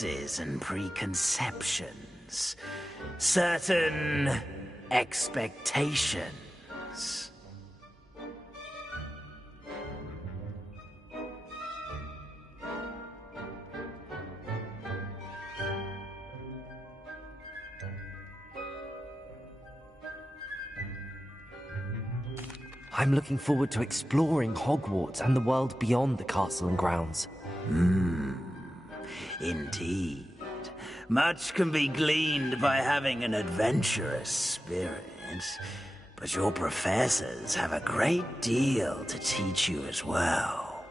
and preconceptions, certain expectations. I'm looking forward to exploring Hogwarts and the world beyond the castle and grounds. Indeed. Much can be gleaned by having an adventurous spirit, but your professors have a great deal to teach you as well.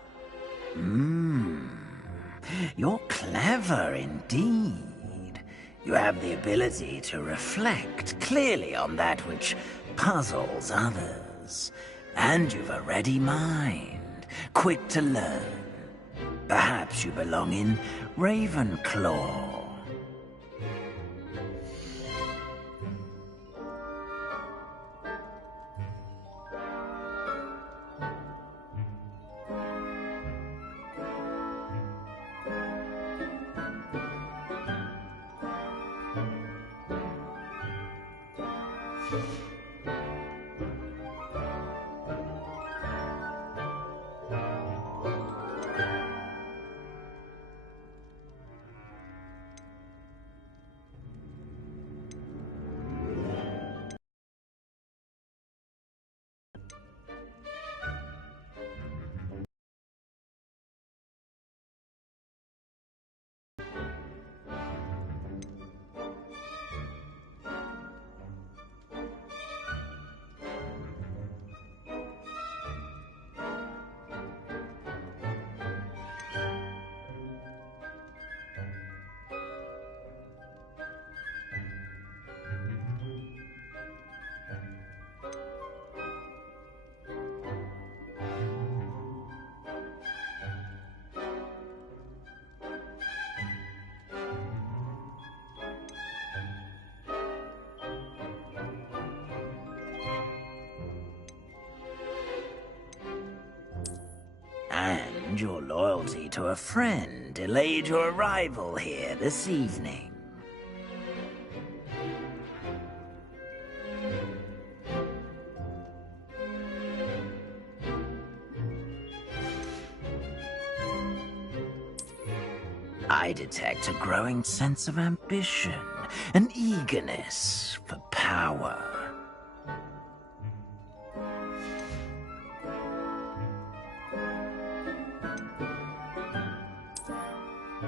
You're clever indeed. You have the ability to reflect clearly on that which puzzles others. And you've a ready mind, quick to learn. Perhaps you belong in Ravenclaw. And your loyalty to a friend delayed your arrival here this evening. I detect a growing sense of ambition, an eagerness for power.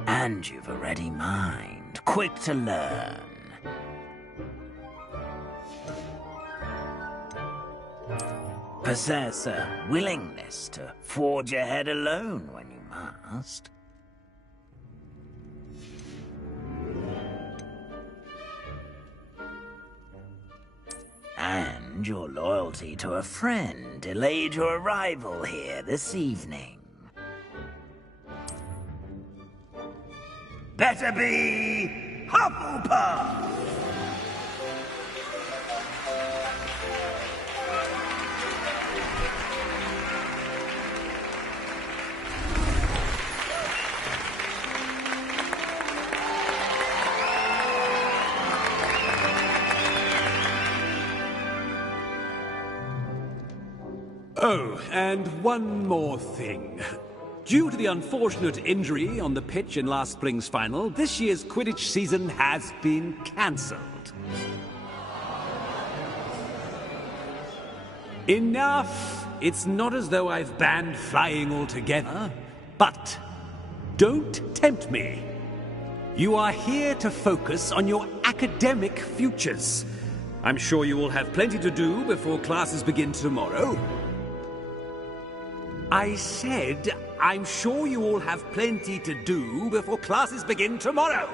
And you've a ready mind, quick to learn. Possess a willingness to forge ahead alone when you must. And your loyalty to a friend delayed your arrival here this evening. Better be Hufflepuff! Oh, and one more thing. Due to the unfortunate injury on the pitch in last spring's final, this year's Quidditch season has been cancelled. Enough! It's not as though I've banned flying altogether, but don't tempt me. You are here to focus on your academic futures. I'm sure you will have plenty to do before classes begin tomorrow. I said, I'm sure you all have plenty to do before classes begin tomorrow.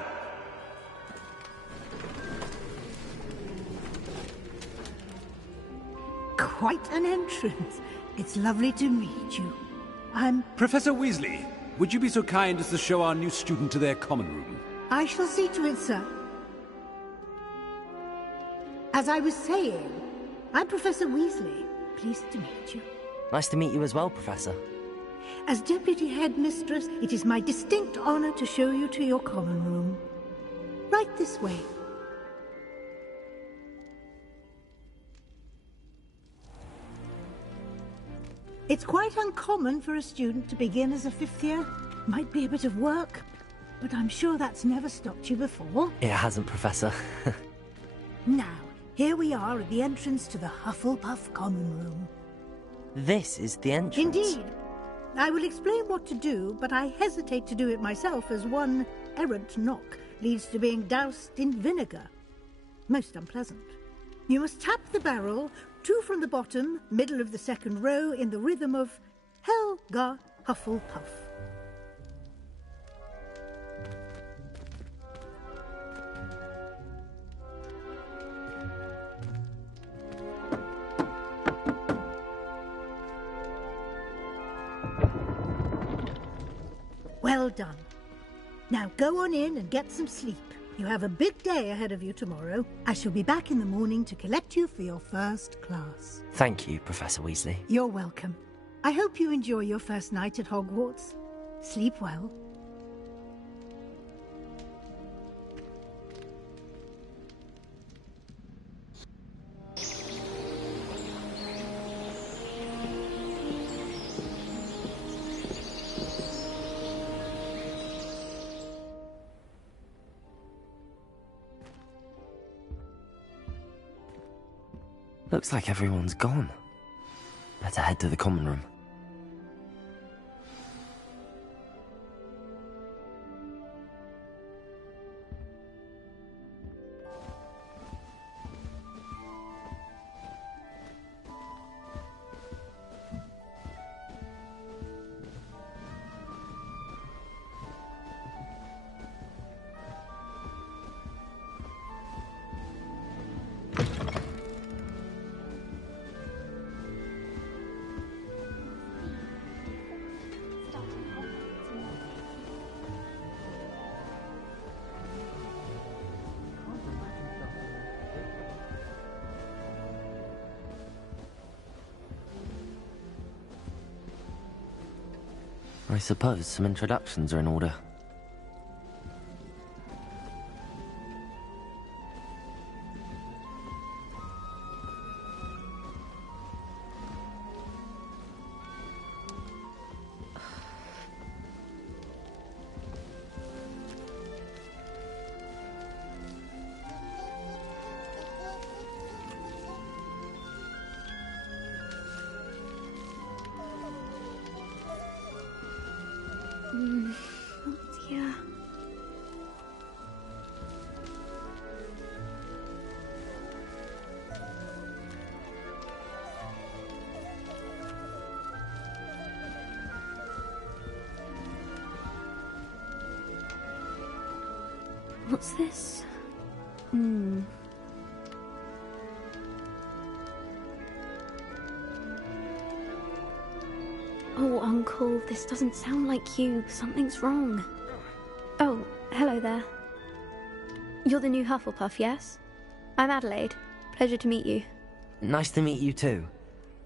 Quite an entrance. It's lovely to meet you. I'm... Professor Weasley, would you be so kind as to show our new student to their common room? I shall see to it, sir. As I was saying, I'm Professor Weasley. Pleased to meet you. Nice to meet you as well, Professor. As Deputy Headmistress, it is my distinct honor to show you to your common room. Right this way. It's quite uncommon for a student to begin as a 5th year. Might be a bit of work, but I'm sure that's never stopped you before. It hasn't, Professor. Now, here we are at the entrance to the Hufflepuff Common Room. This is the entrance. Indeed. I will explain what to do, but I hesitate to do it myself as one errant knock leads to being doused in vinegar. Most unpleasant. You must tap the barrel, 2 from the bottom, middle of the 2nd row, in the rhythm of Helga Hufflepuff. Well done. Now go on in and get some sleep. You have a big day ahead of you tomorrow. I shall be back in the morning to collect you for your first class. Thank you, Professor Weasley. You're welcome. I hope you enjoy your first night at Hogwarts. Sleep well. Looks like everyone's gone. Better head to the common room. I suppose some introductions are in order. Oh dear. What's this? Oh, Uncle, this doesn't sound like you. Something's wrong. Oh, hello there. You're the new Hufflepuff, yes? I'm Adelaide. Pleasure to meet you. Nice to meet you too.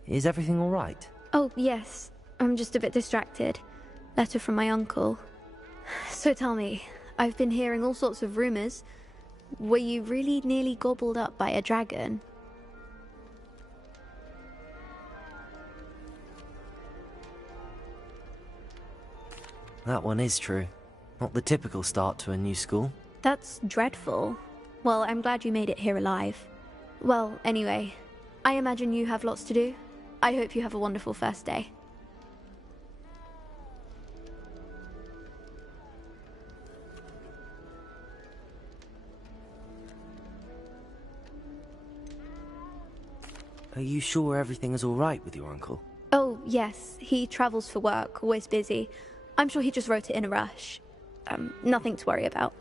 Is everything all right? Oh, yes. I'm just a bit distracted. Letter from my uncle. So tell me, I've been hearing all sorts of rumours. Were you really nearly gobbled up by a dragon? That one is true. Not the typical start to a new school. That's dreadful. Well, I'm glad you made it here alive. Well, anyway, I imagine you have lots to do. I hope you have a wonderful first day. Are you sure everything is all right with your uncle? Oh, yes. He travels for work, always busy. I'm sure he just wrote it in a rush. Nothing to worry about.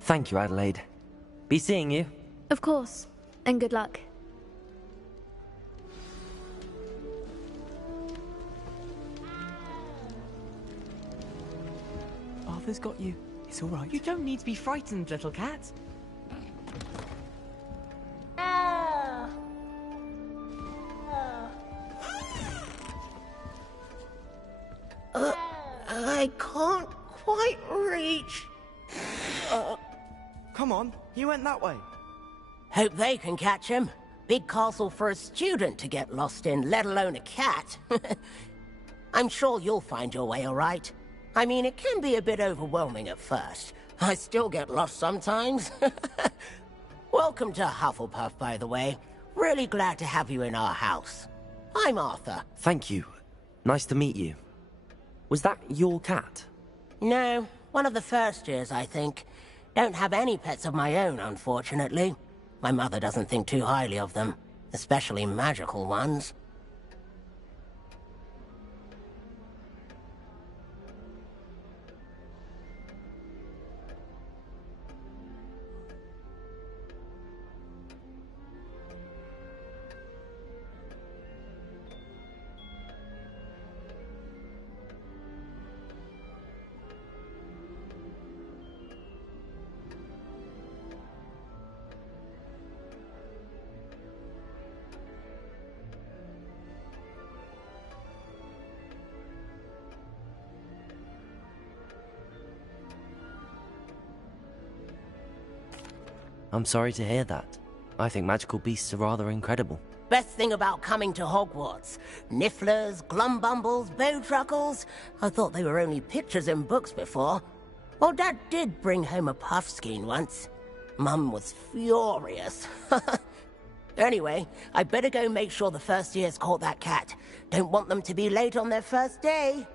Thank you, Adelaide. Be seeing you. Of course. And good luck. Arthur's got you. It's all right. You don't need to be frightened, little cat. I can't quite reach. Come on, you went that way. Hope they can catch him. Big castle for a student to get lost in, let alone a cat. I'm sure you'll find your way all right. I mean, it can be a bit overwhelming at first. I still get lost sometimes. Welcome to Hufflepuff, by the way. Really glad to have you in our house. I'm Arthur. Thank you. Nice to meet you. Was that your cat? No, one of the first years, I think. Don't have any pets of my own, unfortunately. My mother doesn't think too highly of them, especially magical ones. I'm sorry to hear that. I think magical beasts are rather incredible. Best thing about coming to Hogwarts. Nifflers, glumbumbles, bowtruckles. I thought they were only pictures in books before. Well, Dad did bring home a puffskein once. Mum was furious. Anyway, I better go make sure the first years caught that cat. Don't want them to be late on their first day.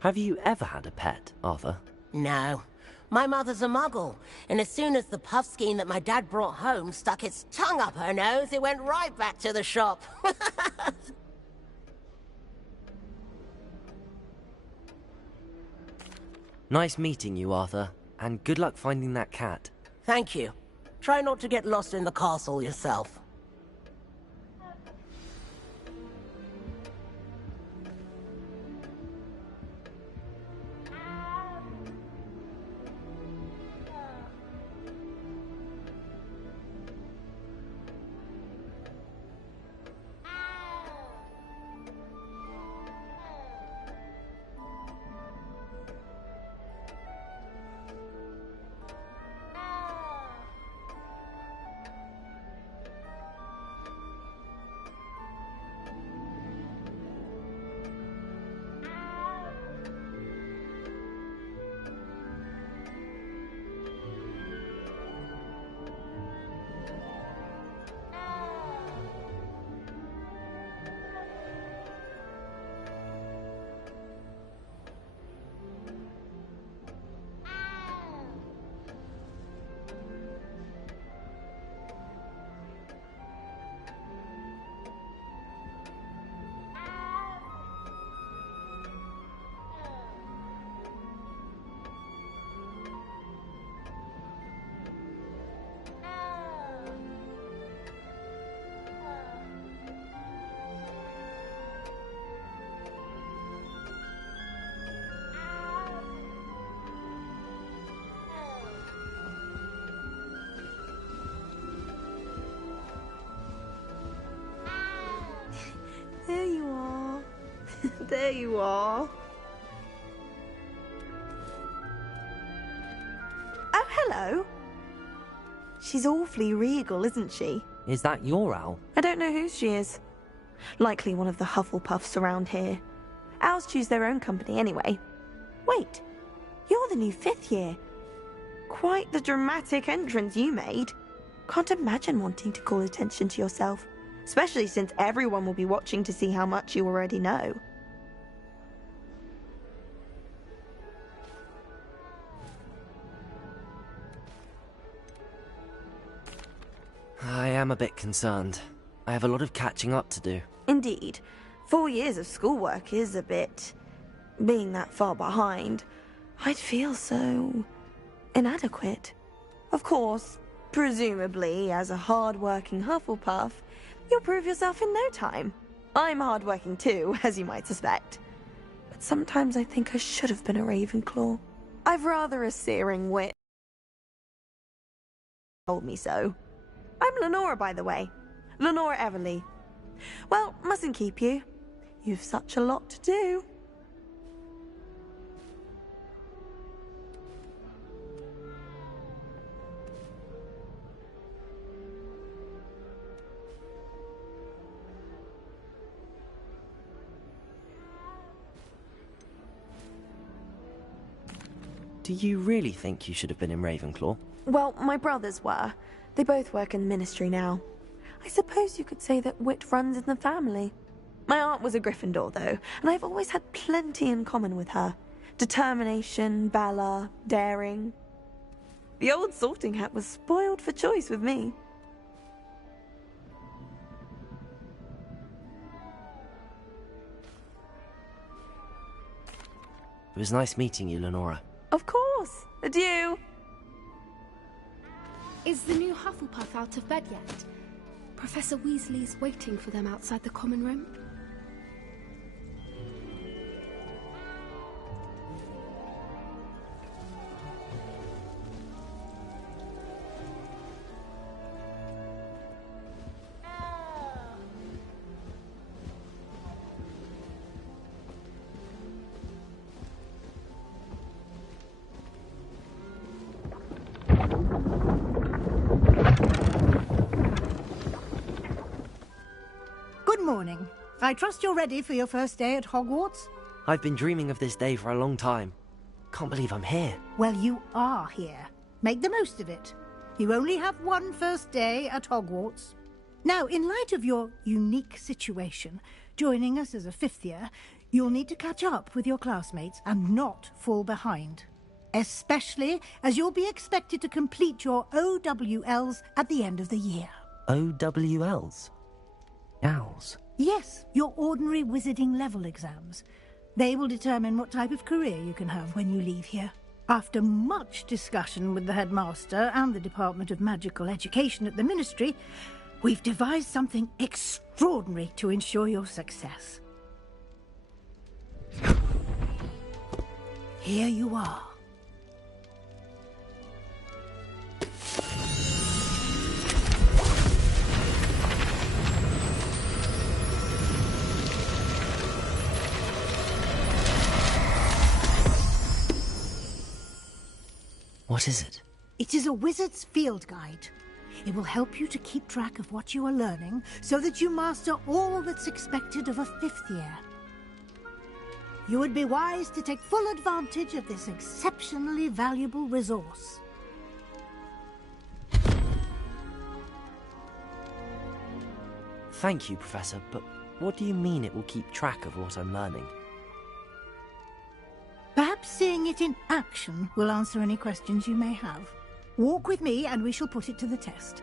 Have you ever had a pet, Arthur? No. My mother's a muggle, and as soon as the puffskein that my dad brought home stuck its tongue up her nose, it went right back to the shop. Nice meeting you, Arthur, and good luck finding that cat. Thank you. Try not to get lost in the castle yourself. There you are. There you are. Oh, hello. She's awfully regal, isn't she? Is that your owl? I don't know who she is. Likely one of the Hufflepuffs around here. Owls choose their own company anyway. Wait, you're the new 5th year. Quite the dramatic entrance you made. Can't imagine wanting to call attention to yourself, especially since everyone will be watching to see how much you already know. I am a bit concerned. I have a lot of catching up to do. Indeed. 4 years of schoolwork is a bit... Being that far behind, I'd feel so... inadequate. Of course, presumably, as a hard-working Hufflepuff, you'll prove yourself in no time. I'm hard-working too, as you might suspect. But sometimes I think I should have been a Ravenclaw. I've rather a searing wit. Told me so. I'm Lenora, by the way. Lenora Everly. Well, mustn't keep you. You've such a lot to do. Do you really think you should have been in Ravenclaw? Well, my brothers were. They both work in the Ministry now. I suppose you could say that wit runs in the family. My aunt was a Gryffindor, though, and I've always had plenty in common with her. Determination, valor, daring. The old sorting hat was spoiled for choice with me. It was nice meeting you, Lenora. Of course. Adieu. Is the new Hufflepuff out of bed yet? Professor Weasley's waiting for them outside the common room. Good morning. I trust you're ready for your first day at Hogwarts? I've been dreaming of this day for a long time. Can't believe I'm here. Well, you are here. Make the most of it. You only have one first day at Hogwarts. Now, in light of your unique situation, joining us as a fifth year, you'll need to catch up with your classmates and not fall behind. Especially as you'll be expected to complete your OWLs at the end of the year. OWLs? Owls? Yes, your ordinary wizarding level exams. They will determine what type of career you can have when you leave here. After much discussion with the headmaster and the Department of Magical Education at the Ministry, we've devised something extraordinary to ensure your success. Here you are. What is it? It is a wizard's field guide. It will help you to keep track of what you are learning so that you master all that's expected of a fifth year. You would be wise to take full advantage of this exceptionally valuable resource. Thank you, Professor, but what do you mean it will keep track of what I'm learning? Perhaps seeing it in action will answer any questions you may have. Walk with me and we shall put it to the test.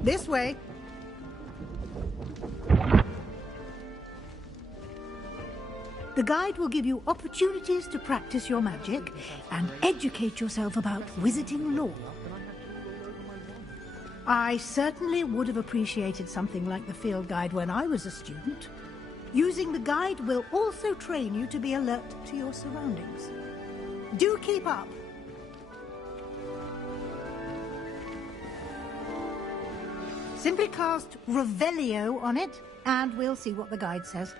This way. The guide will give you opportunities to practice your magic and educate yourself about wizarding lore. I certainly would have appreciated something like the field guide when I was a student. Using the guide will also train you to be alert to your surroundings. Do keep up. Simply cast Revelio on it, and we'll see what the guide says.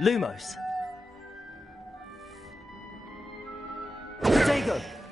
Lumos. Dago.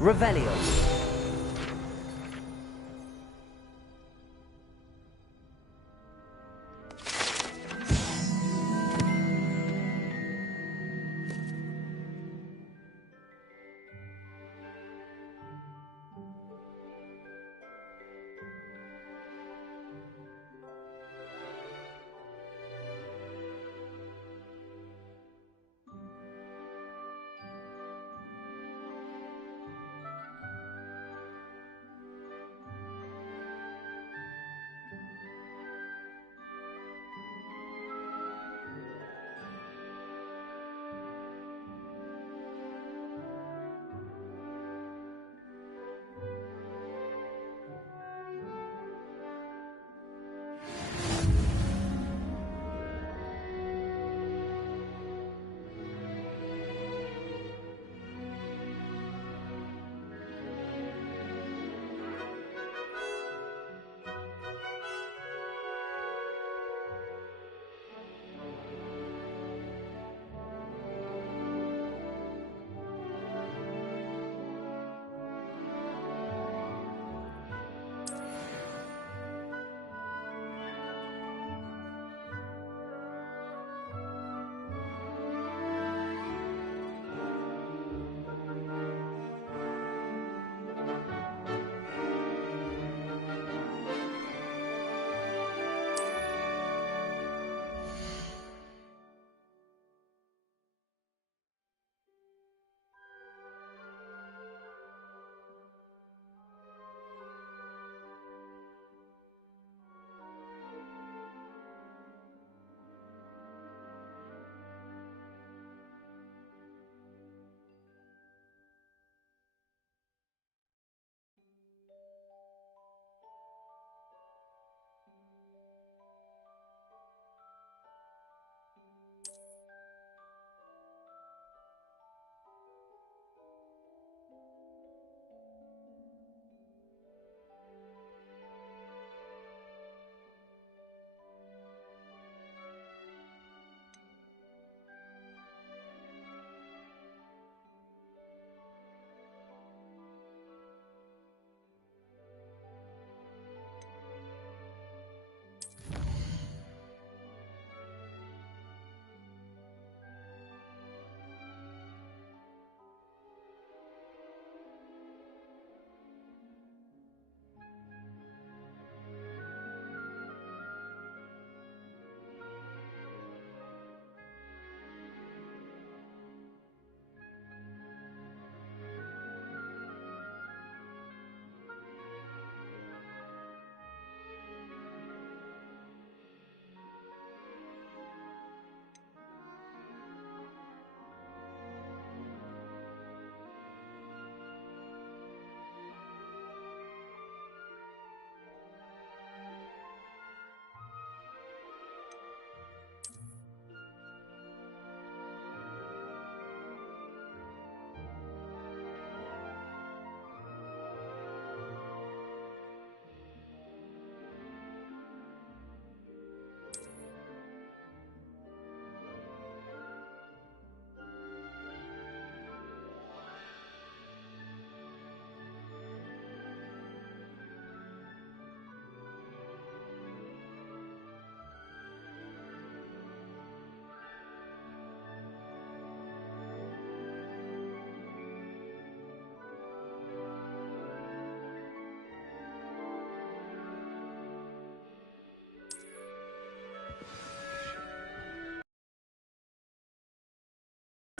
Revelio.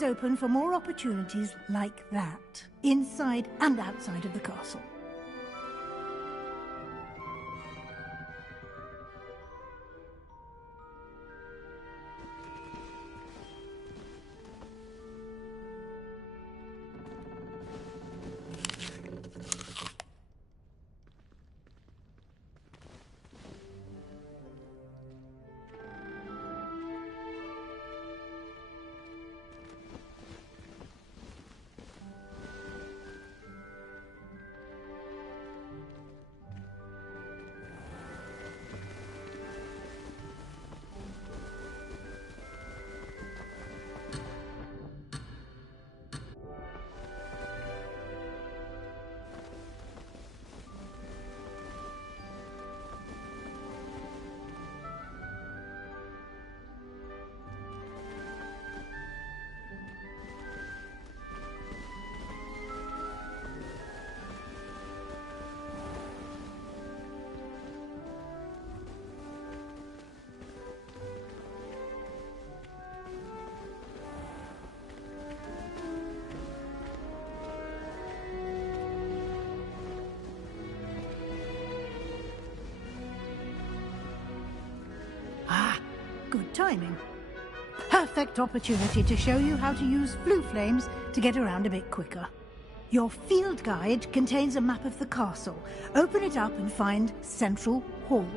open for more opportunities like that, inside and outside of the castle. Good timing. Perfect opportunity to show you how to use flue flames to get around a bit quicker. Your field guide contains a map of the castle. Open it up and find Central Hall.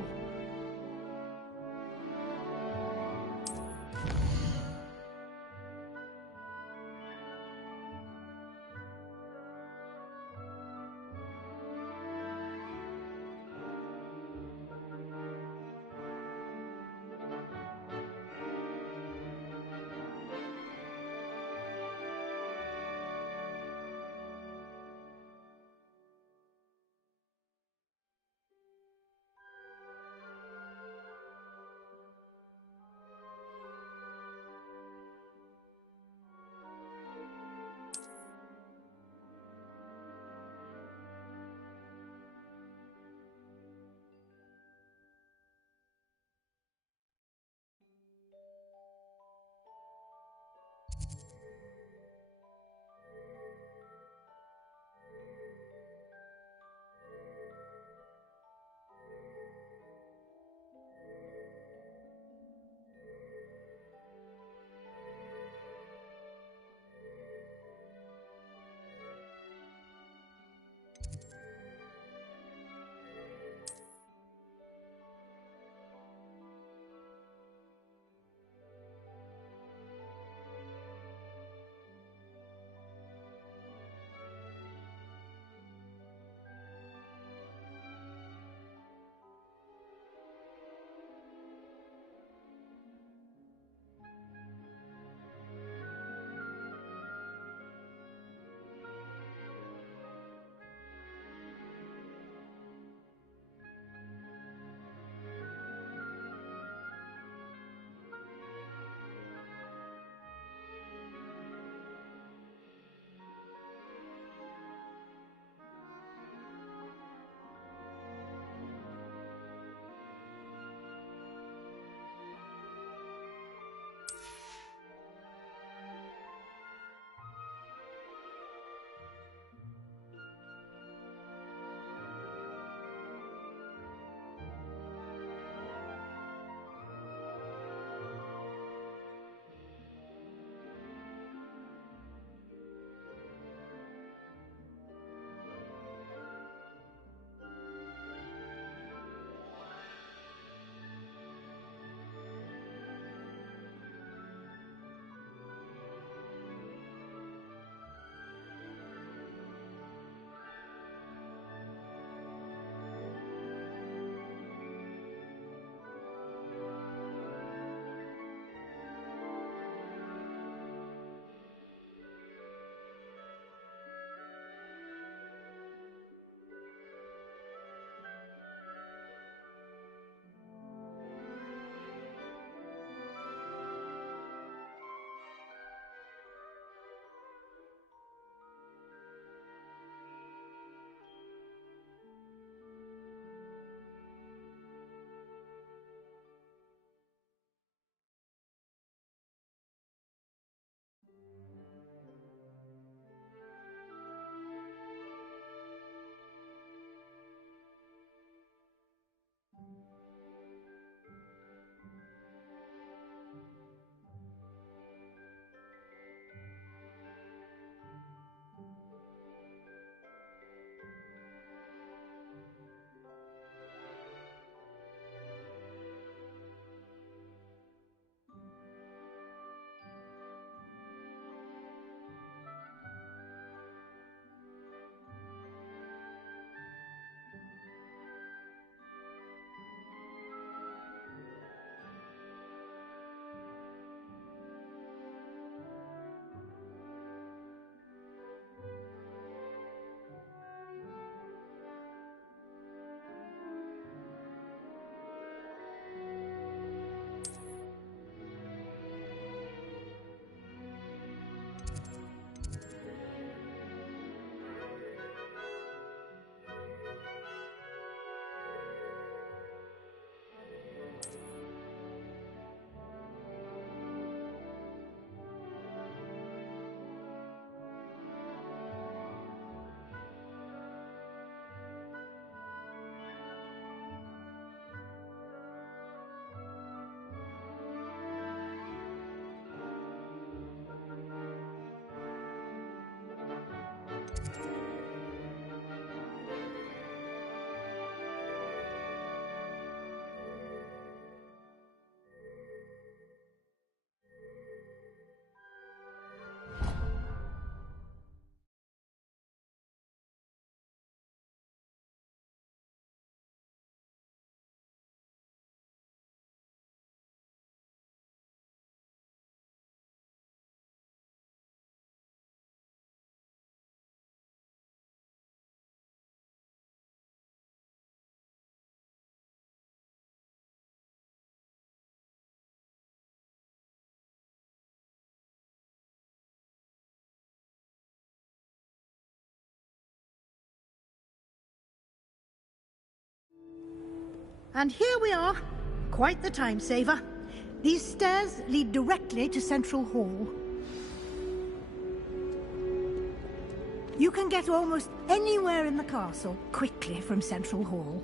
And here we are. Quite the time saver. These stairs lead directly to Central Hall. You can get almost anywhere in the castle quickly from Central Hall.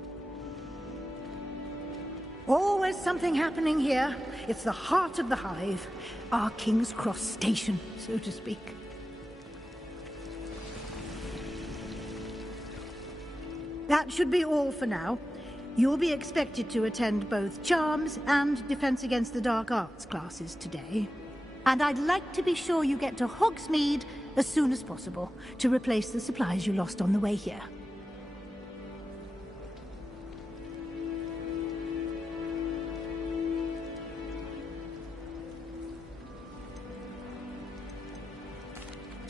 Always something happening here. It's the heart of the hive. Our King's Cross station, so to speak. That should be all for now. You'll be expected to attend both Charms and Defense Against the Dark Arts classes today. And I'd like to be sure you get to Hogsmeade as soon as possible to replace the supplies you lost on the way here.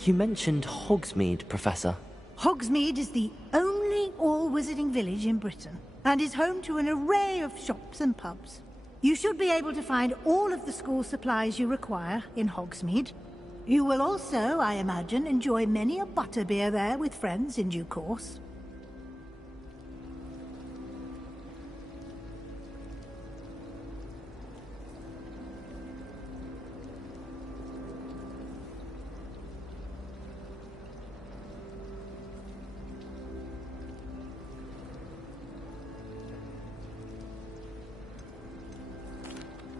You mentioned Hogsmeade, Professor. Hogsmeade is the only all-wizarding village in Britain, and is home to an array of shops and pubs. You should be able to find all of the school supplies you require in Hogsmeade. You will also, I imagine, enjoy many a butterbeer there with friends in due course.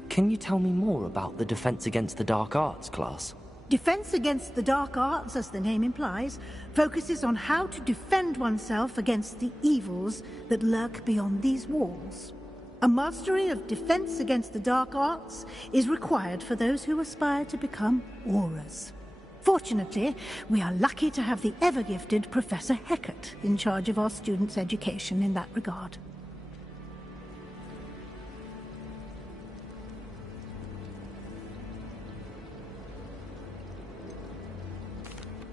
Can you tell me more about the Defense Against the Dark Arts class? Defense Against the Dark Arts, as the name implies, focuses on how to defend oneself against the evils that lurk beyond these walls. A mastery of Defense Against the Dark Arts is required for those who aspire to become Aurors. Fortunately, we are lucky to have the ever-gifted Professor Hecat in charge of our students' education in that regard.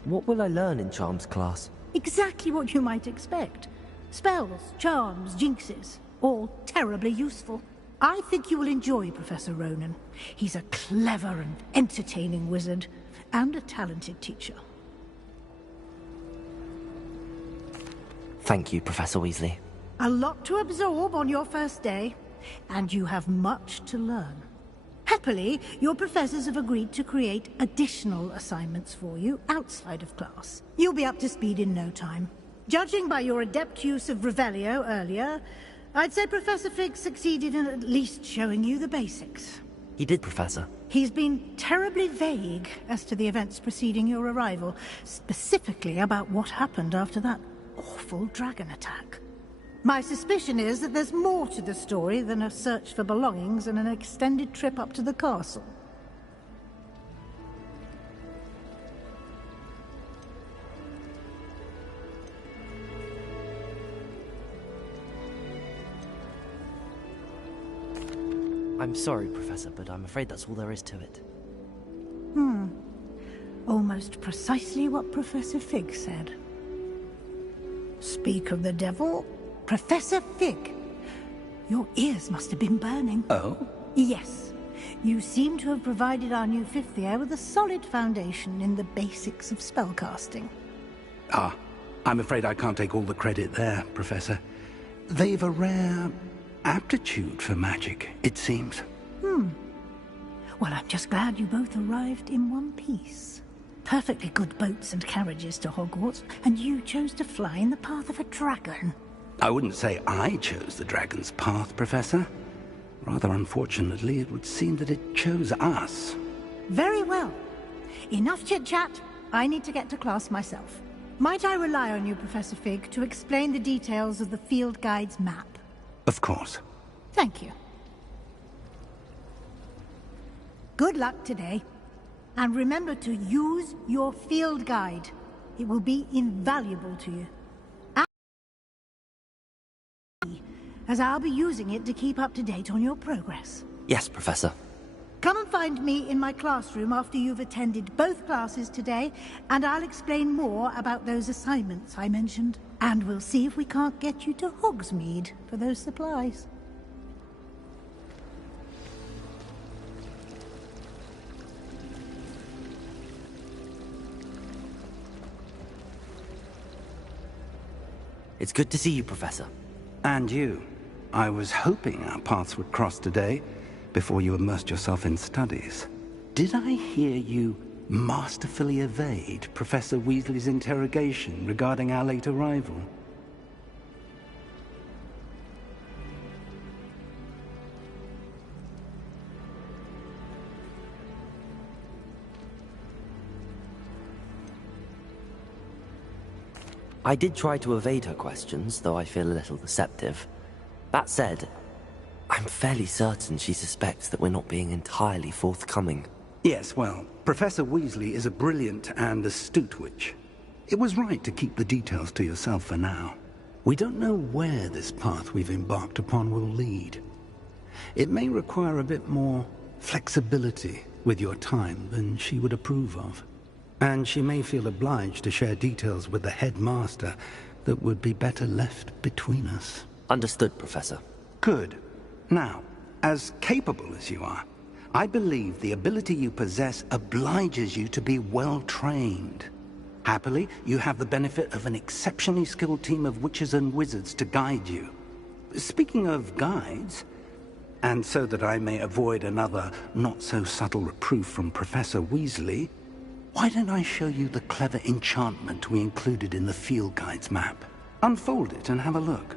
What will I learn in Charms class? Exactly what you might expect. Spells, charms, jinxes, all terribly useful. I think you will enjoy Professor Ronan. He's a clever and entertaining wizard, and a talented teacher. Thank you, Professor Weasley. A lot to absorb on your first day, and you have much to learn. Happily, your professors have agreed to create additional assignments for you outside of class. You'll be up to speed in no time. Judging by your adept use of Revelio earlier, I'd say Professor Fig succeeded in at least showing you the basics. He did, Professor. He's been terribly vague as to the events preceding your arrival, specifically about what happened after that awful dragon attack. My suspicion is that there's more to the story than a search for belongings and an extended trip up to the castle. I'm sorry, Professor, but I'm afraid that's all there is to it. Almost precisely what Professor Fig said. Speak of the devil, Professor Fig. Your ears must have been burning. Oh? Yes. You seem to have provided our new fifth year with a solid foundation in the basics of spellcasting. Ah, I'm afraid I can't take all the credit there, Professor. They've a rare aptitude for magic, it seems. Well, I'm just glad you both arrived in one piece. Perfectly good boats and carriages to Hogwarts, and you chose to fly in the path of a dragon. I wouldn't say I chose the dragon's path, Professor. Rather unfortunately, it would seem that it chose us. Very well. Enough chit-chat. I need to get to class myself. Might I rely on you, Professor Fig, to explain the details of the field guide's map? Of course. Thank you. Good luck today. And remember to use your field guide. It will be invaluable to you. As I'll be using it to keep up to date on your progress. Yes, Professor. Come and find me in my classroom after you've attended both classes today, and I'll explain more about those assignments I mentioned. And we'll see if we can't get you to Hogsmeade for those supplies. It's good to see you, Professor. And you. I was hoping our paths would cross today, before you immersed yourself in studies. Did I hear you masterfully evade Professor Weasley's interrogation regarding our late arrival? I did try to evade her questions, though I feel a little deceptive. That said, I'm fairly certain she suspects that we're not being entirely forthcoming. Yes, well, Professor Weasley is a brilliant and astute witch. It was right to keep the details to yourself for now. We don't know where this path we've embarked upon will lead. It may require a bit more flexibility with your time than she would approve of. And she may feel obliged to share details with the headmaster that would be better left between us. Understood, Professor. Good. Now, as capable as you are, I believe the ability you possess obliges you to be well trained. Happily, you have the benefit of an exceptionally skilled team of witches and wizards to guide you. Speaking of guides, and so that I may avoid another not-so-subtle reproof from Professor Weasley, why don't I show you the clever enchantment we included in the field guide's map? Unfold it and have a look.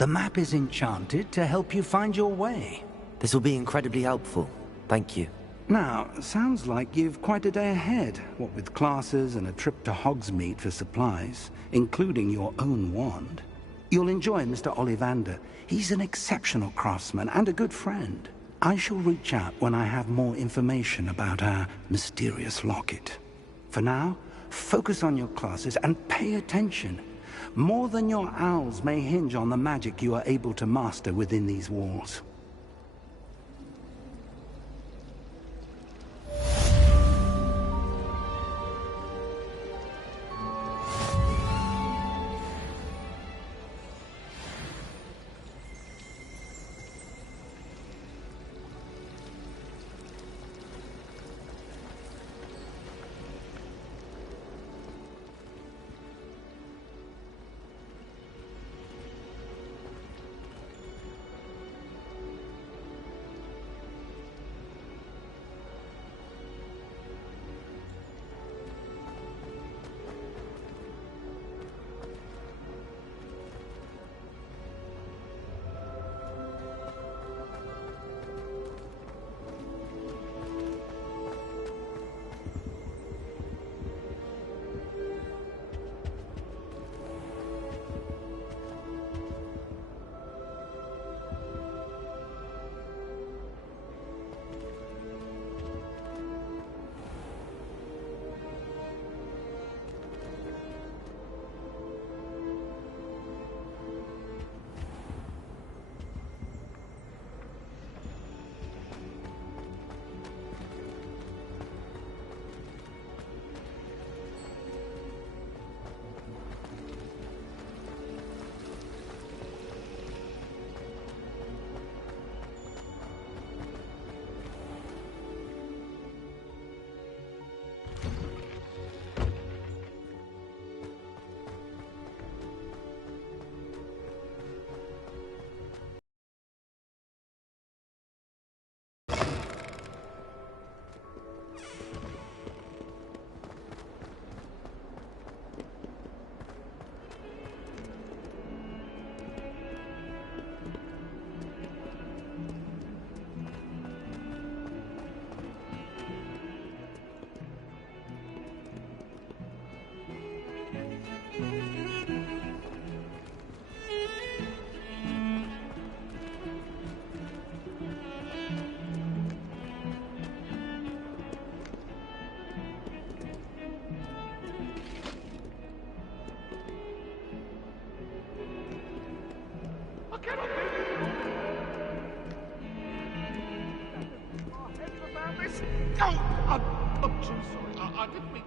The map is enchanted to help you find your way. This will be incredibly helpful. Thank you. Now, sounds like you've quite a day ahead, what with classes and a trip to Hogsmeade for supplies, including your own wand. You'll enjoy Mr. Ollivander. He's an exceptional craftsman and a good friend. I shall reach out when I have more information about our mysterious locket. For now, focus on your classes and pay attention. More than your owls may hinge on the magic you are able to master within these walls. I'm too sorry. I didn't mean...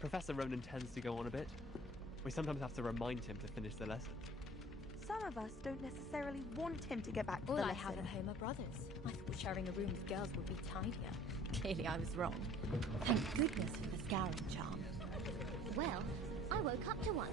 Professor Ronan tends to go on a bit. We sometimes have to remind him to finish the lesson. Some of us don't necessarily want him to get back to All the I lesson. have at home are brothers. I thought sharing a room with girls would be tidier. Clearly I was wrong. Thank goodness for the scouring charm. Well, I woke up to one.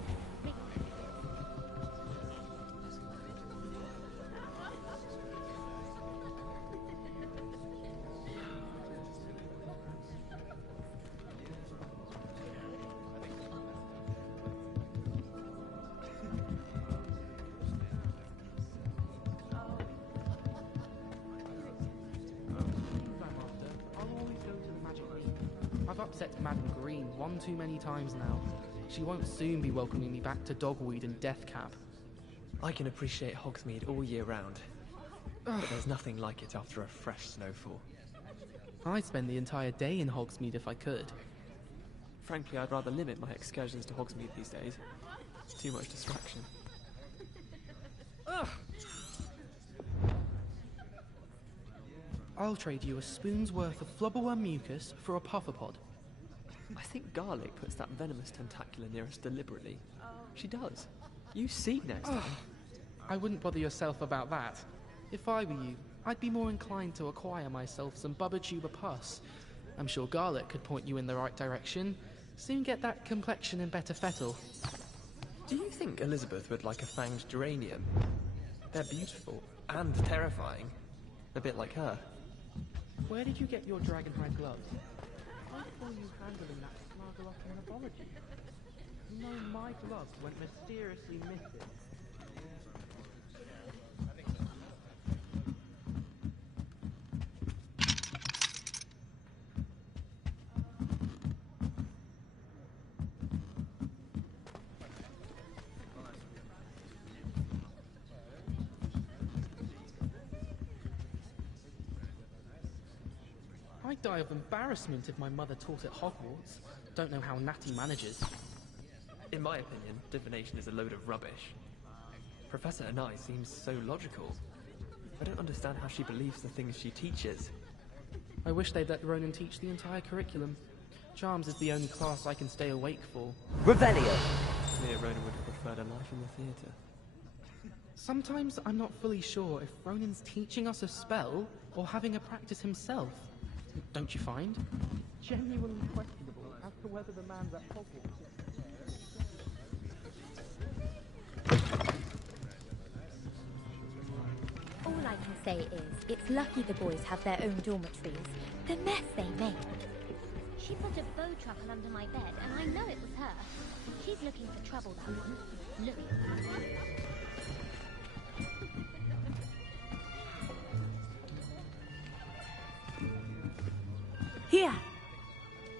I've upset Madam Green one too many times now. She won't soon be welcoming me back to Dogweed and Deathcap. I can appreciate Hogsmeade all year round, but there's nothing like it after a fresh snowfall. I'd spend the entire day in Hogsmeade if I could. Frankly, I'd rather limit my excursions to Hogsmeade these days. Too much distraction. I'll trade you a spoon's worth of flubberworm mucus for a pufferpod. I think Garlic puts that venomous tentacular near us deliberately. She does. You see next time. I wouldn't bother yourself about that. If I were you, I'd be more inclined to acquire myself some Bubba pus. I'm sure Garlic could point you in the right direction. Soon get that complexion and better fettle. Do you think Elizabeth would like a fanged geranium? They're beautiful and terrifying. A bit like her. Where did you get your dragonhide gloves? I saw you handling that smuggle up in herbology. You know, my gloves went mysteriously missing. I'd die of embarrassment if my mother taught at Hogwarts. Don't know how Natty manages. In my opinion, divination is a load of rubbish. Professor Anai seems so logical. I don't understand how she believes the things she teaches. I wish they'd let Ronan teach the entire curriculum. Charms is the only class I can stay awake for. Revelio! Clear Ronan would have preferred a life in the theatre. Sometimes I'm not fully sure if Ronan's teaching us a spell or having a practice himself. Don't you find? Genuinely questionable as to whether the man's at Hogwarts. All I can say is, it's lucky the boys have their own dormitories. The mess they make. She put a bow truffle under my bed, and I know it was her. She's looking for trouble, that one. Look. Here!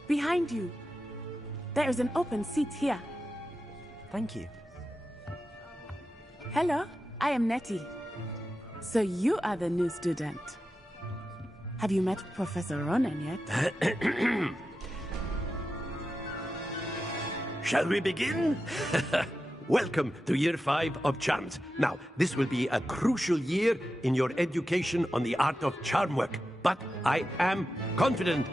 Behind you! There is an open seat here. Thank you. Hello, I am Nettie. So you are the new student. Have you met Professor Ronan yet? Shall we begin? Welcome to Year 5 of Charms. Now, this will be a crucial year in your education on the art of charm work. But I am confident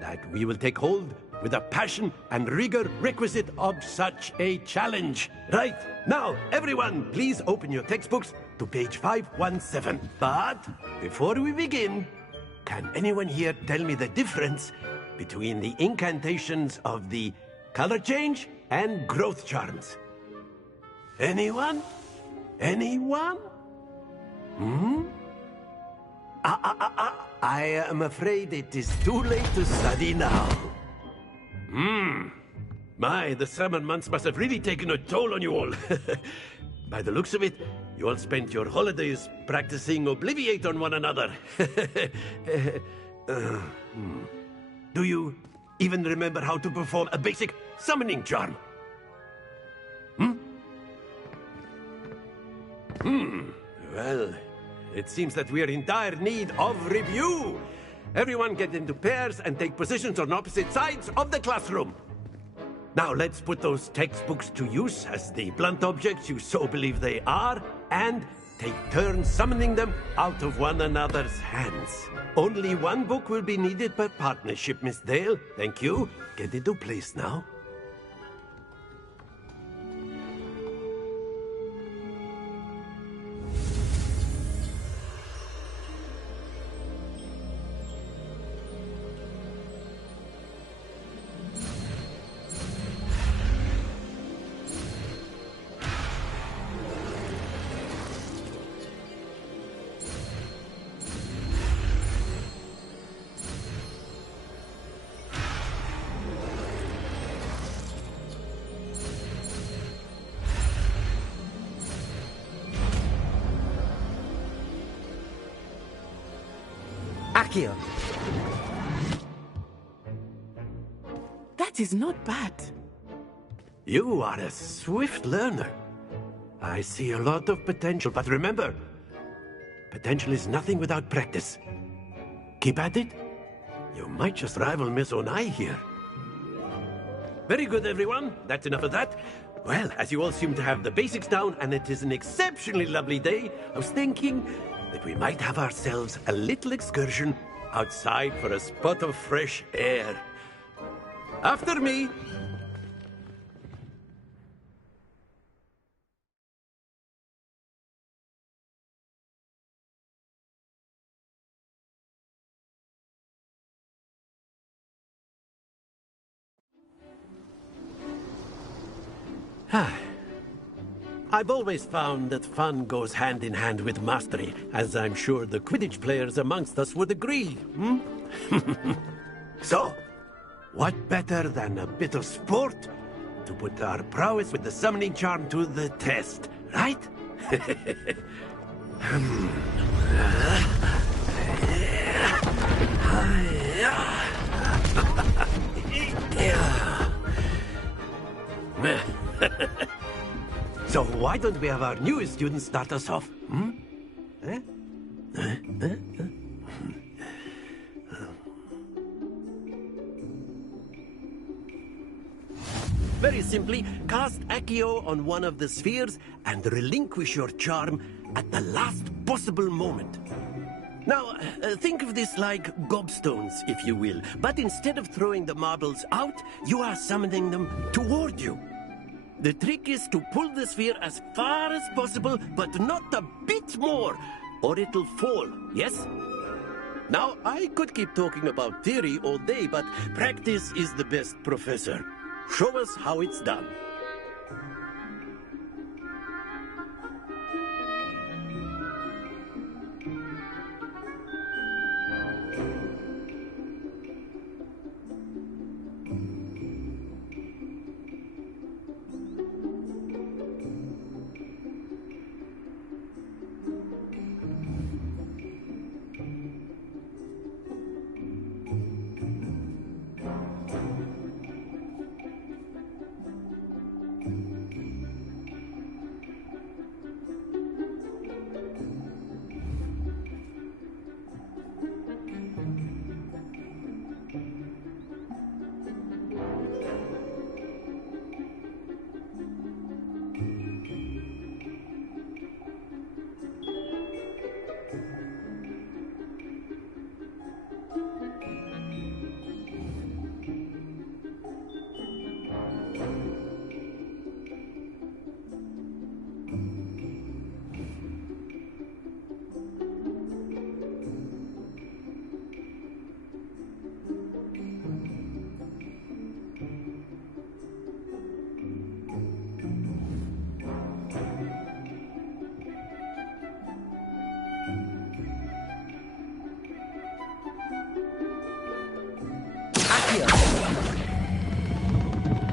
that we will take hold with the passion and rigor requisite of such a challenge. Right, now, everyone, please open your textbooks to page 517. But before we begin, can anyone here tell me the difference between the incantations of the color change and growth charms? Anyone? Anyone? I am afraid it is too late to study now. My, the summer months must have really taken a toll on you all. By the looks of it, you all spent your holidays practicing Obliviate on one another. Do you even remember how to perform a basic summoning charm? Well, it seems that we are in dire need of review. Everyone get into pairs and take positions on opposite sides of the classroom. Now let's put those textbooks to use as the blunt objects you so believe they are, and take turns summoning them out of one another's hands. Only one book will be needed per partnership, Miss Dale. Thank you. Get into place now. Akio! That is not bad. You are a swift learner. I see a lot of potential, but remember, potential is nothing without practice. Keep at it. You might just rival Miss Onai here. Very good, everyone. That's enough of that. Well, as you all seem to have the basics down, and it is an exceptionally lovely day, I was thinking that we might have ourselves a little excursion outside for a spot of fresh air. After me. I've always found that fun goes hand in hand with mastery, as I'm sure the Quidditch players amongst us would agree. So, what better than a bit of sport to put our prowess with the summoning charm to the test, right? So why don't we have our newest student start us off? Very simply, cast Accio on one of the spheres and relinquish your charm at the last possible moment. Now, think of this like gobstones, if you will, but instead of throwing the marbles out, you are summoning them toward you. The trick is to pull the sphere as far as possible, but not a bit more, or it'll fall, yes? Now, I could keep talking about theory all day, but practice is the best professor. Show us how it's done.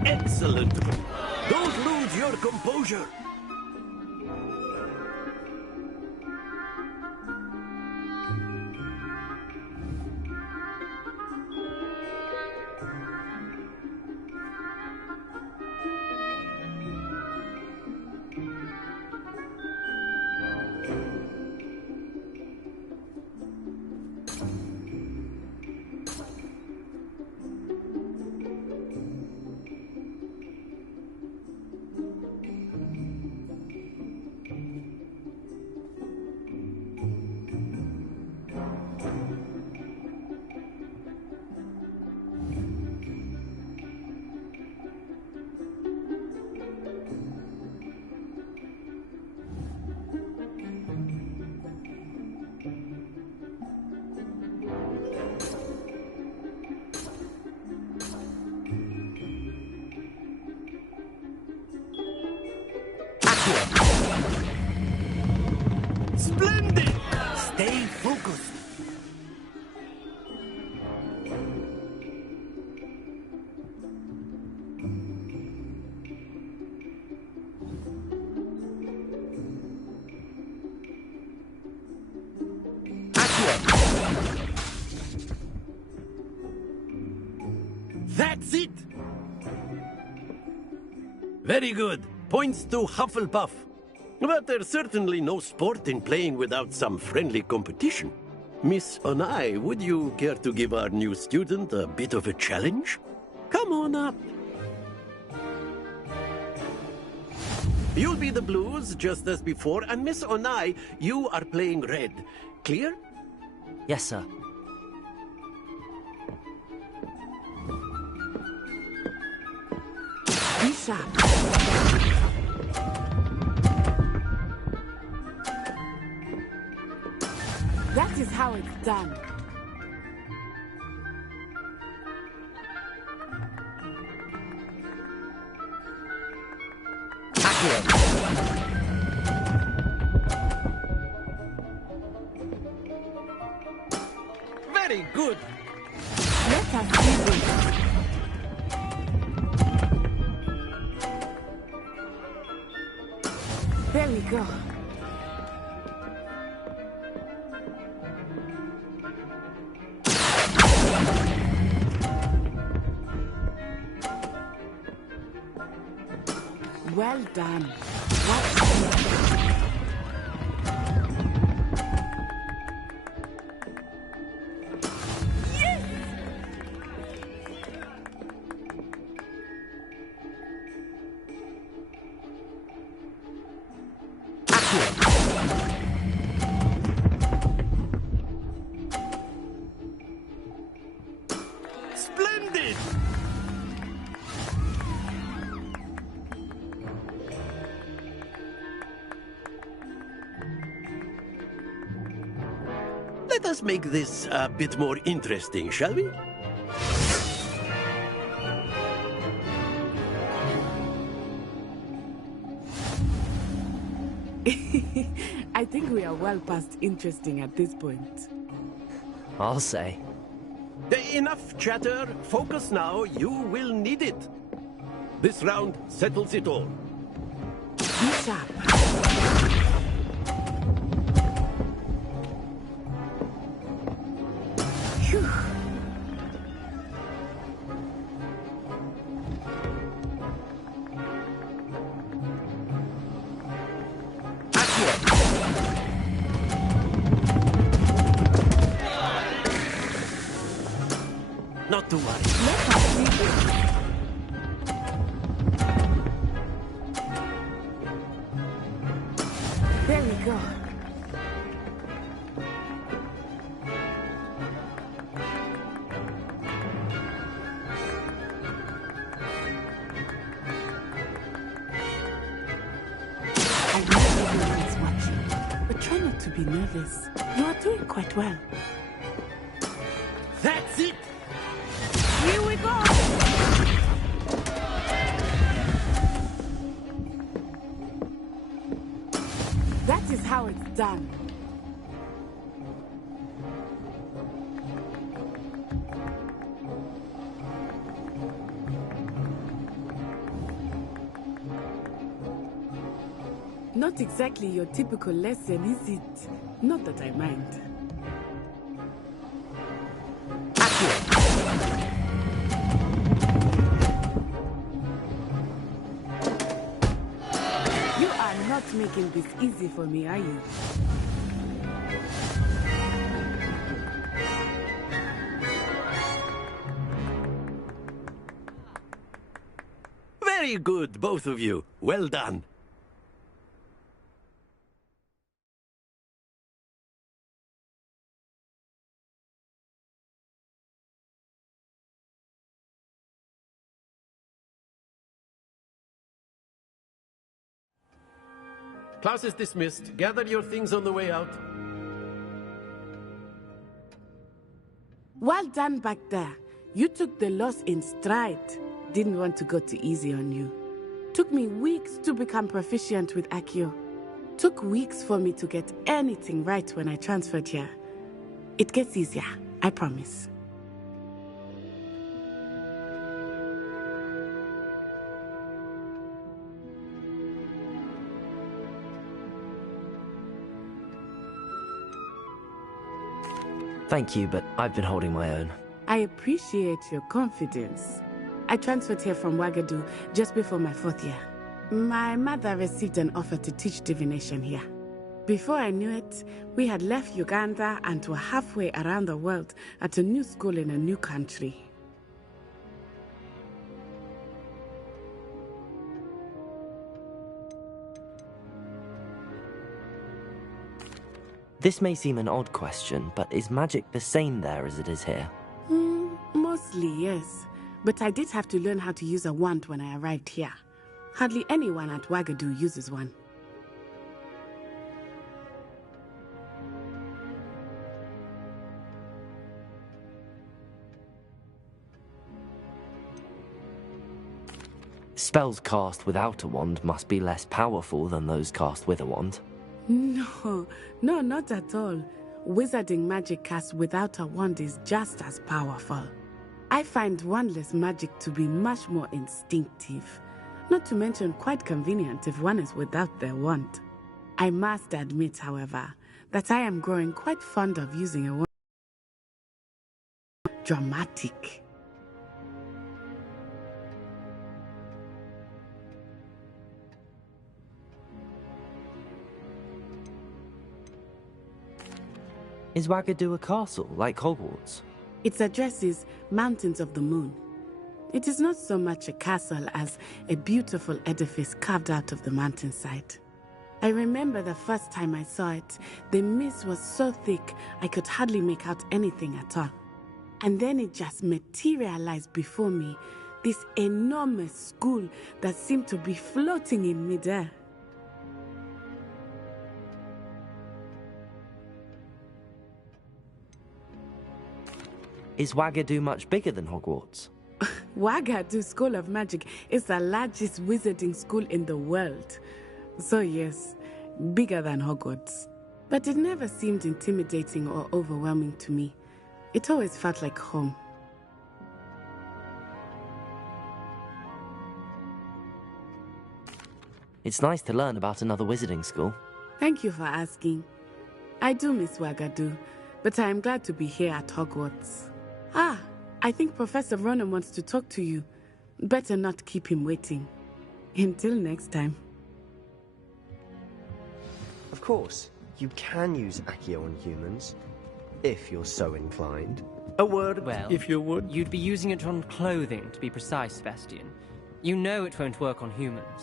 Excellent. Don't lose your composure. focus. That's it! Very good. Points to Hufflepuff. But there's certainly no sport in playing without some friendly competition. Miss Onai, would you care to give our new student a bit of a challenge? Come on up. You'll be the blues, just as before, and Miss Onai, you are playing red. Clear? Yes, sir. Be sharp. That is how it's done. Very good. Let us do this. There we go. Well done. Yes! Splendid! Let us make this a bit more interesting, shall we? I think we are well past interesting at this point. I'll say. Enough chatter. Focus now. You will need it. This round settles it all. Be sharp. Phew. Not to worry. There we go. I know everyone is watching, but try not to be nervous. You are doing quite well. That's it! Here we go! That is how it's done. Not exactly your typical lesson, is it? Not that I mind. You are not making this easy for me, are you? Very good, both of you. Well done. Class is dismissed. Gather your things on the way out. Well done back there. You took the loss in stride. Didn't want to go too easy on you. Took me weeks to become proficient with Accio. Took weeks for me to get anything right when I transferred here. It gets easier, I promise. Thank you, but I've been holding my own. I appreciate your confidence. I transferred here from Wagadu just before my 4th year. My mother received an offer to teach divination here. Before I knew it, we had left Uganda and were halfway around the world at a new school in a new country. This may seem an odd question, but is magic the same there as it is here? Mostly, yes. But I did have to learn how to use a wand when I arrived here. Hardly anyone at Wagadu uses one. Spells cast without a wand must be less powerful than those cast with a wand. No, not at all. Wizarding magic cast without a wand is just as powerful. I find wandless magic to be much more instinctive. Not to mention quite convenient if one is without their wand. I must admit, however, that I am growing quite fond of using a wand. Dramatic. Is Wagadu a castle, like Hogwarts? Its address is Mountains of the Moon. It is not so much a castle as a beautiful edifice carved out of the mountainside. I remember the first time I saw it, the mist was so thick I could hardly make out anything at all. And then it just materialized before me, this enormous school that seemed to be floating in midair. Is Wagadu much bigger than Hogwarts? Wagadu School of Magic is the largest wizarding school in the world. So yes, bigger than Hogwarts. But it never seemed intimidating or overwhelming to me. It always felt like home. It's nice to learn about another wizarding school. Thank you for asking. I do miss Wagadu, but I am glad to be here at Hogwarts. I think Professor Ronan wants to talk to you. Better not keep him waiting. Until next time. Of course, you can use Accio on humans, if you're so inclined. A word, well, if you would. You'd be using it on clothing, to be precise, Sebastian. You know it won't work on humans.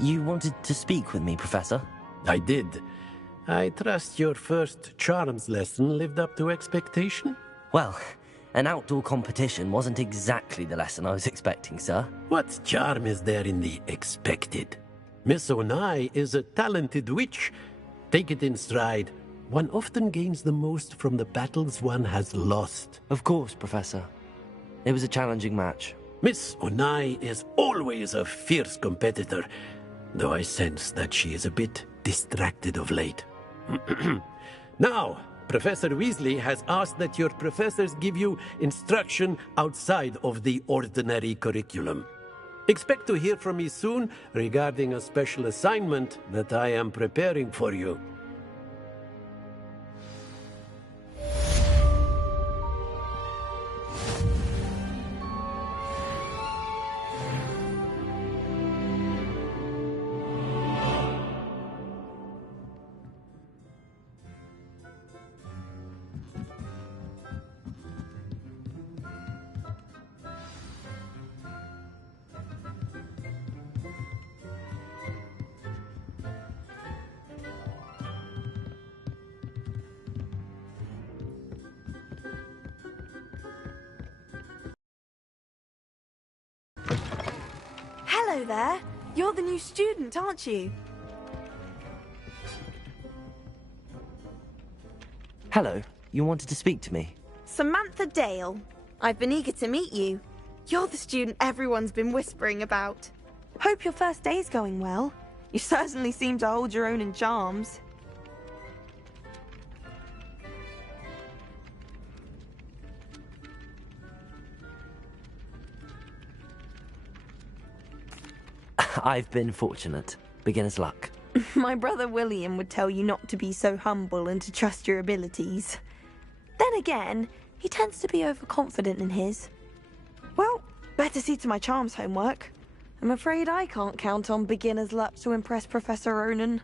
You wanted to speak with me, Professor? I did. I trust your first charms lesson lived up to expectation? Well, an outdoor competition wasn't exactly the lesson I was expecting, sir. What charm is there in the expected? Miss Onai is a talented witch. Take it in stride. One often gains the most from the battles one has lost. Of course, Professor. It was a challenging match. Miss Onai is always a fierce competitor, though I sense that she is a bit distracted of late. Now, Professor Weasley has asked that your professors give you instruction outside of the ordinary curriculum. Expect to hear from me soon regarding a special assignment that I am preparing for you. Hello there. You're the new student, aren't you? Hello, you wanted to speak to me? Samantha Dale. I've been eager to meet you. You're the student everyone's been whispering about. Hope your first day's going well. You certainly seem to hold your own in charms. I've been fortunate. Beginner's luck. My brother William would tell you not to be so humble and to trust your abilities. Then again, he tends to be overconfident in his. Well, better see to my charms homework. I'm afraid I can't count on beginner's luck to impress Professor Ronan.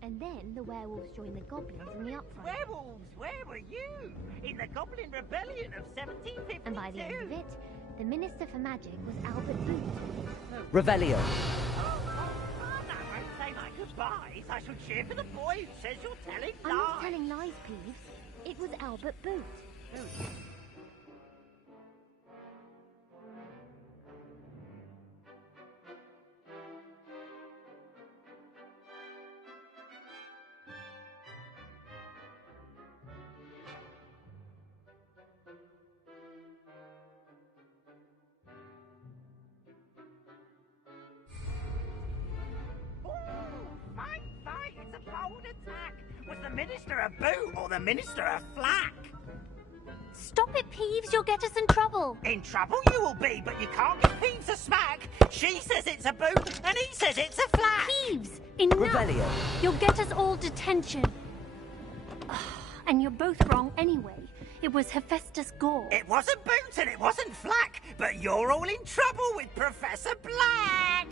And then the werewolves joined the goblins in the upfront. Werewolves, where were you? In the Goblin Rebellion of 1752. And by the end of it, the Minister for Magic was Albert Booth. Revelio. Now don't say my goodbyes. I shall cheer for the boy who says you're telling lies. I'm not telling lies, Peeves. It was Albert Booth. Fight! It's a bold attack! Was the Minister a boot or the Minister a flack? Stop it, Peeves. You'll get us in trouble. In trouble you will be, but you can't give Peeves a smack. She says it's a boot and he says it's a flack. Peeves, enough. Revelio. You'll get us all detention. And you're both wrong anyway. It was Hephaestus Gore. It wasn't boot and it wasn't flack, but you're all in trouble with Professor Black.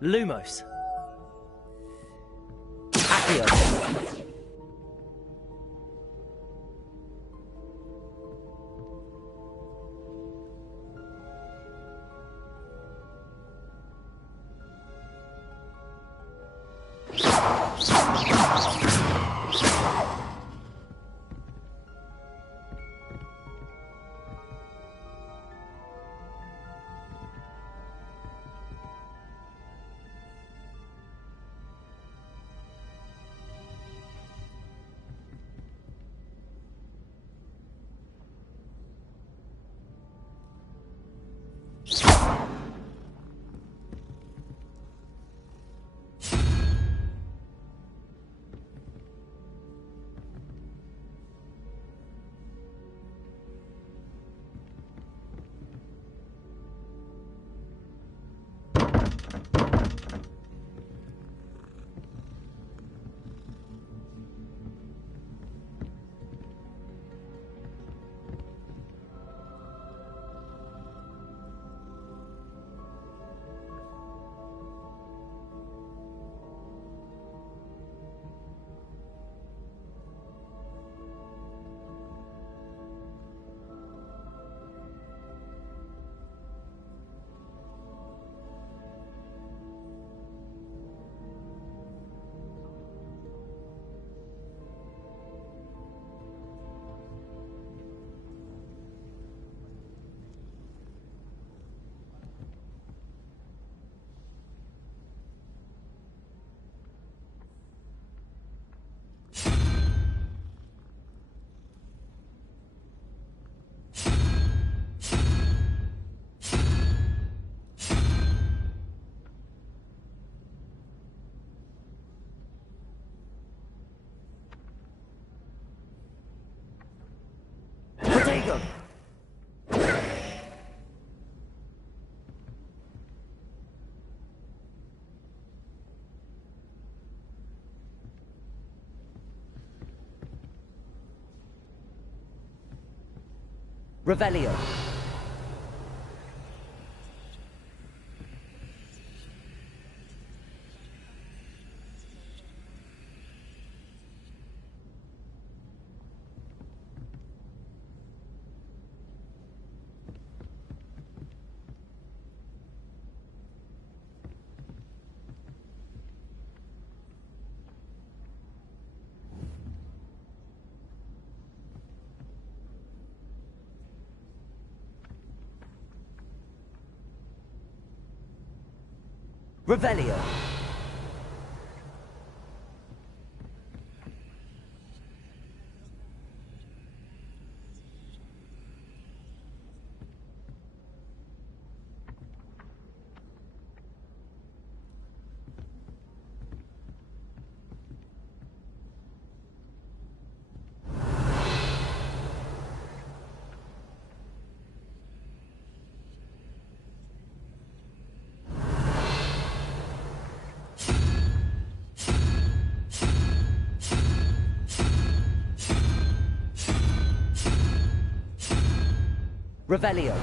Lumos. Accio. Potato! Revelio. Revelio. Revelio.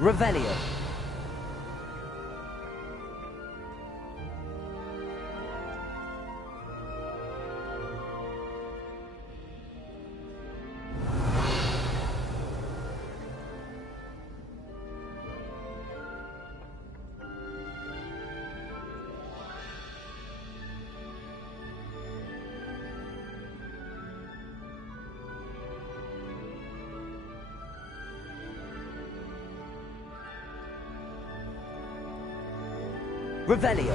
Revelio. Revelio.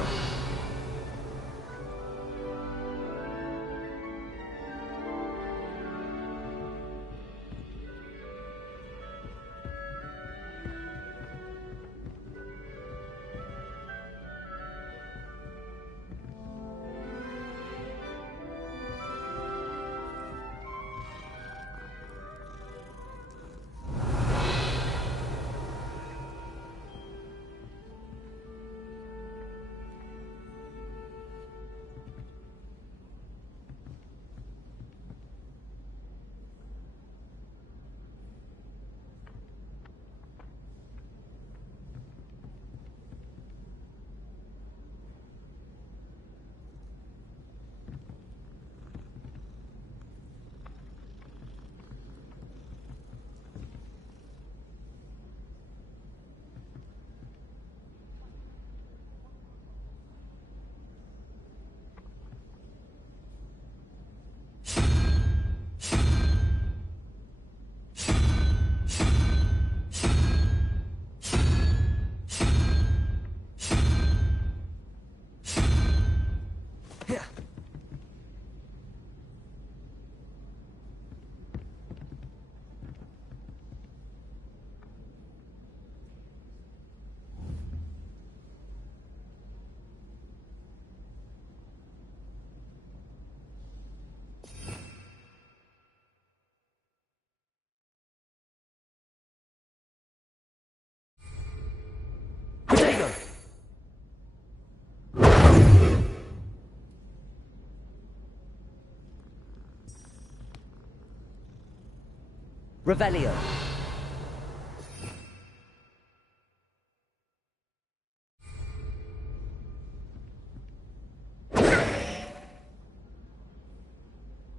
Revelio.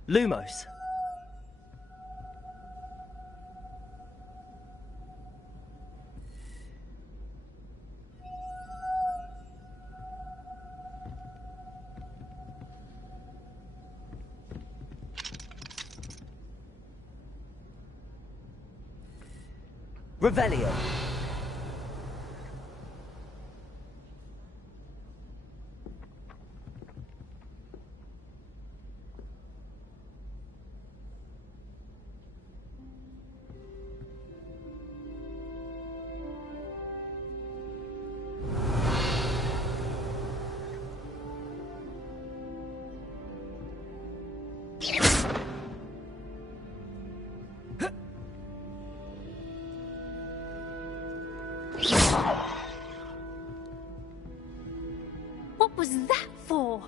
Lumos. Revelio. What was that for?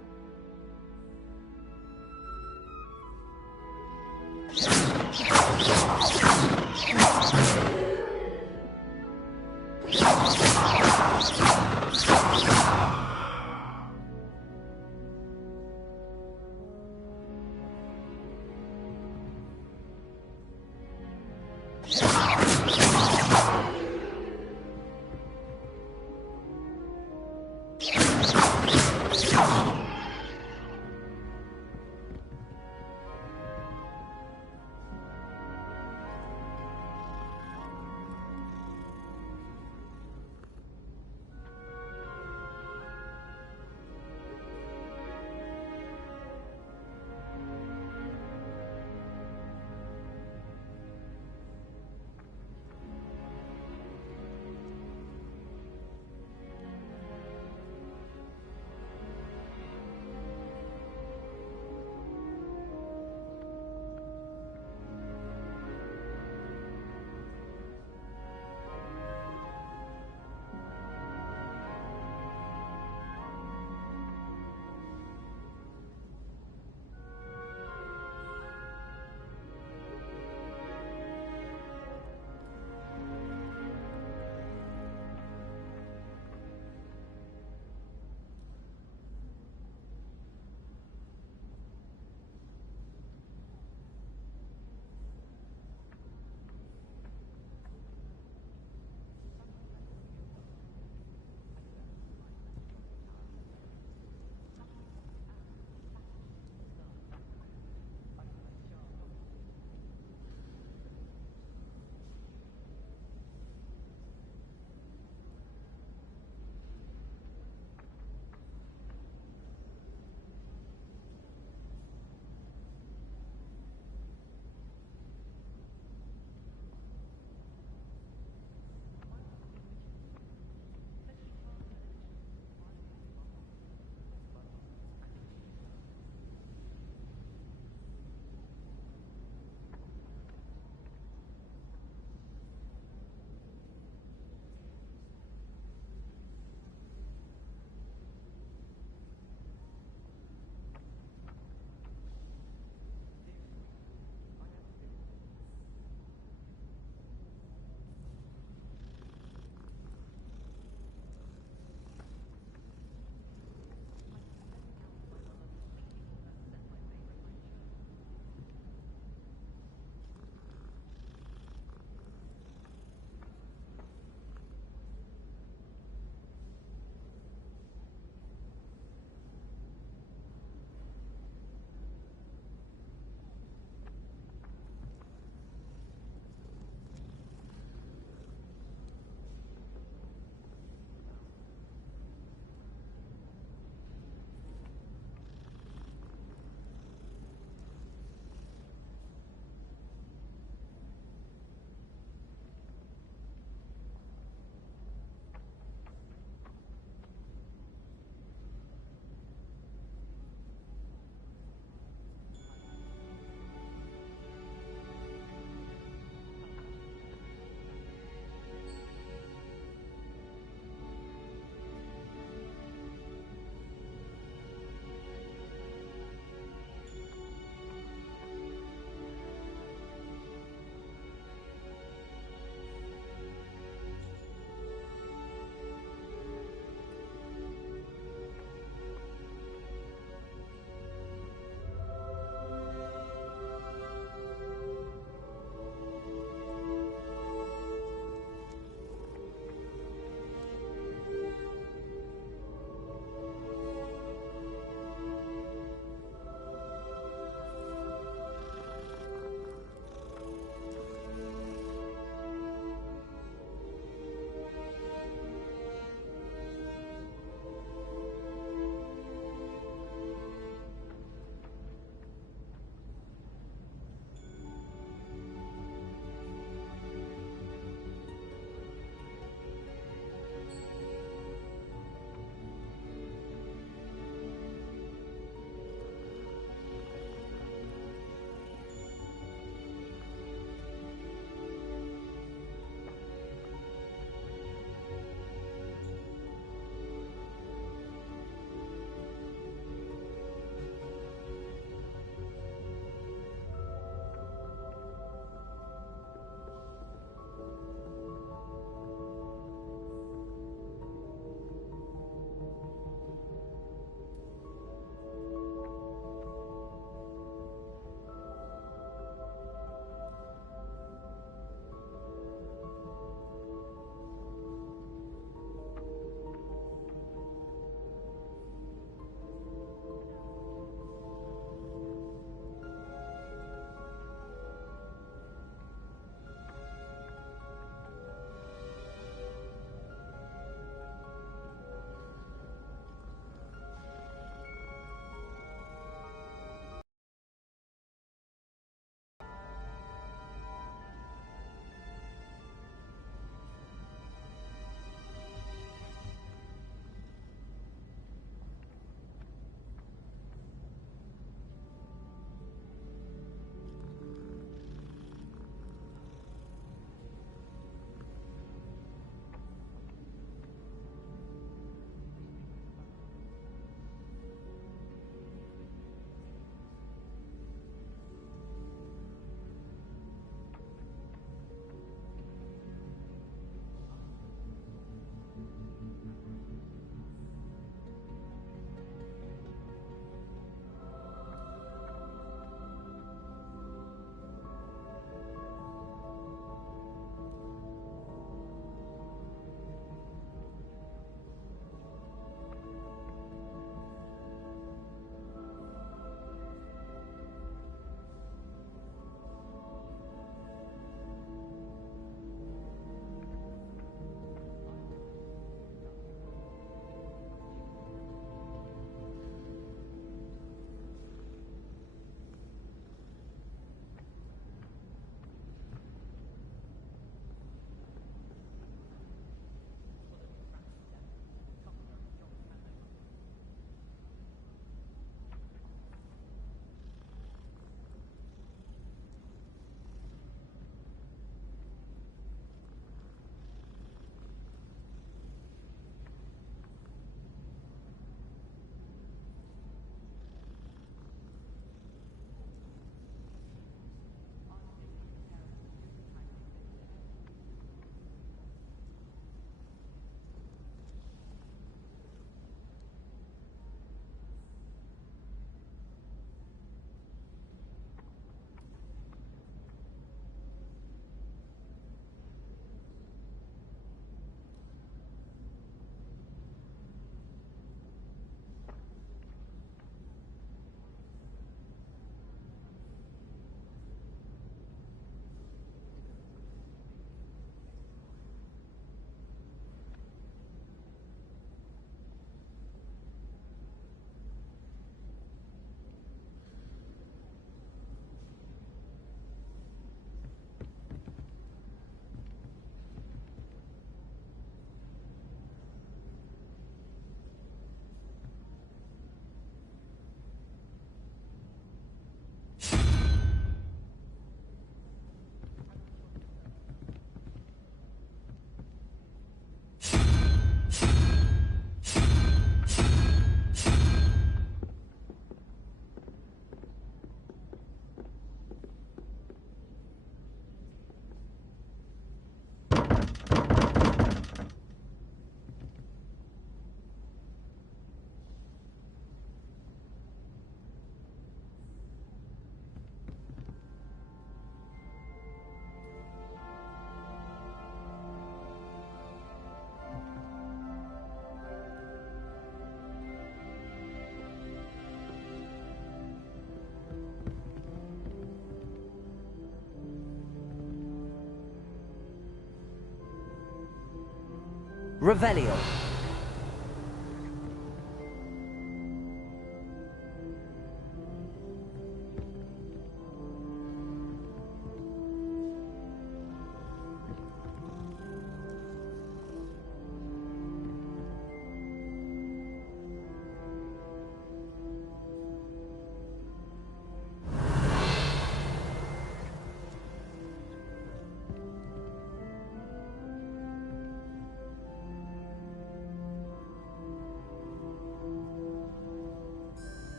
Revelio.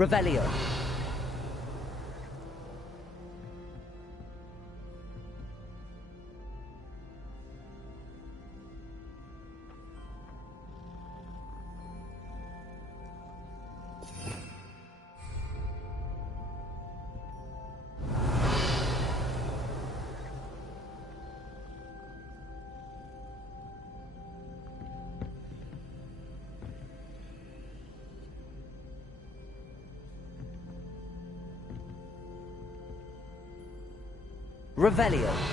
Revelio. Revelio.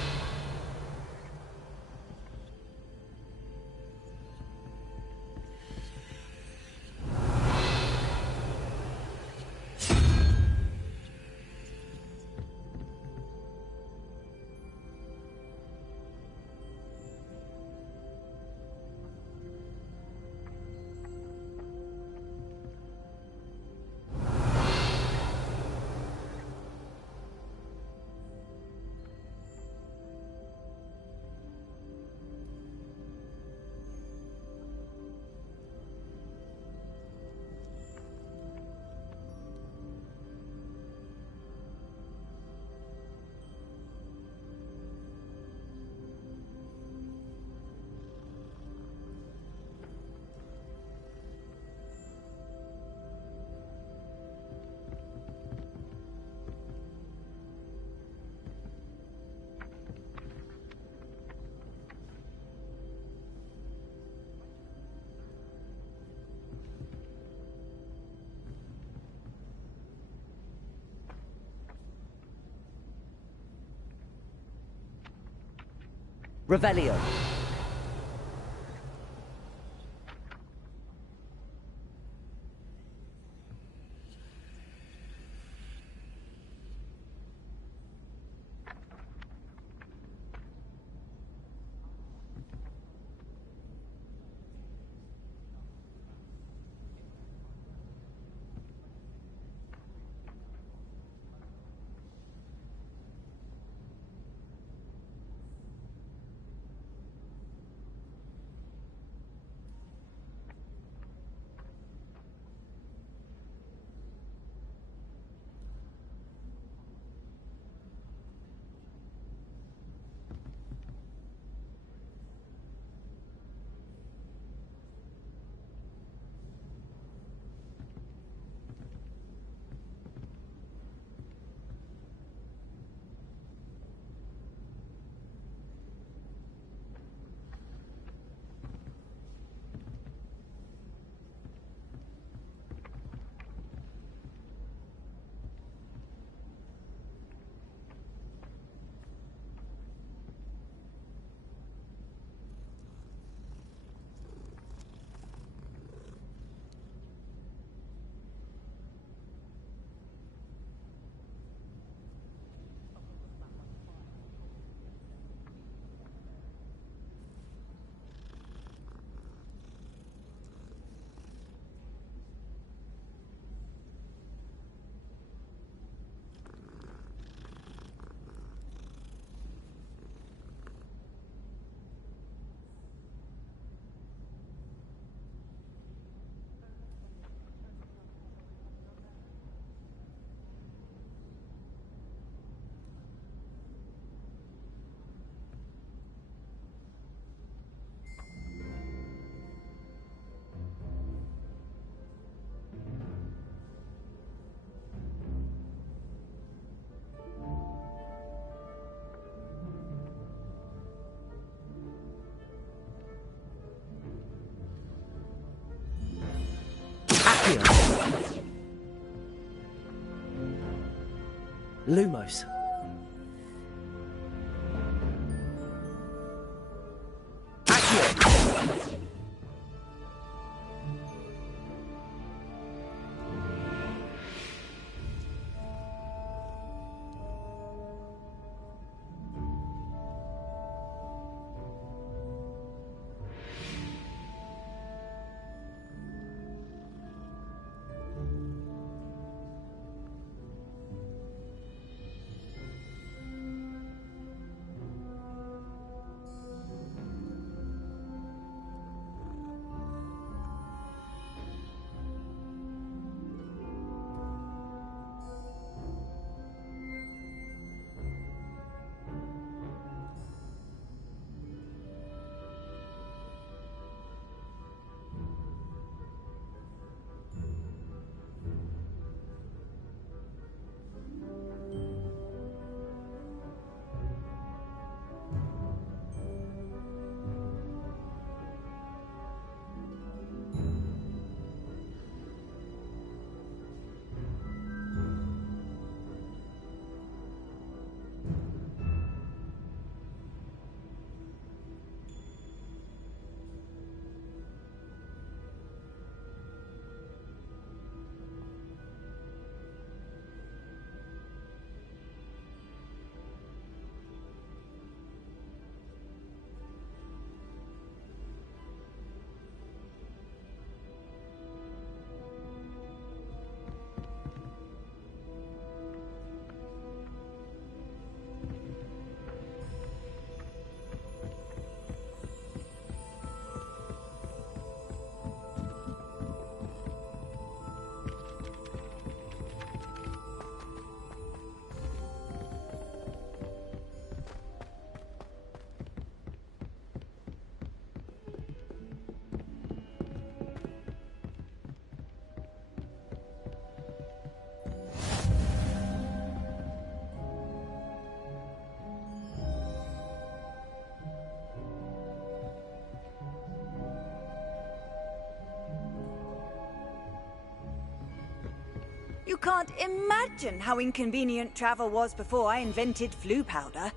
Revelio. Accio. Lumos. You can't imagine how inconvenient travel was before I invented flu powder.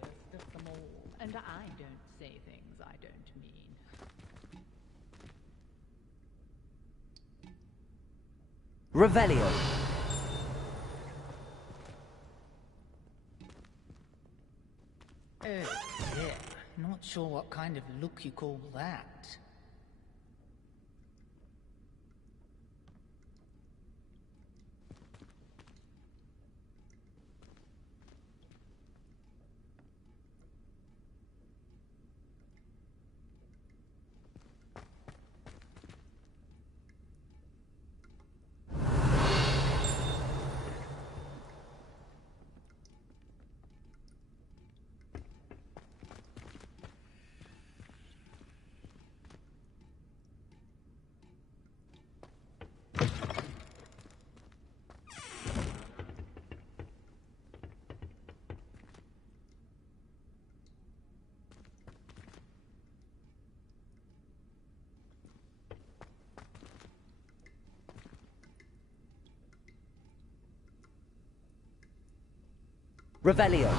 happiest of them all, and I don't say things I don't mean. Revelio. Oh dear, not sure what kind of look you call that. Revelio.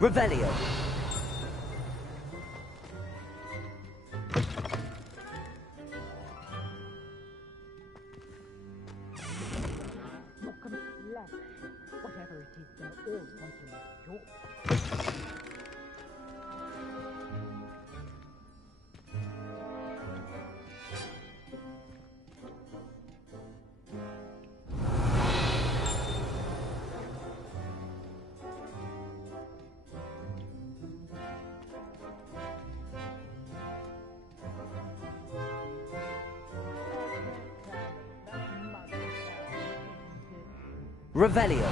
Revelio. Whatever it is, they're all wanting yours. Revelio.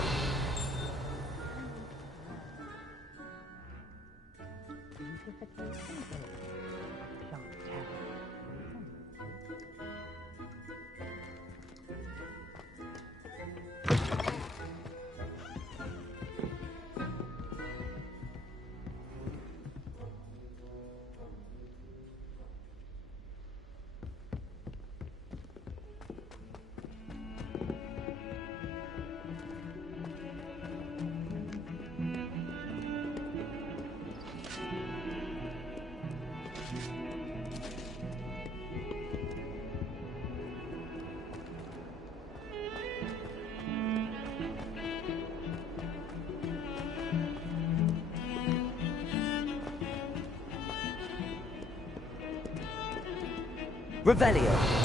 Revelio.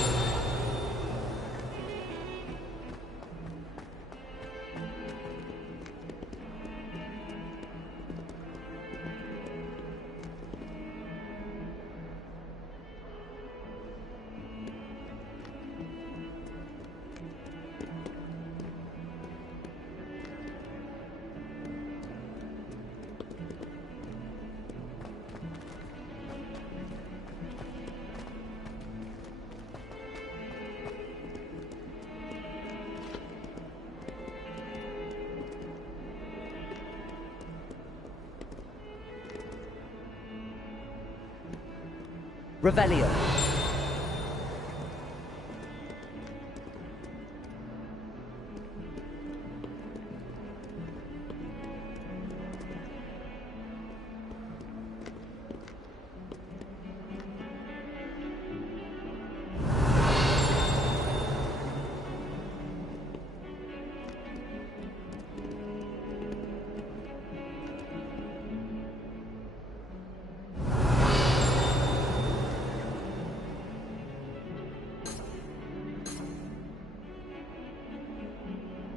Revelio.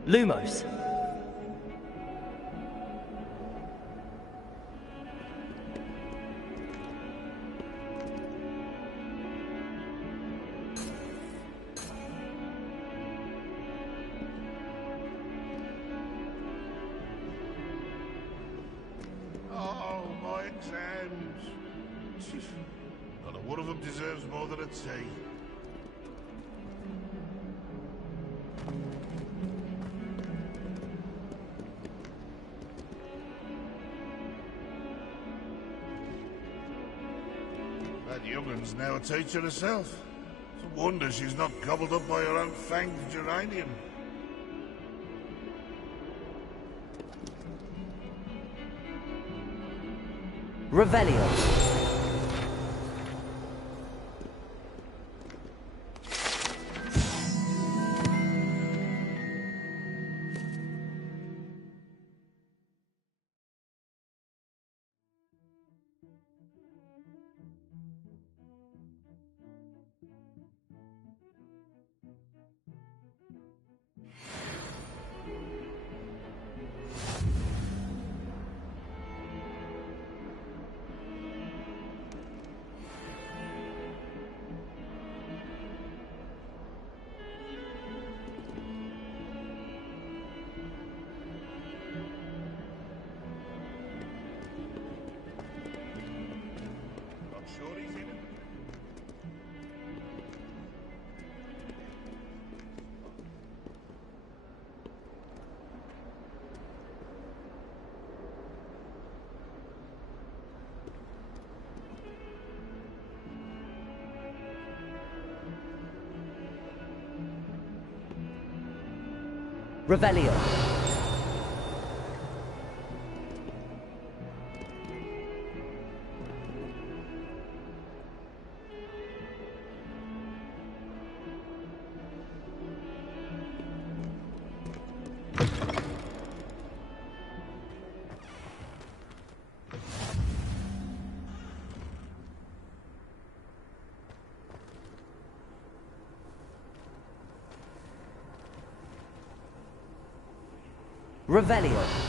Lumos. Oh, my exams. Not a one of them deserves more than a tea. That young'un's now a teacher herself. It's a wonder she's not gobbled up by her own fanged geranium. Revelio. Revelio. Revelio.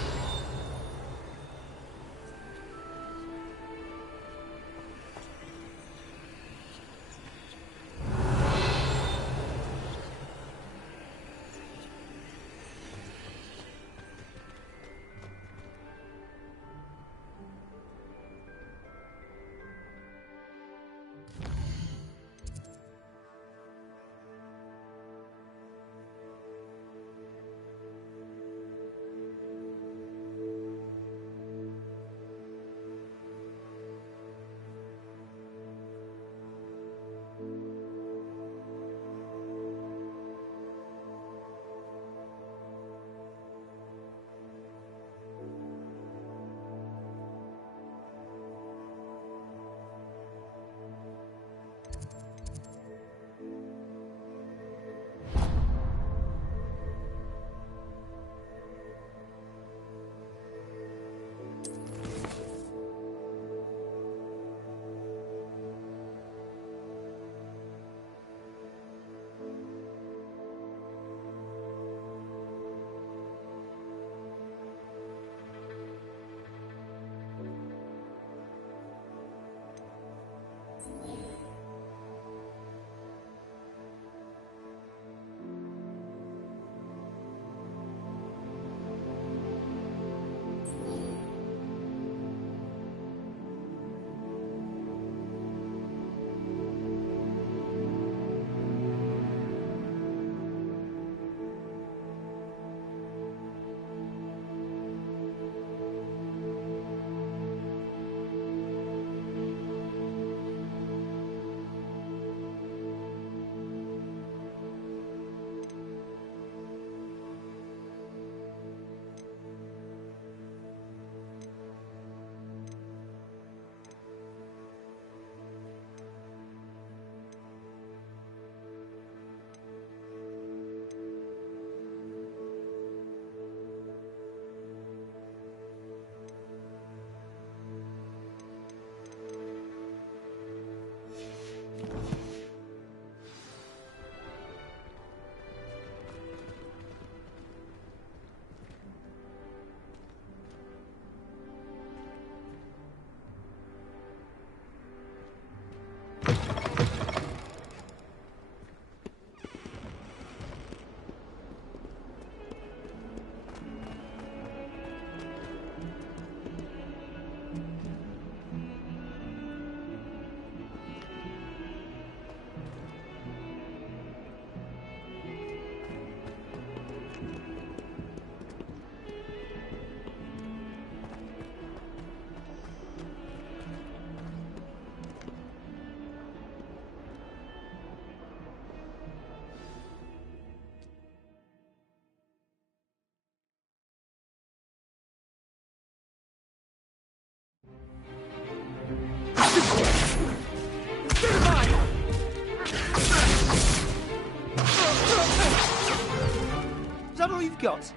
all you've got?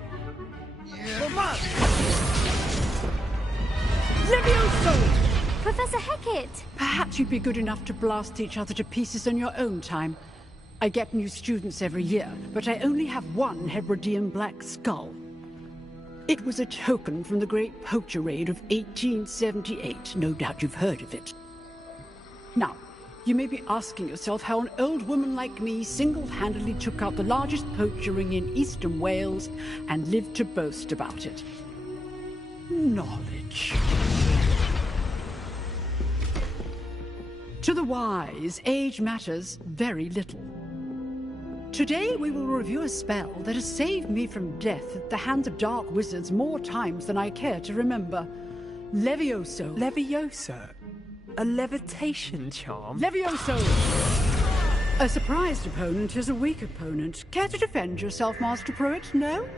Come on! Levioso! Professor Hecat! Perhaps you'd be good enough to blast each other to pieces on your own time. I get new students every year, but I only have one Hebridean black skull. It was a token from the Great Poacher Raid of 1878. No doubt you've heard of it. Now, you may be asking yourself how an old woman like me single-handedly took out the largest poacher ring in eastern Wales and lived to boast about it. Knowledge. To the wise, age matters very little. Today we will review a spell that has saved me from death at the hands of dark wizards more times than I care to remember. Levioso. Levioso? A levitation charm? Levioso! A surprised opponent is a weak opponent. Care to defend yourself, Master Pruitt? No?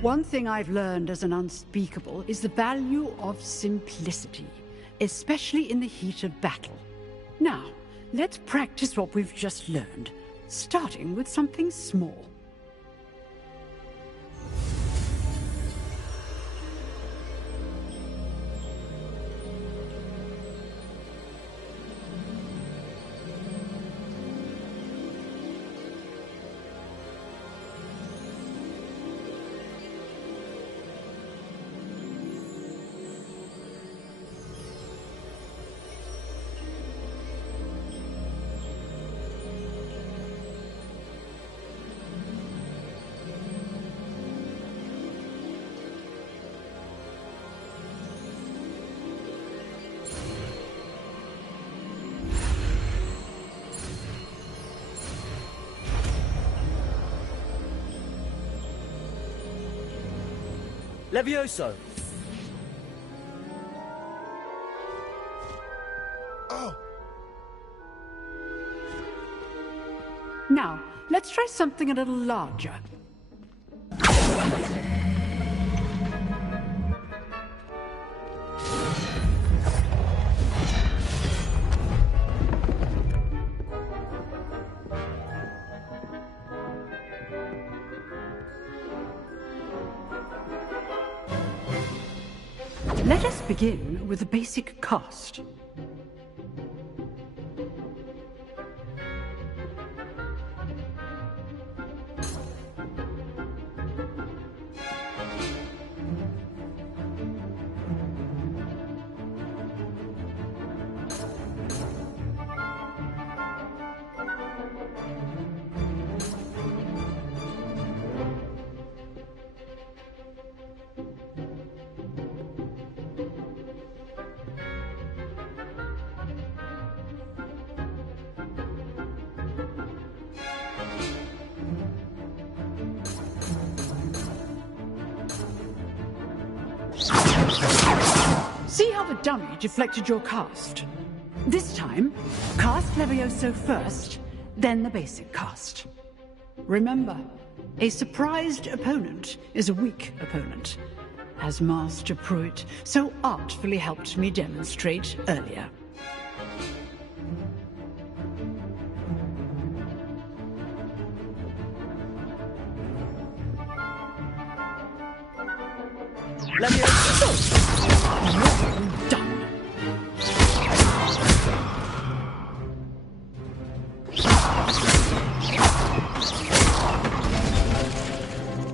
One thing I've learned as an unspeakable is the value of simplicity, especially in the heat of battle. Now, let's practice what we've just learned, starting with something small. Levioso! Oh! Now, let's try something a little larger. Let us begin with the basic cast. See how the dummy deflected your cast? This time, cast Levioso first, then the basic cast. Remember, a surprised opponent is a weak opponent, as Master Pruitt so artfully helped me demonstrate earlier. Levioso! Well done.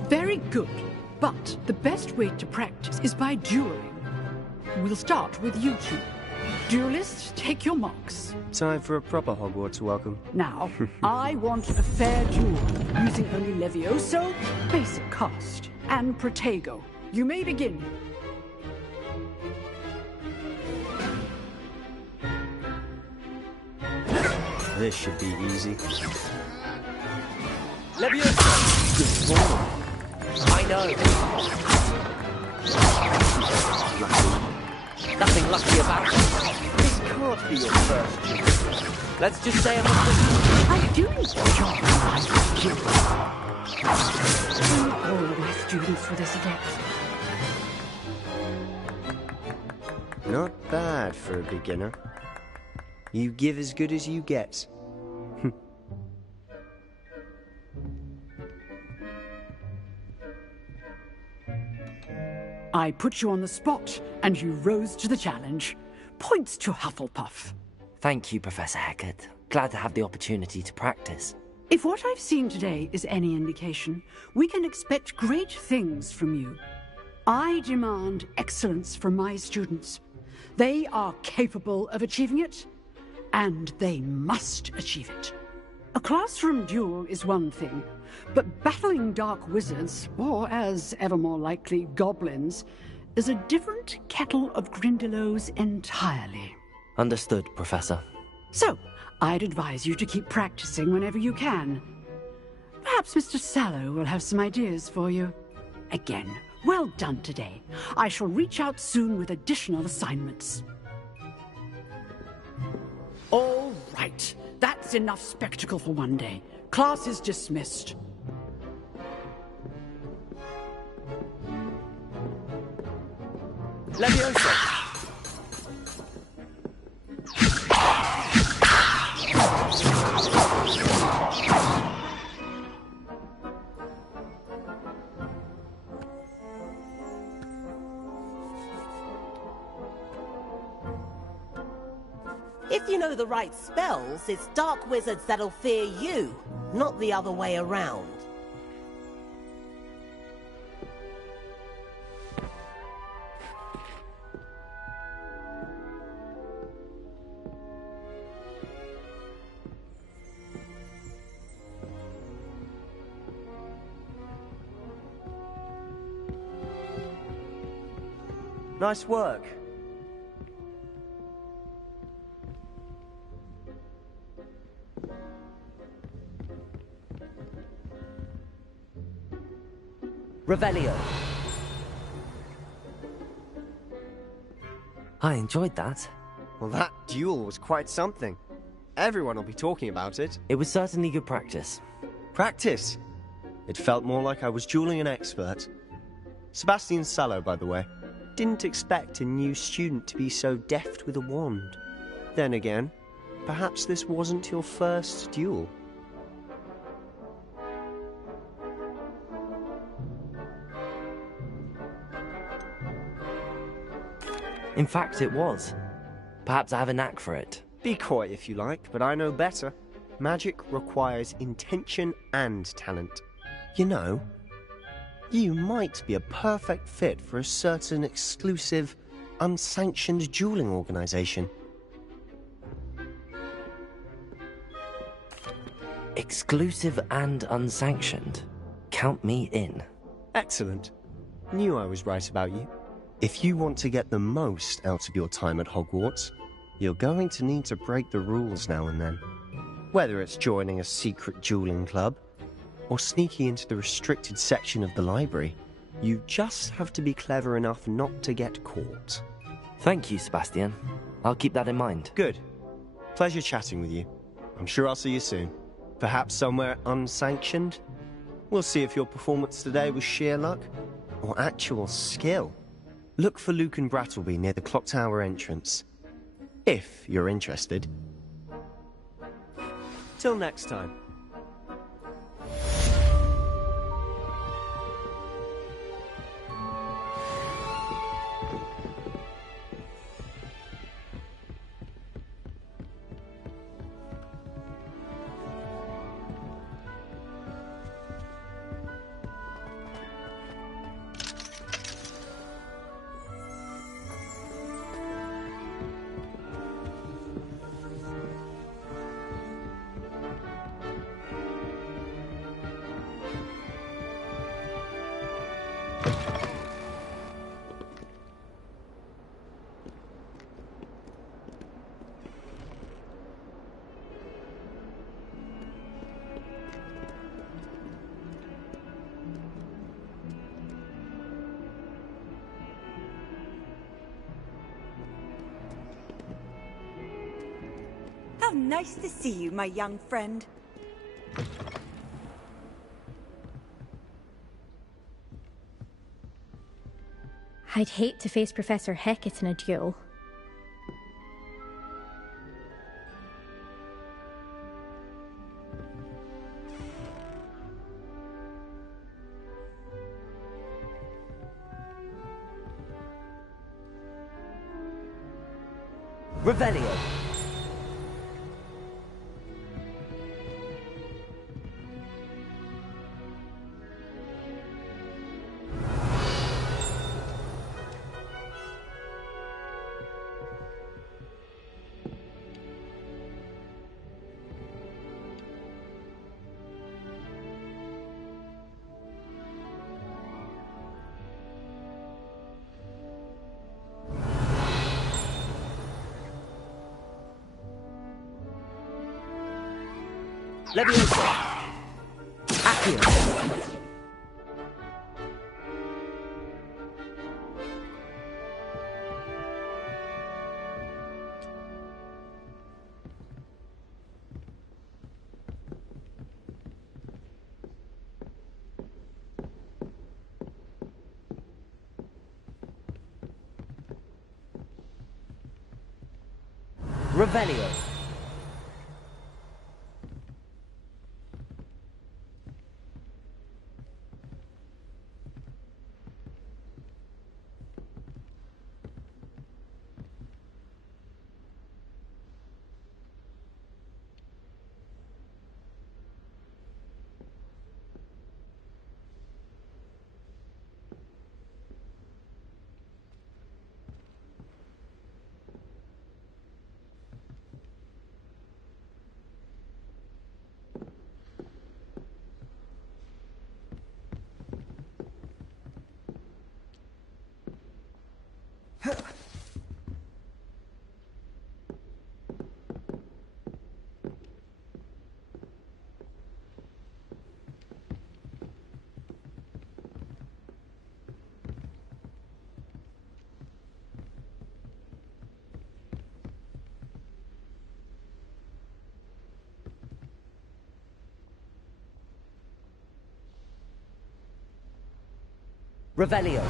Very good, but the best way to practice is by dueling. We'll start with you two. Duelists, take your marks. Time for a proper Hogwarts welcome. Now, I want a fair duel, using only Levioso, basic cast, and Protego. You may begin. This should be easy. Levioso! Good form. I know. Nothing lucky about it. This can't be your first duel. Let's just say I'm I do need to join my students. All of my students for this event. Not bad for a beginner. You give as good as you get. I put you on the spot, and you rose to the challenge. Points to Hufflepuff. Thank you, Professor Hecat. Glad to have the opportunity to practice. If what I've seen today is any indication, we can expect great things from you. I demand excellence from my students. They are capable of achieving it, and they must achieve it. A classroom duel is one thing, but battling dark wizards, or as ever more likely, goblins, is a different kettle of Grindylows entirely. Understood, Professor. So, I'd advise you to keep practicing whenever you can. Perhaps Mr. Sallow will have some ideas for you. Again, well done today. I shall reach out soon with additional assignments. All right. That's enough spectacle for one day. Class is dismissed. Levioso! If you know the right spells, it's dark wizards that'll fear you, not the other way around. Nice work. Revelio. I enjoyed that. Well, that duel was quite something. Everyone will be talking about it. It was certainly good practice. Practice? It felt more like I was dueling an expert. Sebastian Sallow, by the way. Didn't expect a new student to be so deft with a wand. Then again, perhaps this wasn't your first duel. In fact, it was. Perhaps I have a knack for it. Be coy if you like, but I know better. Magic requires intention and talent. You know, you might be a perfect fit for a certain exclusive, unsanctioned dueling organization. Exclusive and unsanctioned. Count me in. Excellent. Knew I was right about you. If you want to get the most out of your time at Hogwarts, you're going to need to break the rules now and then. Whether it's joining a secret dueling club, or sneaking into the restricted section of the library, you just have to be clever enough not to get caught. Thank you, Sebastian. I'll keep that in mind. Good. Pleasure chatting with you. I'm sure I'll see you soon. Perhaps somewhere unsanctioned? We'll see if your performance today was sheer luck, or actual skill. Look for Luke and Brattleby near the clock tower entrance. If you're interested. Till next time. How nice to see you, my young friend. I'd hate to face Professor Hecat in a duel. Revelio. Leviosa. Accio. Revelio. Revelio.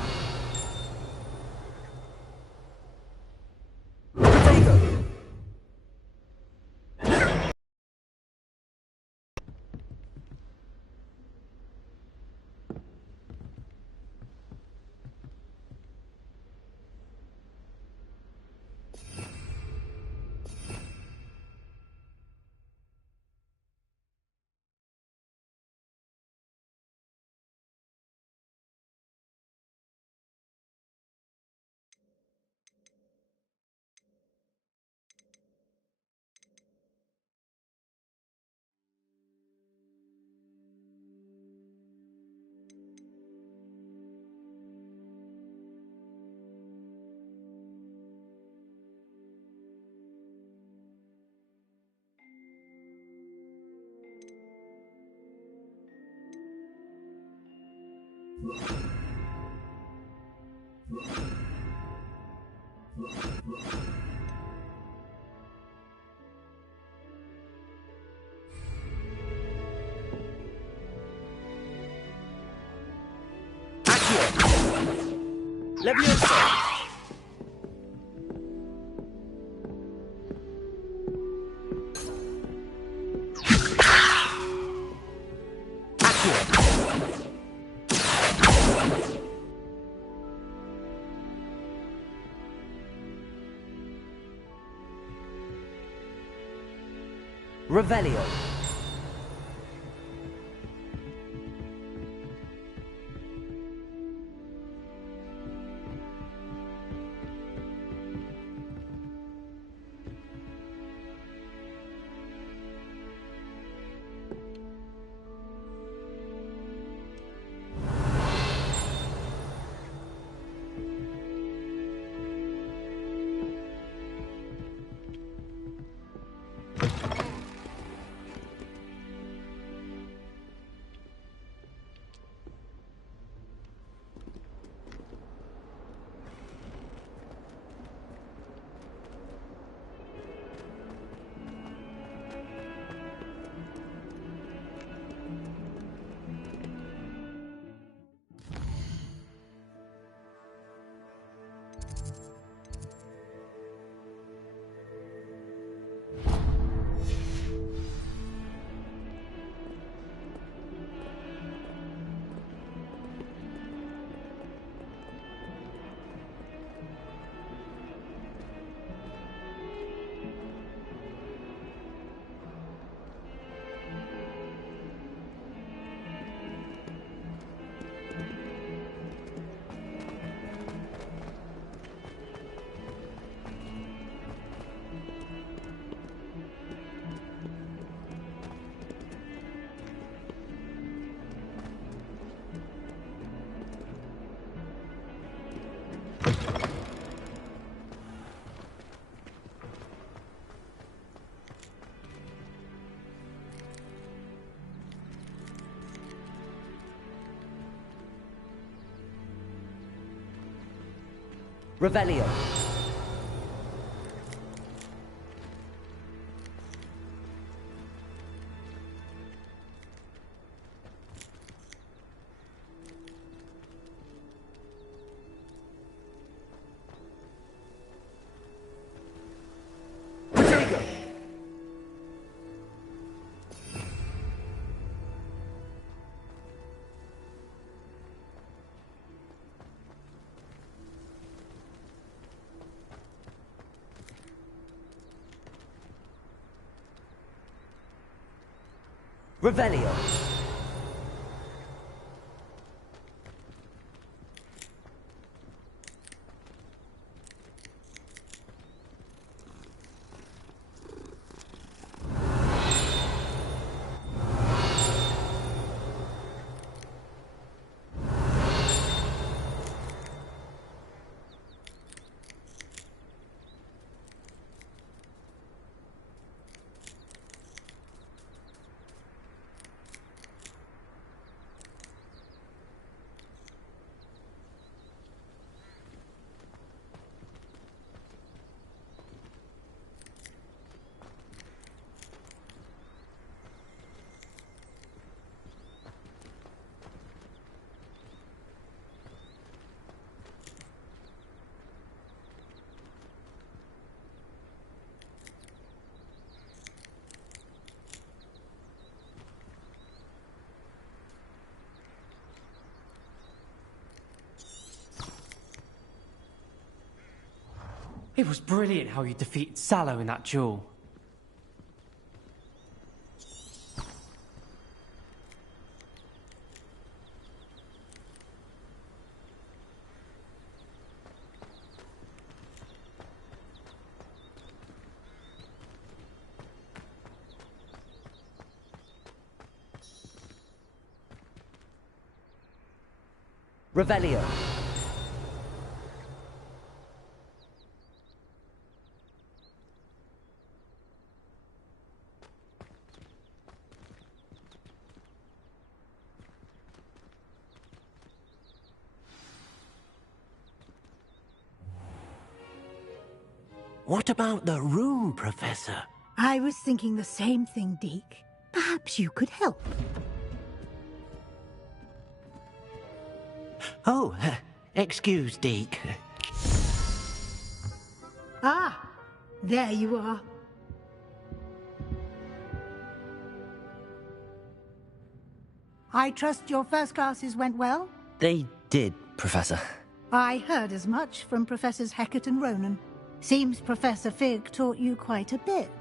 Leviosa. Revelio. Revelio. Revelio. It was brilliant how you defeated Sallow in that duel. Revelio. What about the room, Professor? I was thinking the same thing, Deke. Perhaps you could help. Oh, excuse, Deke. Ah, there you are. I trust your first classes went well? They did, Professor. I heard as much from Professors Hecat and Ronan. Seems Professor Fig taught you quite a bit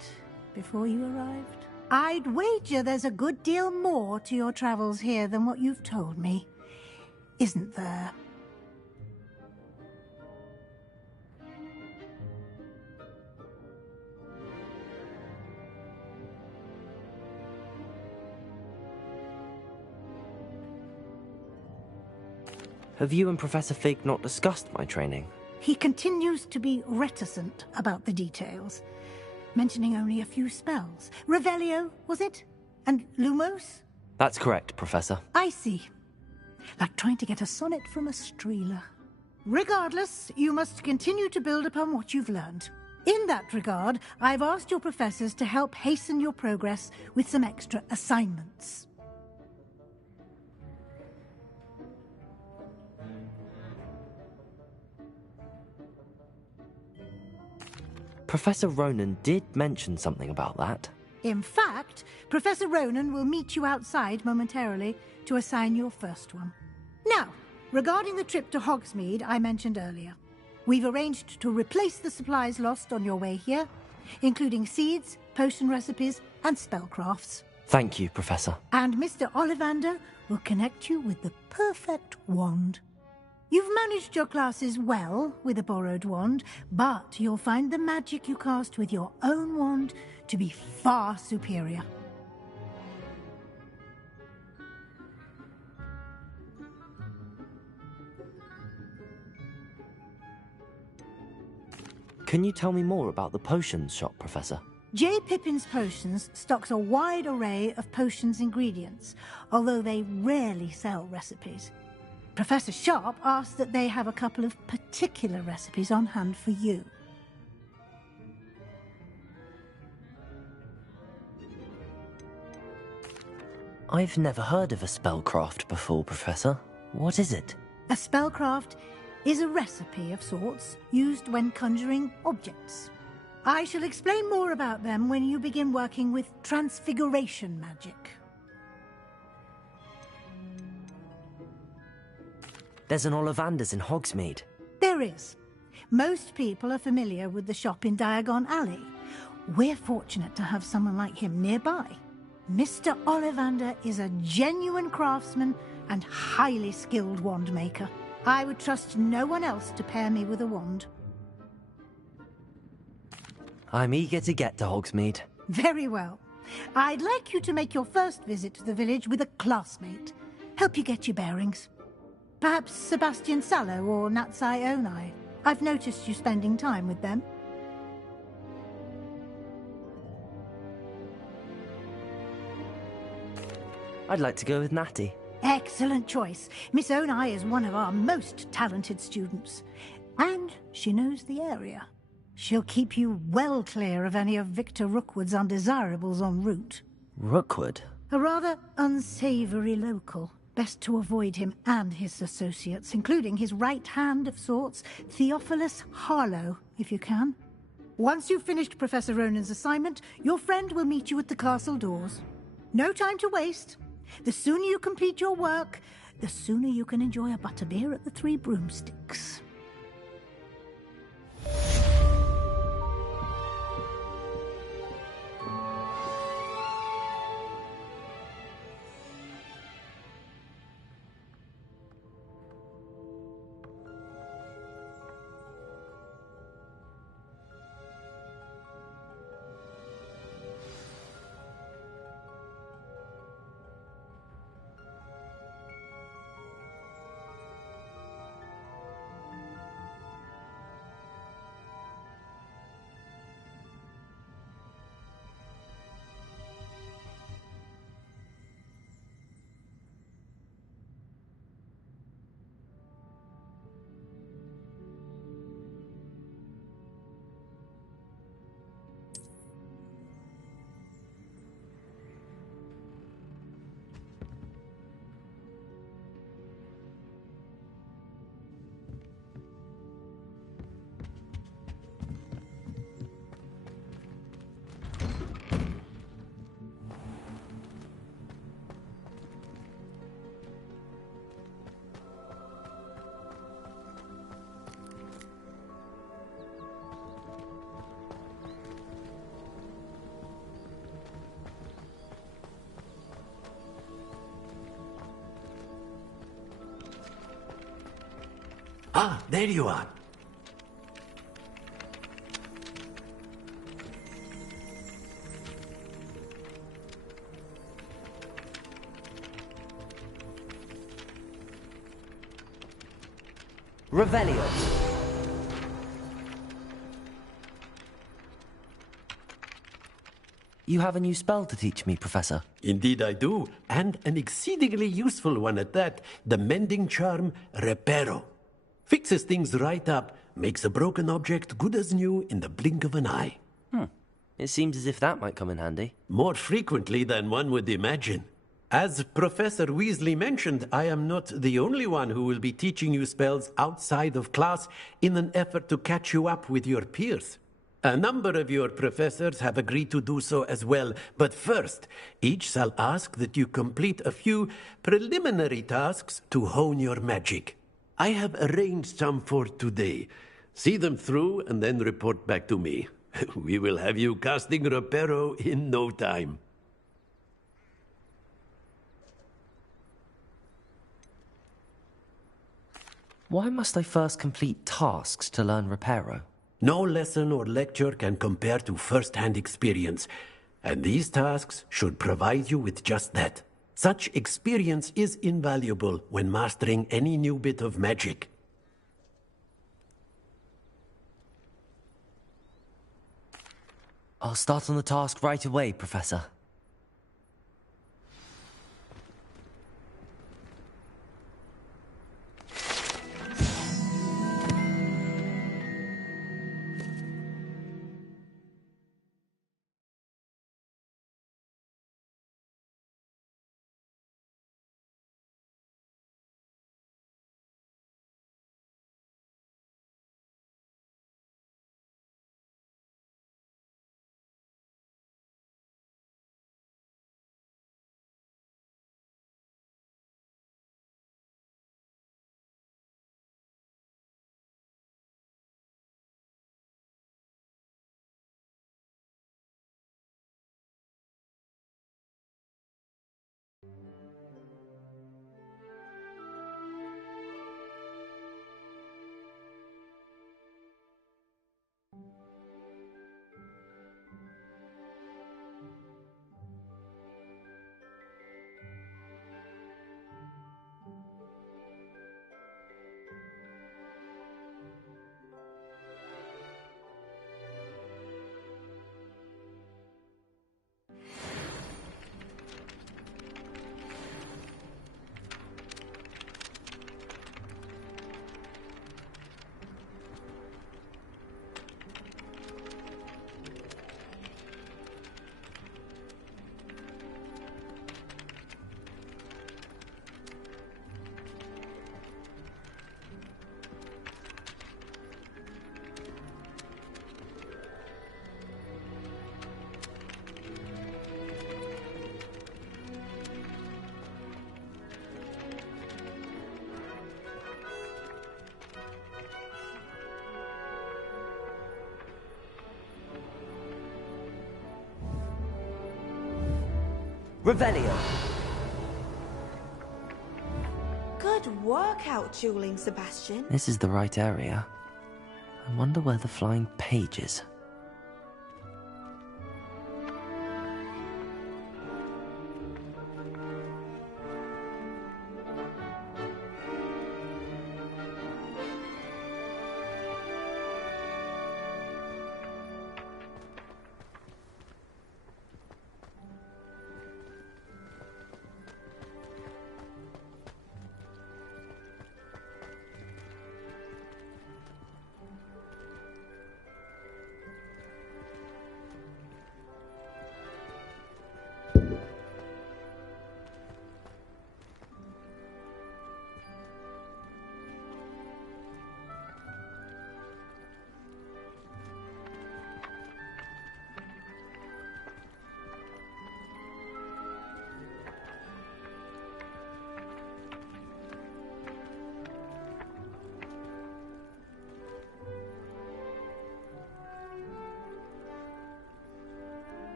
before you arrived. I'd wager there's a good deal more to your travels here than what you've told me. Isn't there? Have you and Professor Fig not discussed my training? He continues to be reticent about the details, mentioning only a few spells. Revelio, was it? And Lumos? That's correct, Professor. I see. Like trying to get a sonnet from a streeler. Regardless, you must continue to build upon what you've learned. In that regard, I've asked your professors to help hasten your progress with some extra assignments. Professor Ronan did mention something about that. In fact, Professor Ronan will meet you outside momentarily to assign your first one. Now, regarding the trip to Hogsmeade I mentioned earlier, we've arranged to replace the supplies lost on your way here, including seeds, potion recipes, and spellcrafts. Thank you, Professor. And Mr. Ollivander will connect you with the perfect wand. You've managed your classes well with a borrowed wand, but you'll find the magic you cast with your own wand to be far superior. Can you tell me more about the potions shop, Professor? J. Pippin's Potions stocks a wide array of potions ingredients, although they rarely sell recipes. Professor Sharp asked that they have a couple of particular recipes on hand for you. I've never heard of a spellcraft before, Professor. What is it? A spellcraft is a recipe of sorts used when conjuring objects. I shall explain more about them when you begin working with transfiguration magic. There's an Ollivander's in Hogsmeade. There is. Most people are familiar with the shop in Diagon Alley. We're fortunate to have someone like him nearby. Mr. Ollivander is a genuine craftsman and highly skilled wand maker. I would trust no one else to pair me with a wand. I'm eager to get to Hogsmeade. Very well. I'd like you to make your first visit to the village with a classmate. Help you get your bearings. Perhaps Sebastian Sallow or Insaneone. I've noticed you spending time with them. I'd like to go with Natty. Excellent choice. Miss Onai is one of our most talented students. And she knows the area. She'll keep you well clear of any of Victor Rookwood's undesirables en route. Rookwood? A rather unsavoury local. Best to avoid him and his associates, including his right hand of sorts, Theophilus Harlow, if you can. Once you've finished Professor Ronan's assignment, your friend will meet you at the castle doors. No time to waste. The sooner you complete your work, the sooner you can enjoy a butterbeer at the Three Broomsticks. Ah, there you are. Revelio. You have a new spell to teach me, Professor. Indeed I do, and an exceedingly useful one at that. The mending charm, Reparo. Fixes things right up, makes a broken object good as new in the blink of an eye. It seems as if that might come in handy. More frequently than one would imagine. As Professor Weasley mentioned, I am not the only one who will be teaching you spells outside of class in an effort to catch you up with your peers. A number of your professors have agreed to do so as well, but first, each shall ask that you complete a few preliminary tasks to hone your magic. I have arranged some for today. See them through and then report back to me. We will have you casting Reparo in no time. Why must I first complete tasks to learn Reparo? No lesson or lecture can compare to first-hand experience, and these tasks should provide you with just that. Such experience is invaluable when mastering any new bit of magic. I'll start on the task right away, Professor. Revelio. Good work out dueling, Sebastian. This is the right area. I wonder where the flying page is.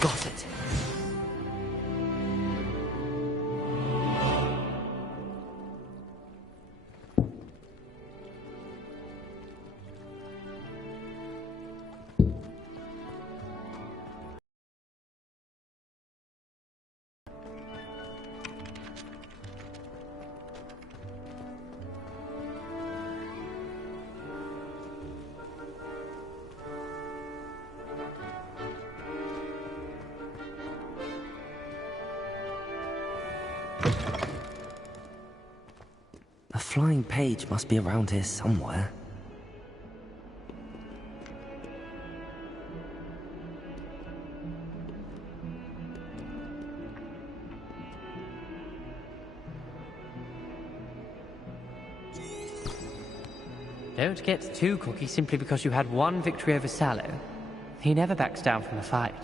Got it. The flying page must be around here somewhere. Don't get too cocky simply because you had one victory over Sallow. He never backs down from a fight.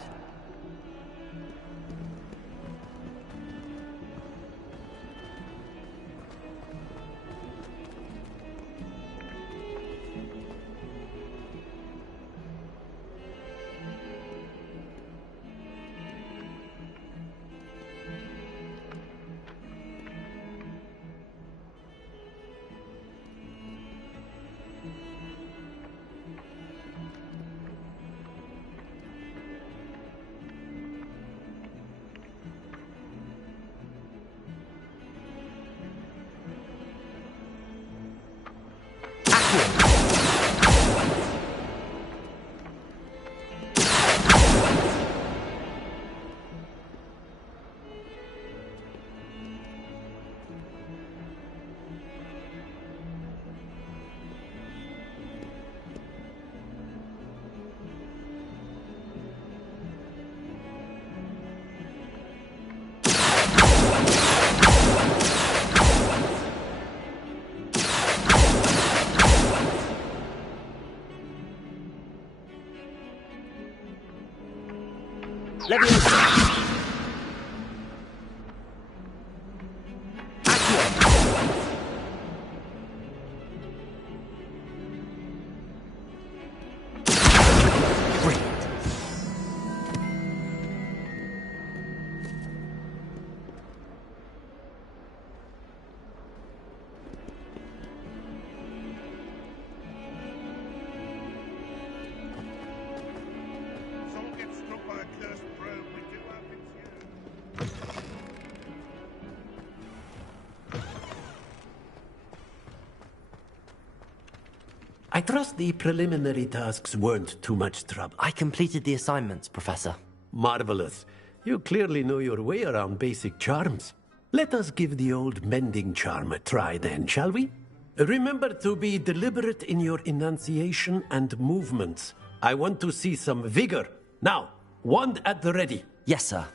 I trust the preliminary tasks weren't too much trouble. I completed the assignments, Professor. Marvelous. You clearly know your way around basic charms. Let us give the old mending charm a try then, shall we? Remember to be deliberate in your enunciation and movements. I want to see some vigor. Now, wand at the ready. Yes, sir.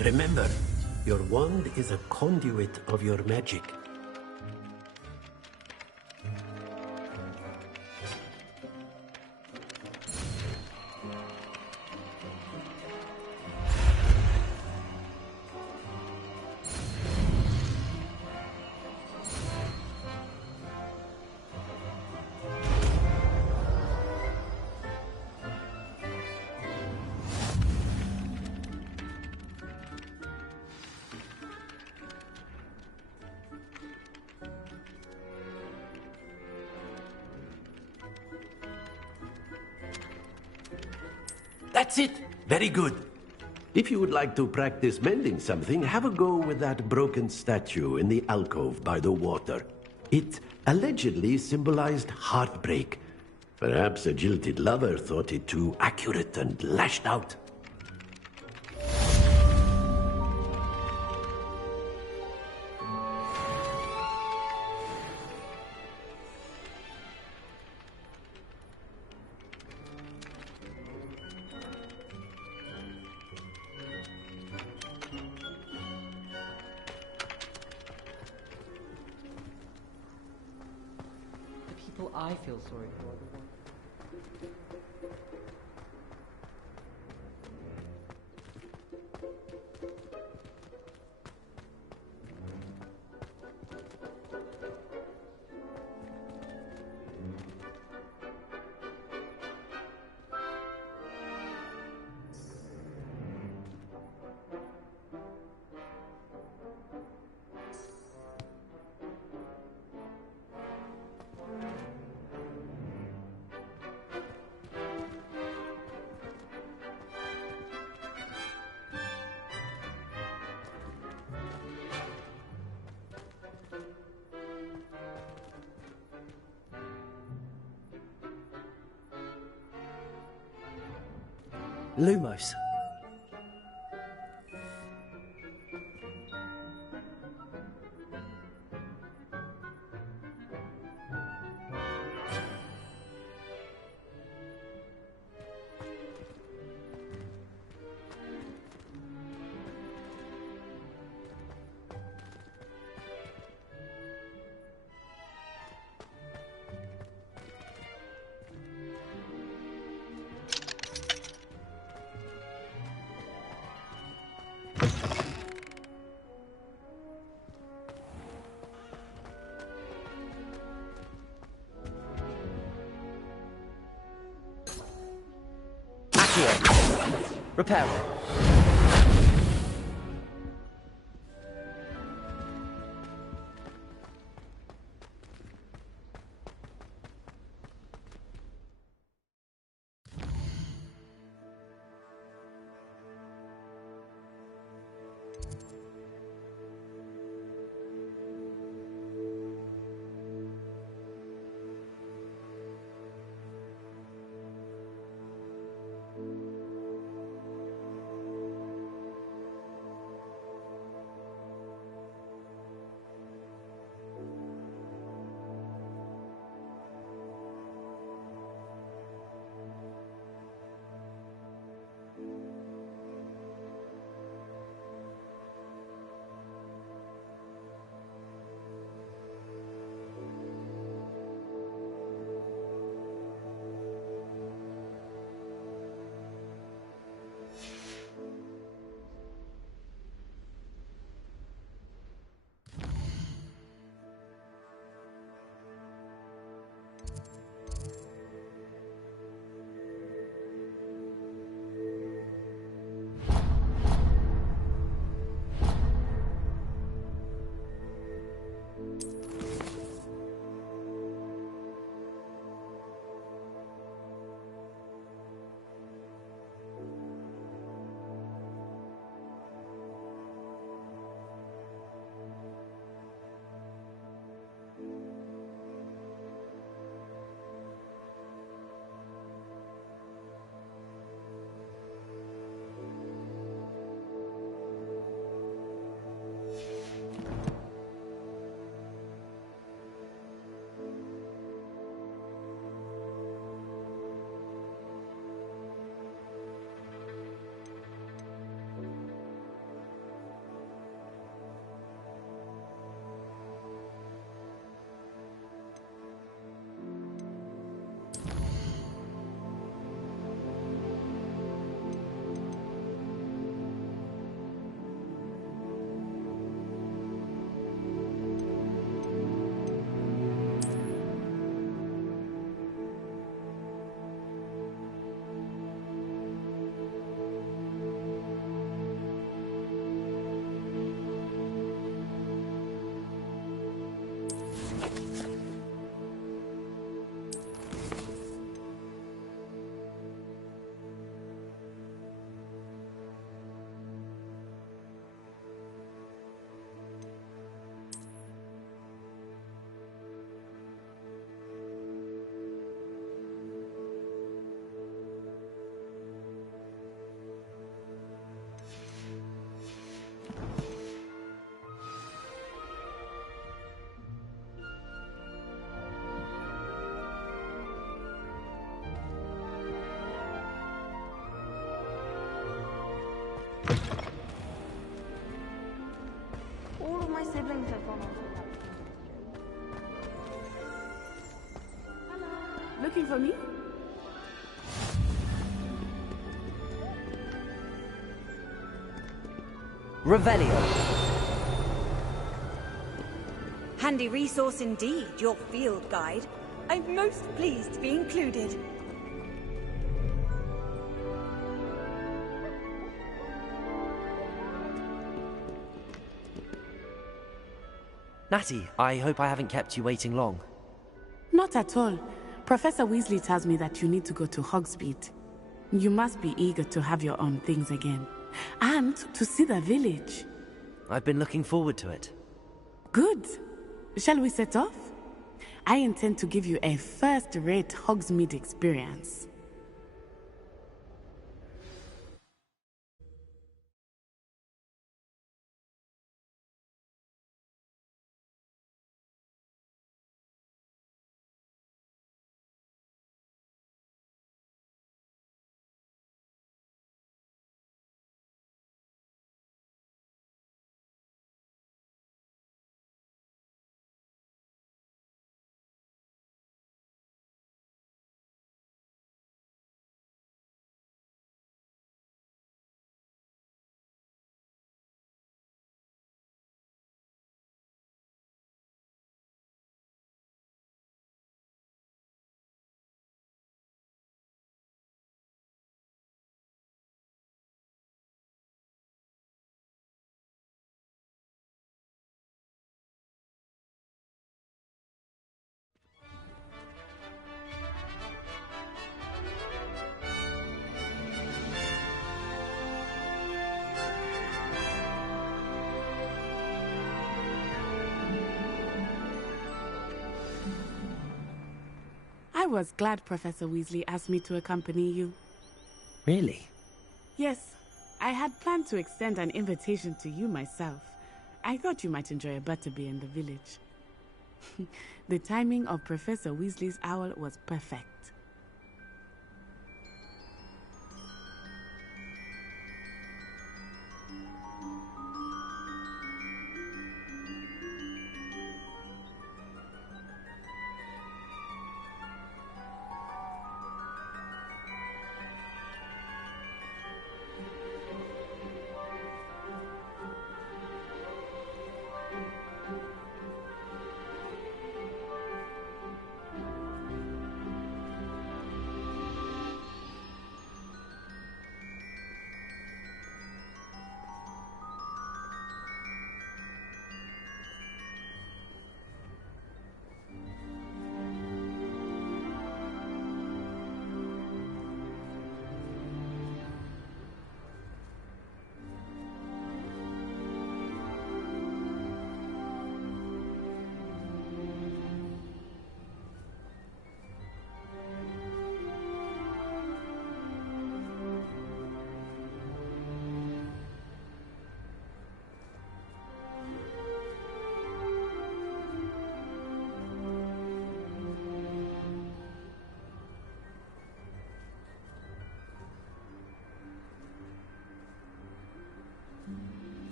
Remember, your wand is a conduit of your magic. That's it. Very good. If you would like to practice mending something, have a go with that broken statue in the alcove by the water. It allegedly symbolized heartbreak. Perhaps a jilted lover thought it too accurate and lashed out. I feel sorry for are the ones. Lumos. Repair. All of my siblings have gone on to that. Looking for me? Revelio. Handy resource indeed, your field guide. I'm most pleased to be included. Natty, I hope I haven't kept you waiting long. Not at all. Professor Weasley tells me that you need to go to Hogsmeade. You must be eager to have your own things again. And to see the village. I've been looking forward to it. Good. Shall we set off? I intend to give you a first-rate Hogsmeade experience. I was glad Professor Weasley asked me to accompany you. Really? Yes, I had planned to extend an invitation to you myself. I thought you might enjoy a butterbeer in the village. The timing of Professor Weasley's owl was perfect.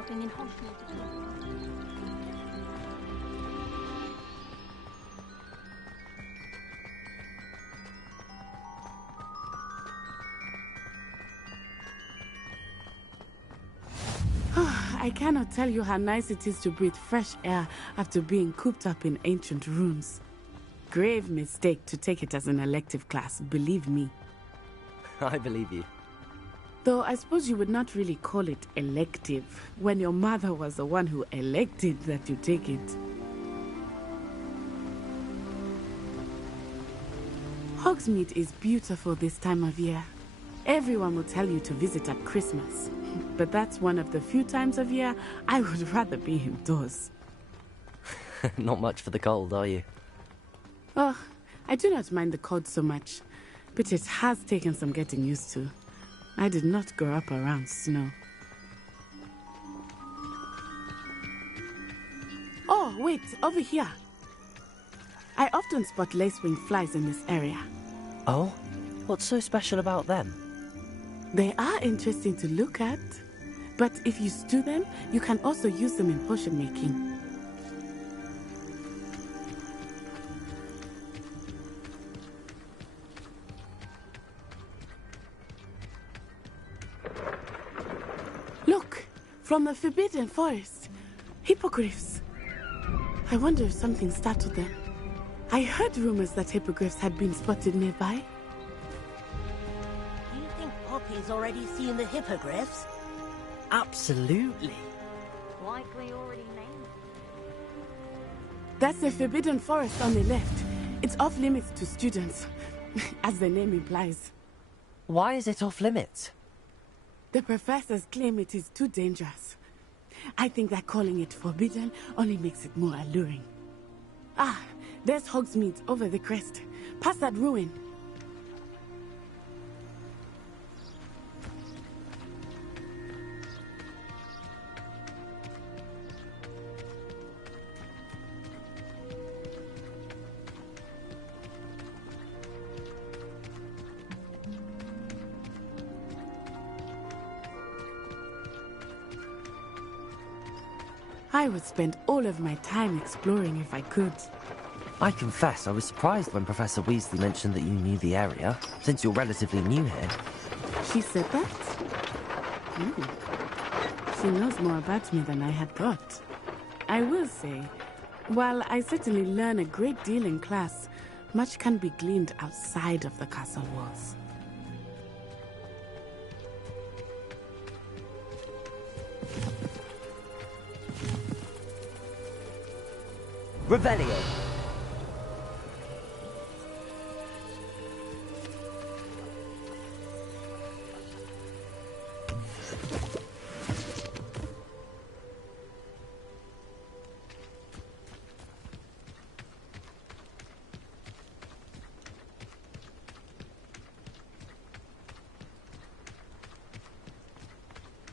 shopping in Hogsmeade at all. I cannot tell you how nice it is to breathe fresh air after being cooped up in ancient rooms. Grave mistake to take it as an elective class, believe me. I believe you. Though I suppose you would not really call it elective when your mother was the one who elected that you take it. Hogsmeade is beautiful this time of year. Everyone will tell you to visit at Christmas. But that's one of the few times of year I would rather be indoors. Not much for the cold, are you? Oh, I do not mind the cold so much, but it has taken some getting used to. I did not grow up around snow. Oh, wait, over here. I often spot lacewing flies in this area. Oh? What's so special about them? They are interesting to look at, but if you stew them, you can also use them in potion making. Look, from the Forbidden Forest, hippogriffs. I wonder if something startled them. I heard rumors that hippogriffs had been spotted nearby. You think Poppy's already seen the hippogriffs? Absolutely. Likely already named. That's the Forbidden Forest on the left. It's off limits to students, as the name implies. Why is it off limits? The professors claim it is too dangerous. I think that calling it forbidden only makes it more alluring. Ah, there's Hogsmeade over the crest. Past that ruin. I would spend all of my time exploring if I could. I confess I was surprised when Professor Weasley mentioned that you knew the area, since you're relatively new here. She said that? She knows more about me than I had thought. I will say, while I certainly learn a great deal in class, much can be gleaned outside of the castle walls. Revelio.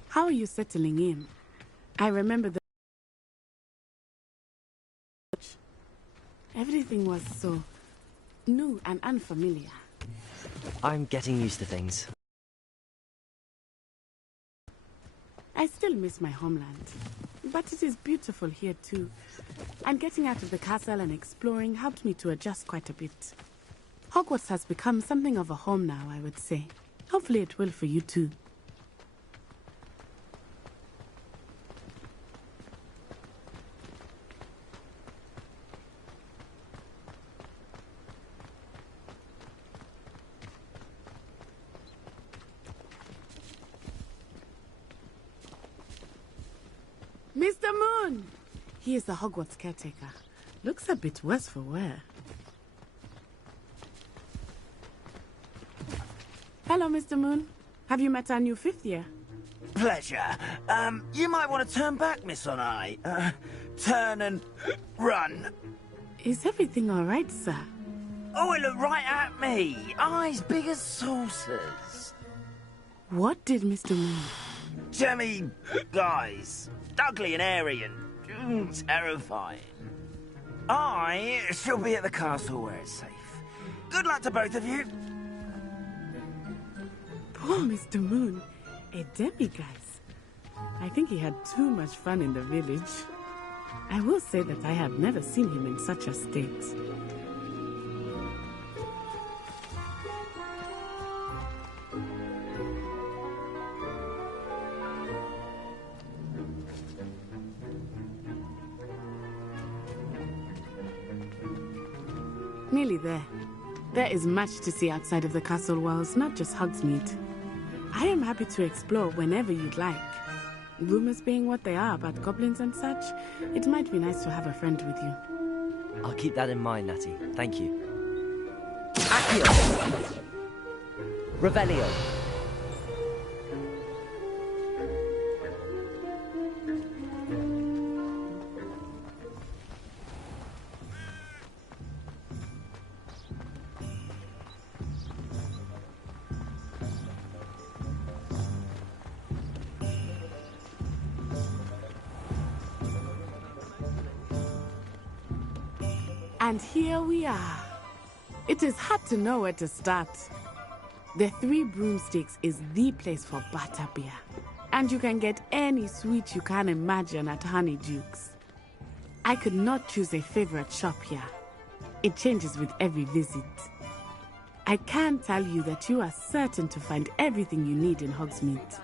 How are you settling in? I remember the... Everything was so new and unfamiliar. I'm getting used to things. I still miss my homeland, but it is beautiful here too. And getting out of the castle and exploring helped me to adjust quite a bit. Hogwarts has become something of a home now, I would say. Hopefully it will for you too. Mr. Moon! He is the Hogwarts caretaker. Looks a bit worse for wear. Hello, Mr. Moon. Have you met our new fifth year? Pleasure. You might want to turn back, Miss Onai. Turn and run. Is everything all right, sir? Oh, it looked right at me. Eyes big as saucers. What did Mr. Moon? Jemmy guys. Ugly and airy and terrifying. I shall be at the castle where it's safe. Good luck to both of you. Poor Mr. Moon. A demiguise. I think he had too much fun in the village. I will say that I have never seen him in such a state. Nearly there. There is much to see outside of the castle walls, not just Hogsmeade. I am happy to explore whenever you'd like. Rumors being what they are about goblins and such, it might be nice to have a friend with you. I'll keep that in mind, Natty. Thank you. Accio! Revelio! And here we are. It is hard to know where to start. The Three Broomsticks is the place for butterbeer. And you can get any sweet you can imagine at Honeydukes. I could not choose a favorite shop here. It changes with every visit. I can tell you that you are certain to find everything you need in Hogsmeade.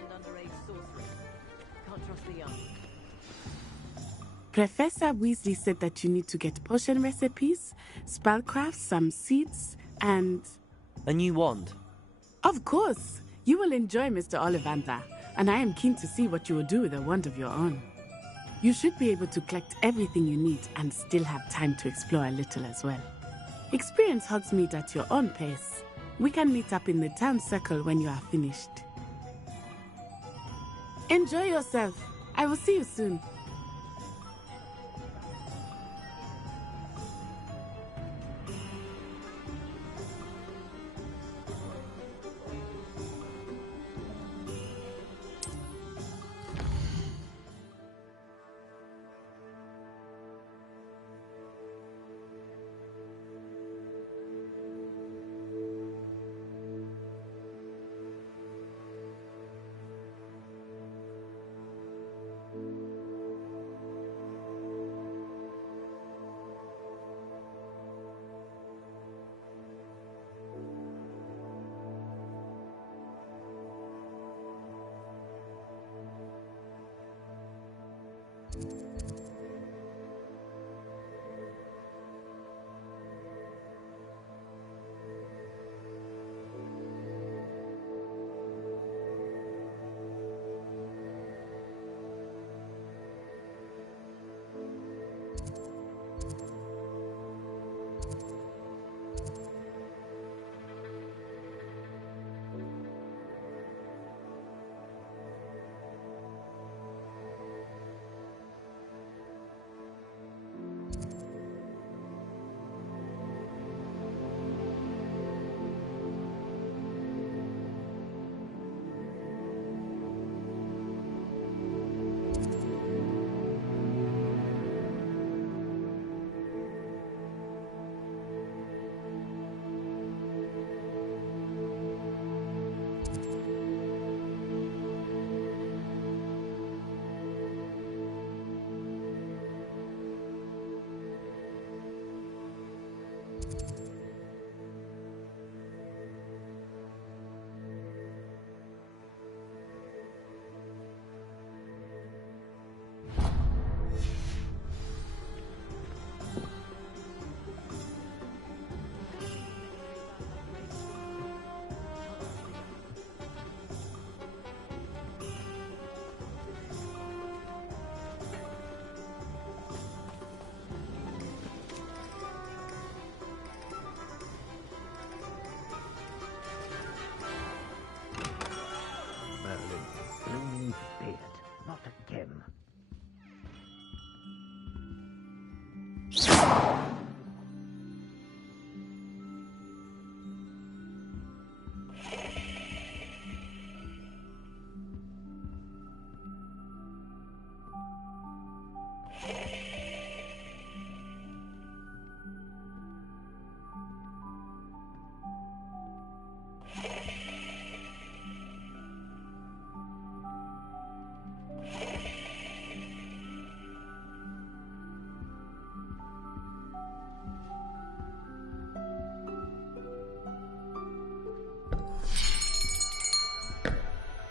Professor Weasley said that you need to get potion recipes, spellcrafts, some seeds, and... A new wand? Of course! You will enjoy Mr. Ollivander, and I am keen to see what you will do with a wand of your own. You should be able to collect everything you need and still have time to explore a little as well. Experience Hogsmeade at your own pace. We can meet up in the town circle when you are finished. Enjoy yourself. I will see you soon.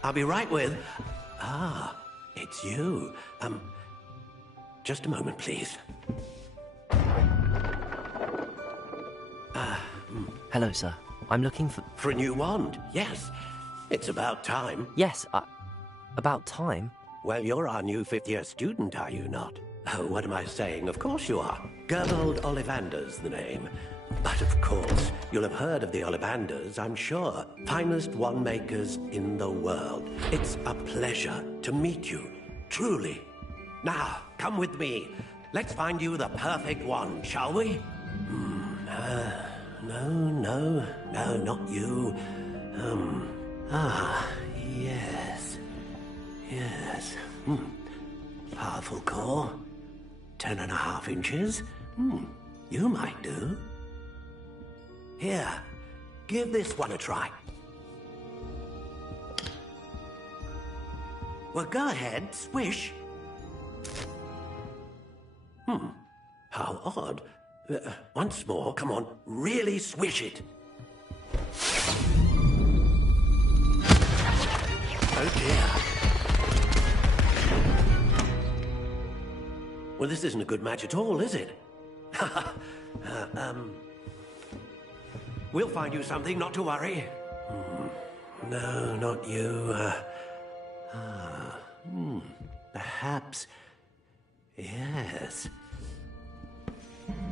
I'll be right with... Ah, it's you. Just a moment, please. Hello, sir. I'm looking for... For a new wand, yes. It's about time. Yes, about time? Well, you're our new fifth-year student, are you not? Oh, what am I saying? Of course you are. Gerbold Ollivander's the name. But of course, you'll have heard of the Ollivanders, I'm sure. Finest wand makers in the world. It's a pleasure to meet you, truly. Now, come with me. Let's find you the perfect wand, shall we? No, not you. Yes. Powerful core. 10.5 inches. You might do. Here, give this one a try. Well, go ahead, swish. How odd. Once more, come on, really swish it. Oh dear. Well, this isn't a good match at all, is it? We'll find you something, not to worry. No, not you. Perhaps... Yes.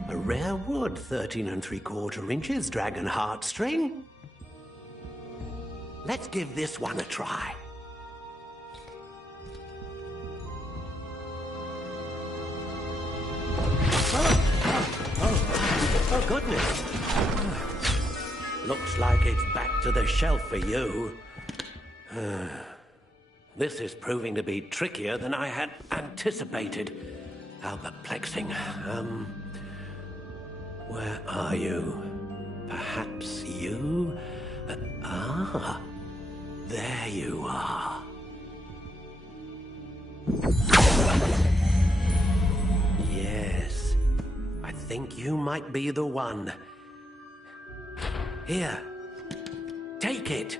A rare wood, 13 3/4 inches, dragon heartstring. Let's give this one a try. Oh, goodness. Looks like it's back to the shelf for you. This is proving to be trickier than I had anticipated. How perplexing. Where are you? Perhaps you? There you are. Yes, I think you might be the one. Here, take it.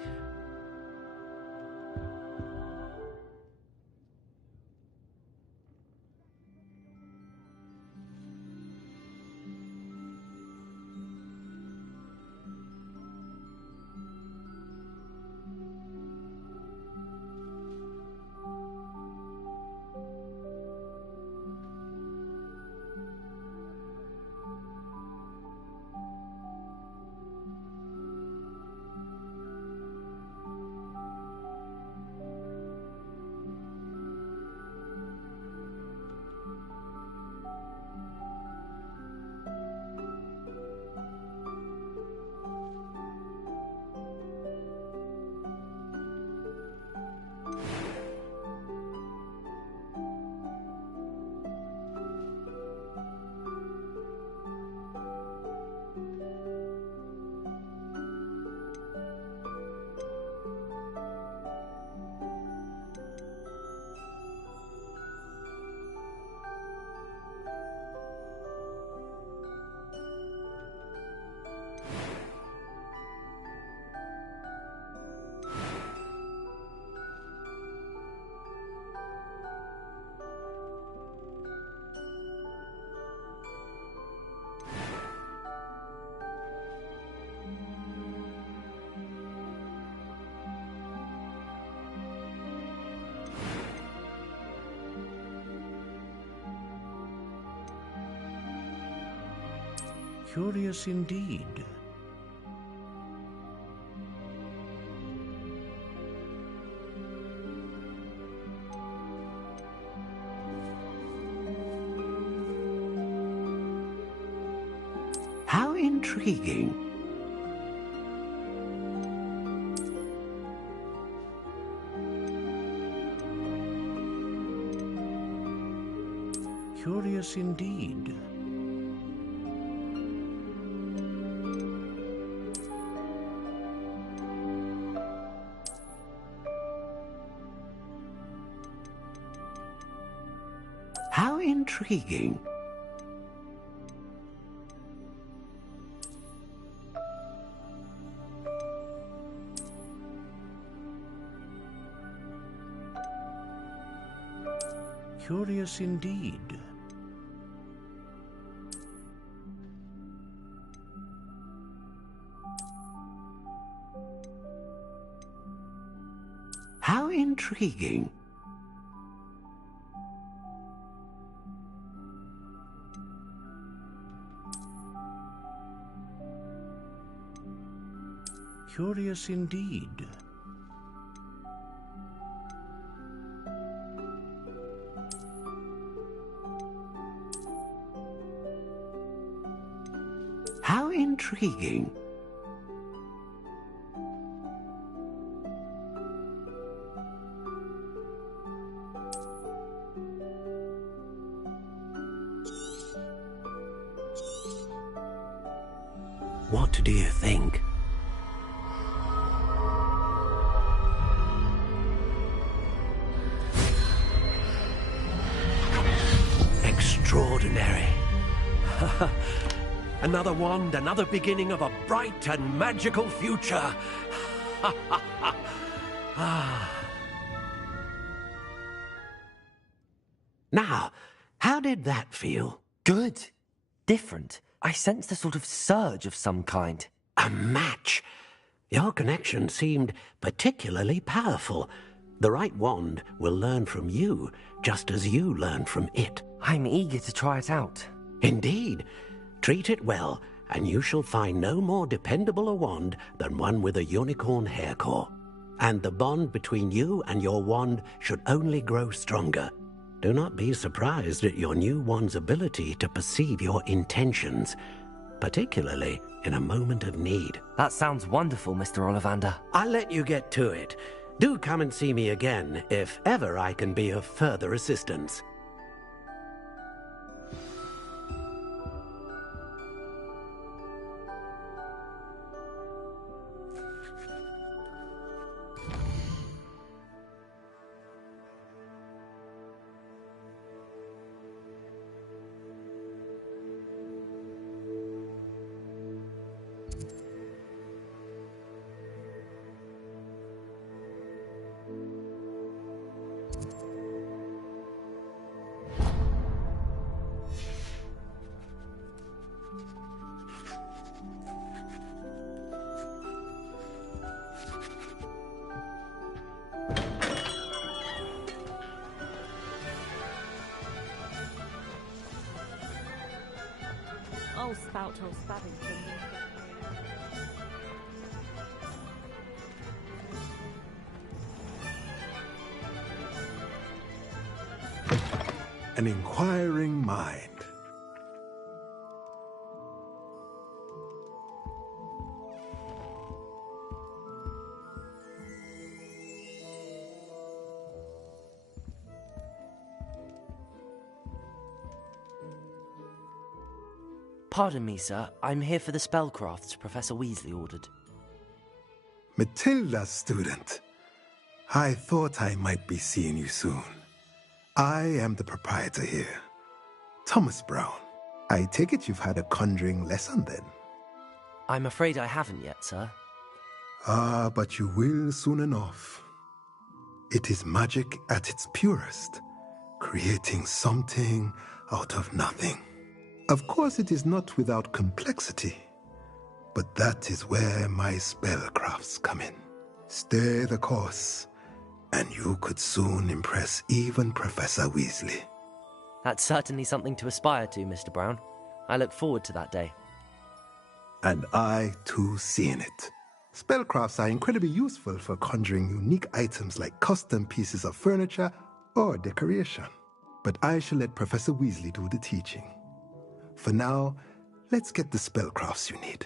Curious indeed. How intriguing. Curious indeed. How intriguing. Curious indeed. How intriguing. Curious indeed. How intriguing. What do you think? Extraordinary. Another wand, another beginning of a bright and magical future. Now, how did that feel? Good. Different. I sensed a sort of surge of some kind. A match. Your connection seemed particularly powerful. The right wand will learn from you, just as you learn from it. I'm eager to try it out. Indeed. Treat it well, and you shall find no more dependable a wand than one with a unicorn hair core. And the bond between you and your wand should only grow stronger. Do not be surprised at your new wand's ability to perceive your intentions, particularly in a moment of need. That sounds wonderful, Mr. Ollivander. I'll let you get to it. Do come and see me again if ever I can be of further assistance. Oh, spout or Spabbington. An inquiring mind. Pardon me, sir. I'm here for the spellcrafts Professor Weasley ordered. Matilda, student. I thought I might be seeing you soon. I am the proprietor here, Thomas Brown. I take it you've had a conjuring lesson then? I'm afraid I haven't yet, sir. Ah, but you will soon enough. It is magic at its purest, creating something out of nothing. Of course, it is not without complexity, but that is where my spellcrafts come in. Stay the course, and you could soon impress even Professor Weasley. That's certainly something to aspire to, Mr. Brown. I look forward to that day. And I, too, seeing it. Spellcrafts are incredibly useful for conjuring unique items like custom pieces of furniture or decoration. But I shall let Professor Weasley do the teaching. For now, let's get the spellcrafts you need.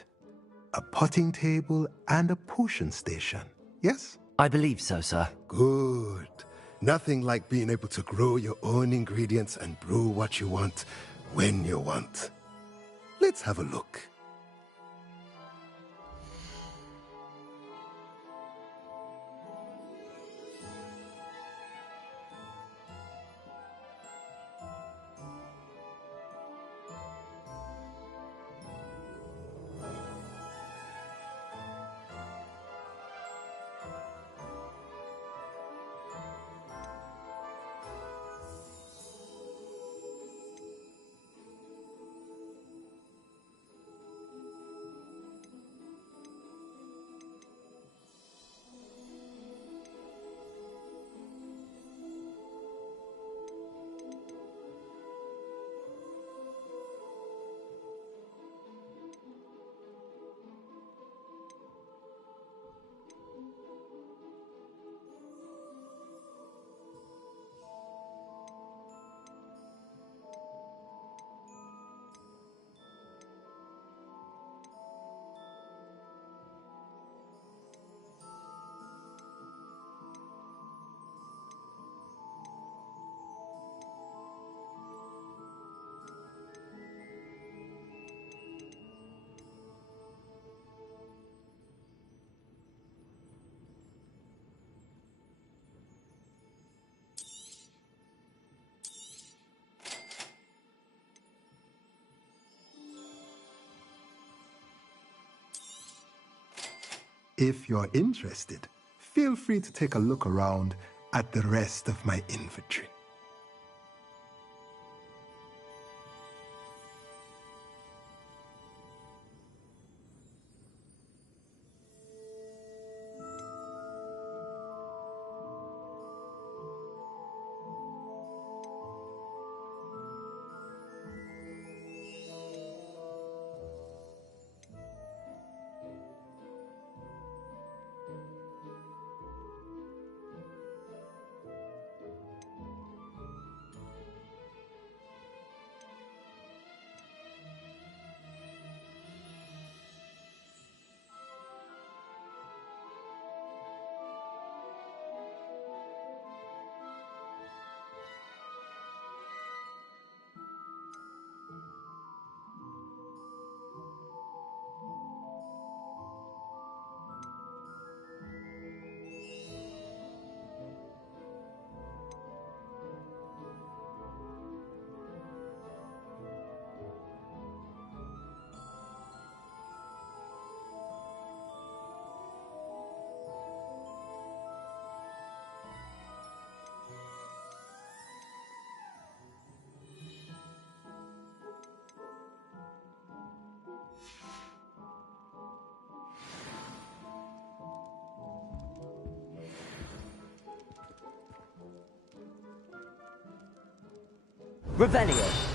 A potting table and a potion station, yes? I believe so, sir. Good. Nothing like being able to grow your own ingredients and brew what you want when you want. Let's have a look. If you're interested, feel free to take a look around at the rest of my inventory. Revelio.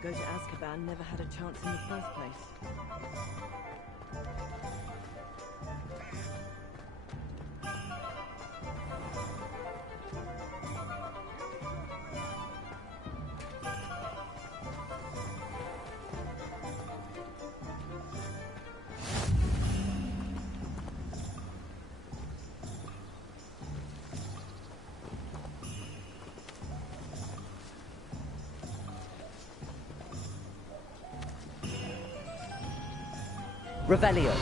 Go to Azkaban never had a chance in the first place. Revelio.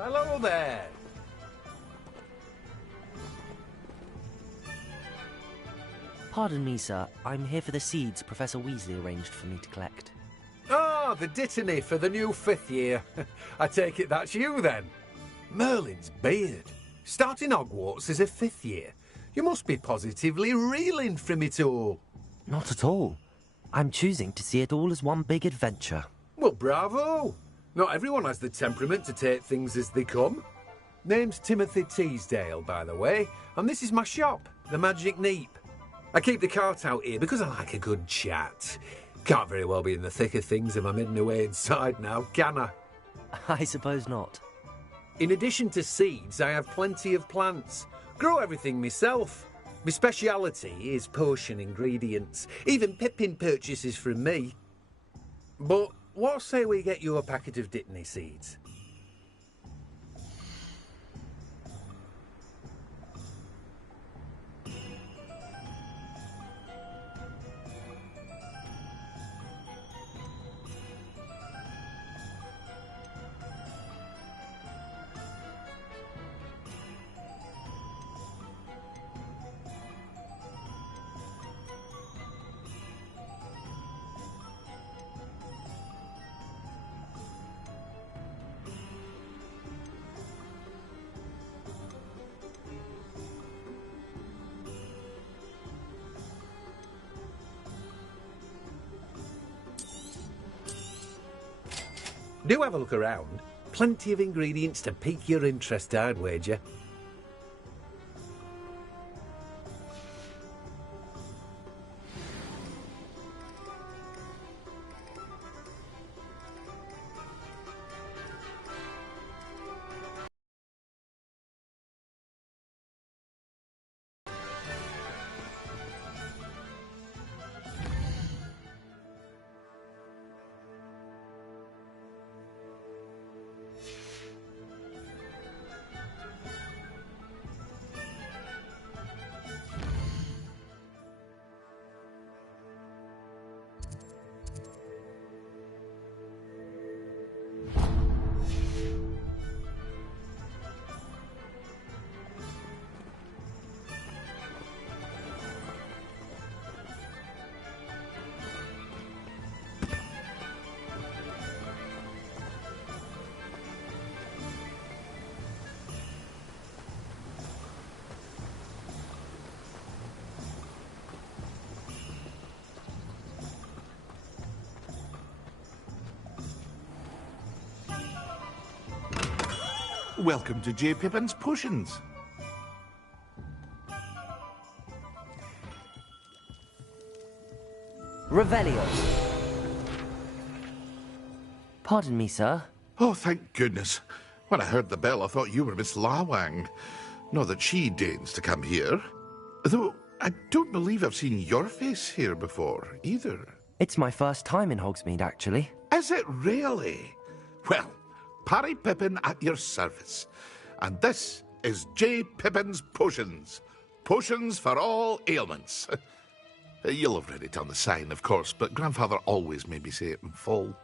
Hello there. Pardon me, sir. I'm here for the seeds Professor Weasley arranged for me to collect. Ah, the dittany for the new 5th year. I take it that's you, then. Merlin's beard. Starting Hogwarts as a 5th year. You must be positively reeling from it all. Not at all. I'm choosing to see it all as one big adventure. Well, bravo. Not everyone has the temperament to take things as they come. Name's Timothy Teasdale, by the way, and this is my shop, the Magic Neep. I keep the cart out here because I like a good chat. Can't very well be in the thick of things if I'm hidden away inside now, can I? I suppose not. In addition to seeds, I have plenty of plants. Grow everything myself. My speciality is potion ingredients. Even Pippin purchases from me. But what say we get you a packet of dittany seeds? Do have a look around. Plenty of ingredients to pique your interest, I'd wager. Welcome to J. Pippin's Potions. Revelio. Pardon me, sir. Oh, thank goodness. When I heard the bell, I thought you were Miss Lawang. Not that she deigns to come here. Though, I don't believe I've seen your face here before, either. It's my first time in Hogsmeade, actually. Is it really? Well, Parry Pippin at your service. And this is J. Pippin's Potions. Potions for all ailments. You'll have read it on the sign, of course, but Grandfather always made me say it in full.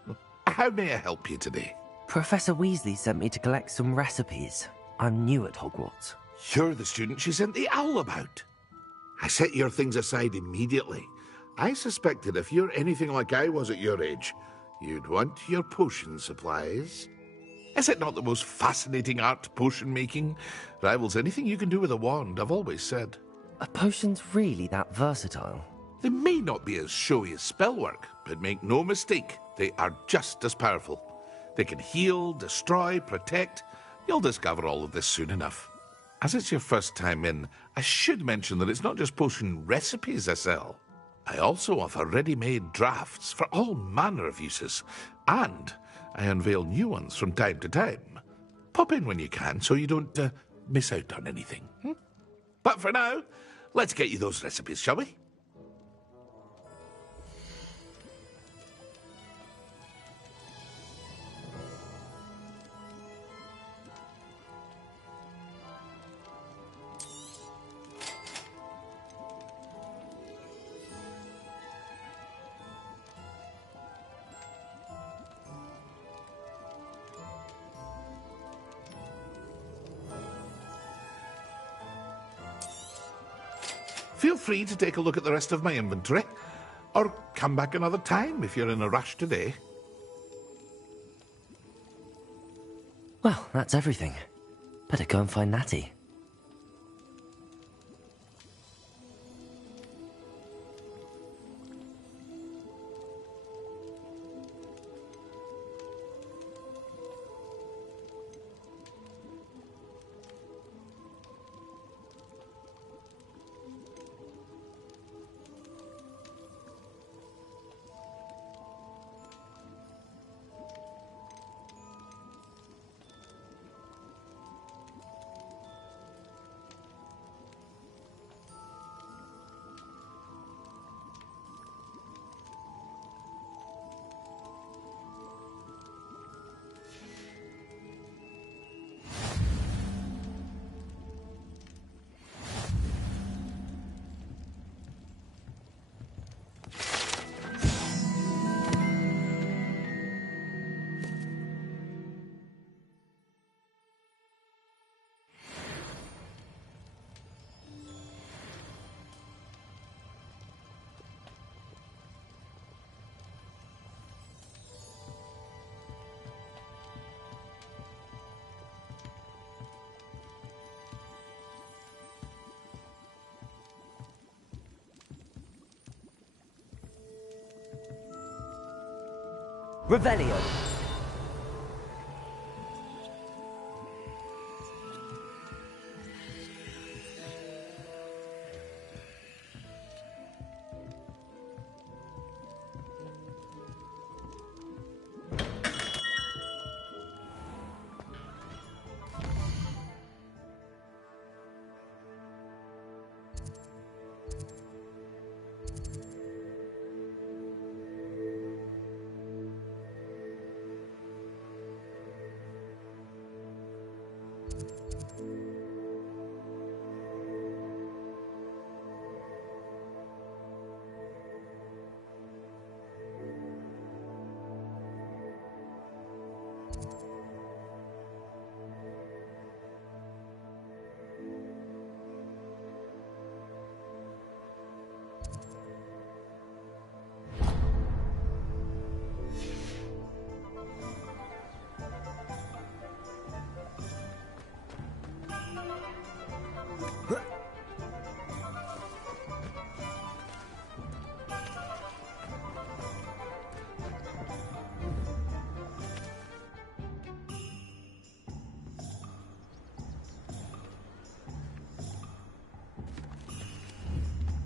How may I help you today? Professor Weasley sent me to collect some recipes. I'm new at Hogwarts. You're the student she sent the owl about. I set your things aside immediately. I suspected if you're anything like I was at your age, you'd want your potion supplies. Is it not the most fascinating art, potion making? Rivals anything you can do with a wand, I've always said. Are potions really that versatile? They may not be as showy as spellwork, but make no mistake, they are just as powerful. They can heal, destroy, protect. You'll discover all of this soon enough. As it's your first time in, I should mention that it's not just potion recipes I sell. I also offer ready-made drafts for all manner of uses, and I unveil new ones from time to time. Pop in when you can so you don't miss out on anything. But for now, let's get you those recipes, shall we? Feel free to take a look at the rest of my inventory, or come back another time if you're in a rush today. Well, that's everything. Better go and find Natty. Revelio.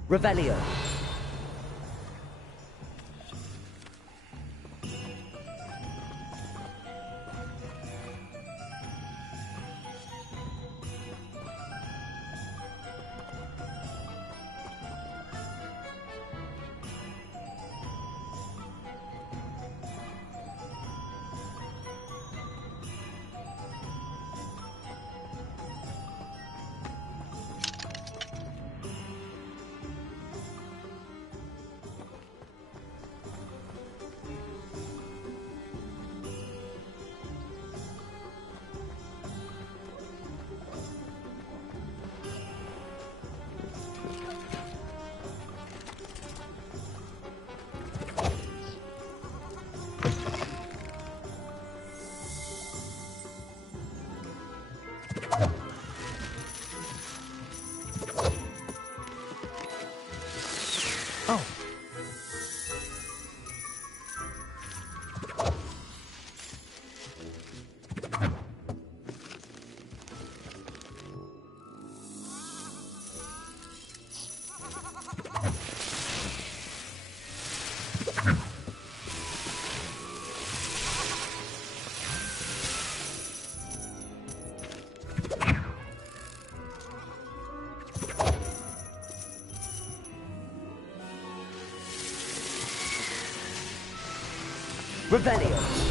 Revelio. Revelio.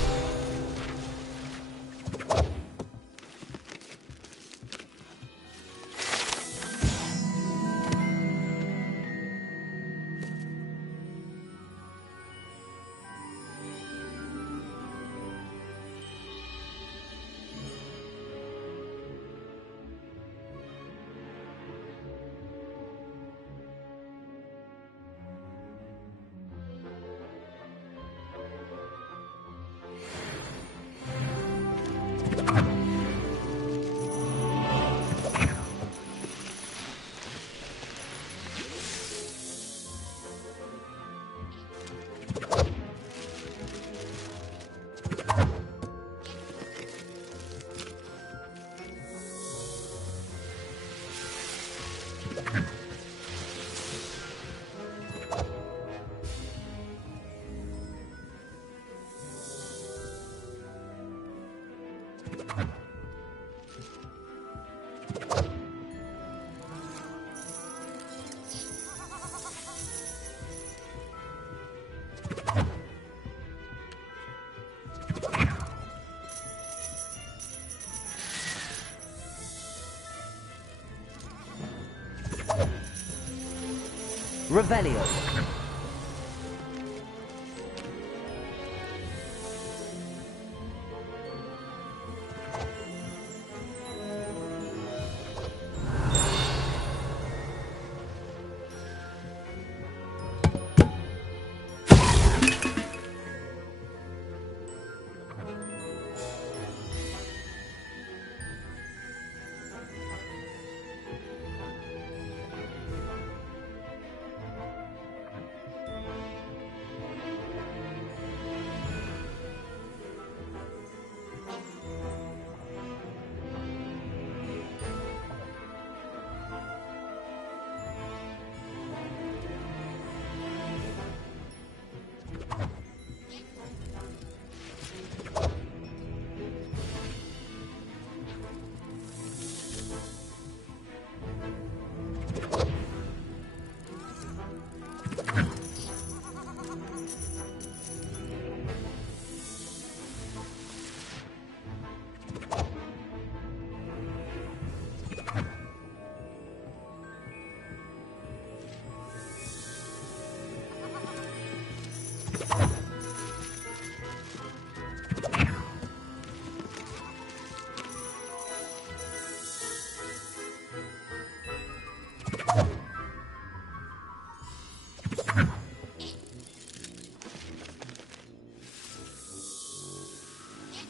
Revelio.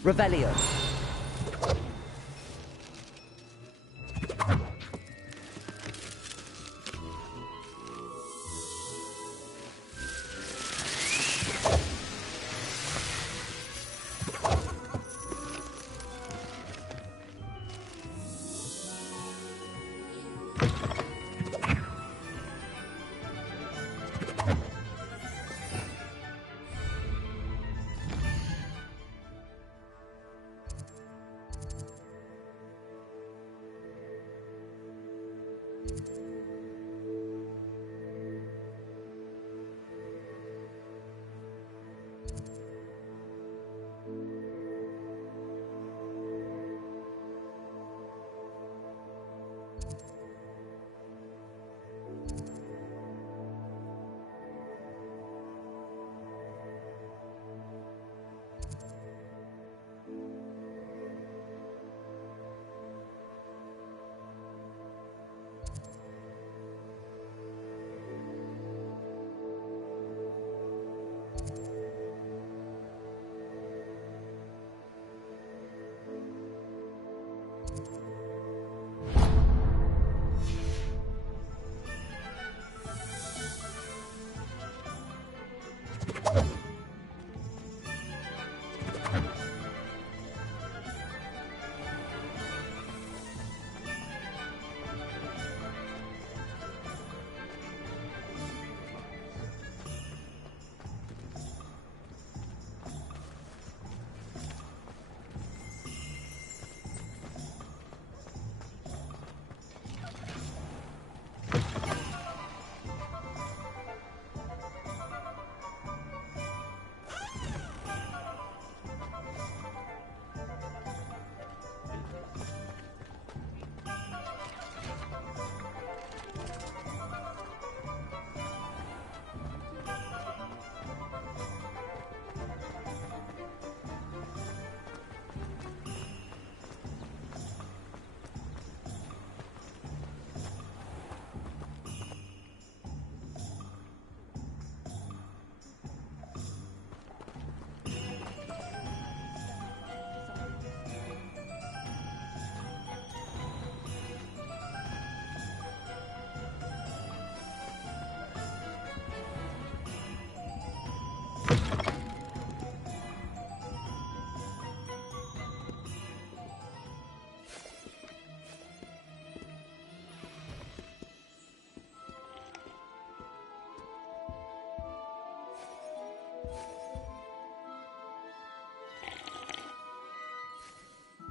Revelio.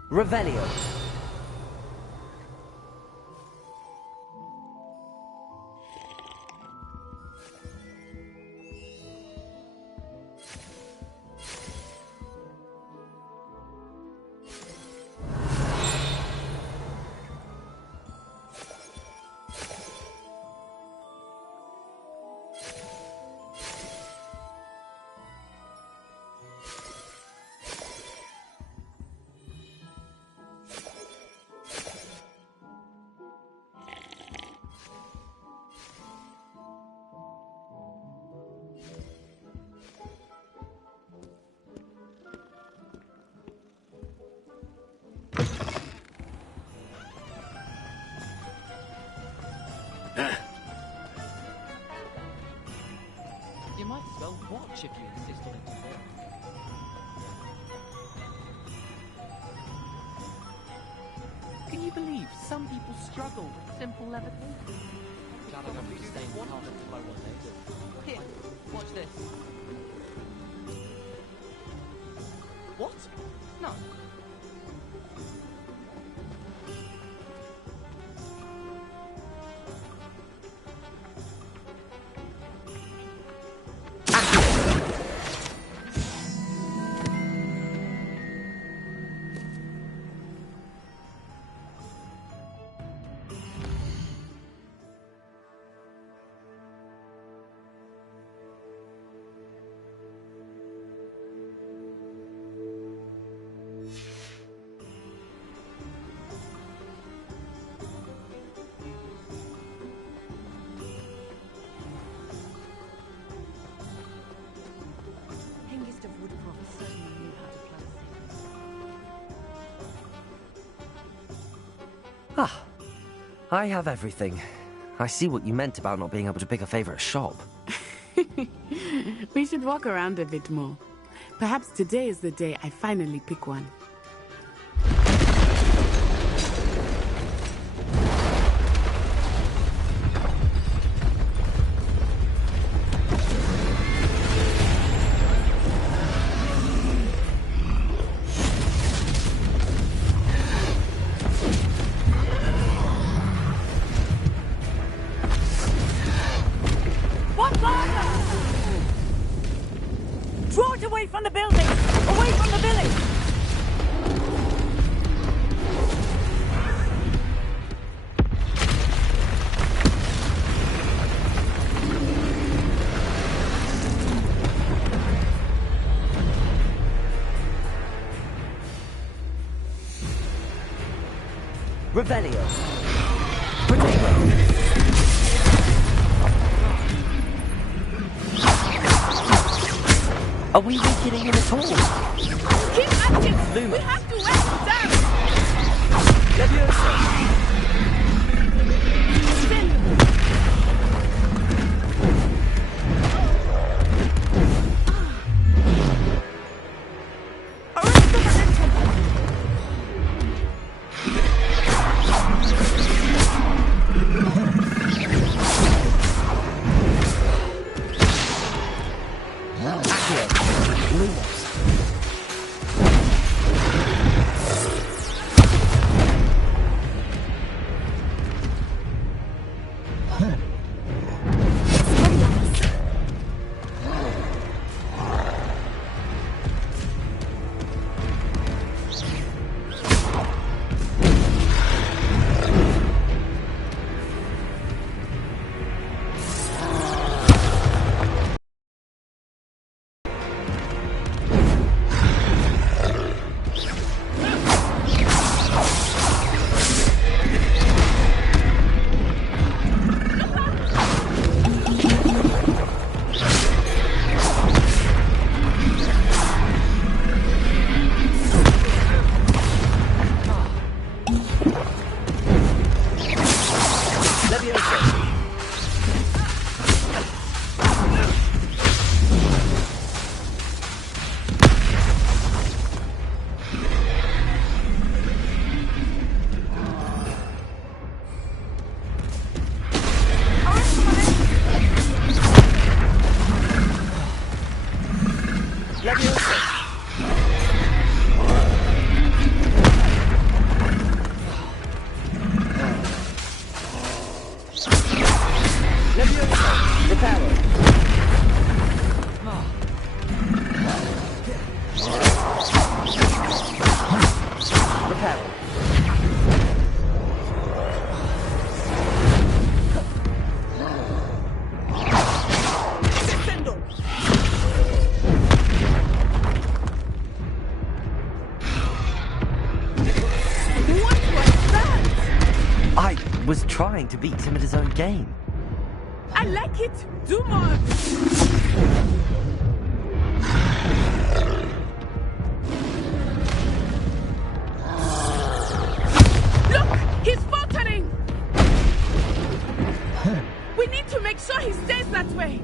Revelio. You might as well watch if you insist on interfering. Can you believe some people struggle with simple levitation? Glad I don't stay in the car if I want to. Here, watch this. What? No. Ah, I have everything. I see what you meant about not being able to pick a favorite shop. We should walk around a bit more. Perhaps today is the day I finally pick one. Draw it away from the building! Away from the village! Revelio. Are we weakening him at all? Keep active! Luma. We have to wear him down! Leviosa. repairing. I was trying to beat him at his own game. I like it. Do more. Look, he's faltering. We need to make sure he stays that way.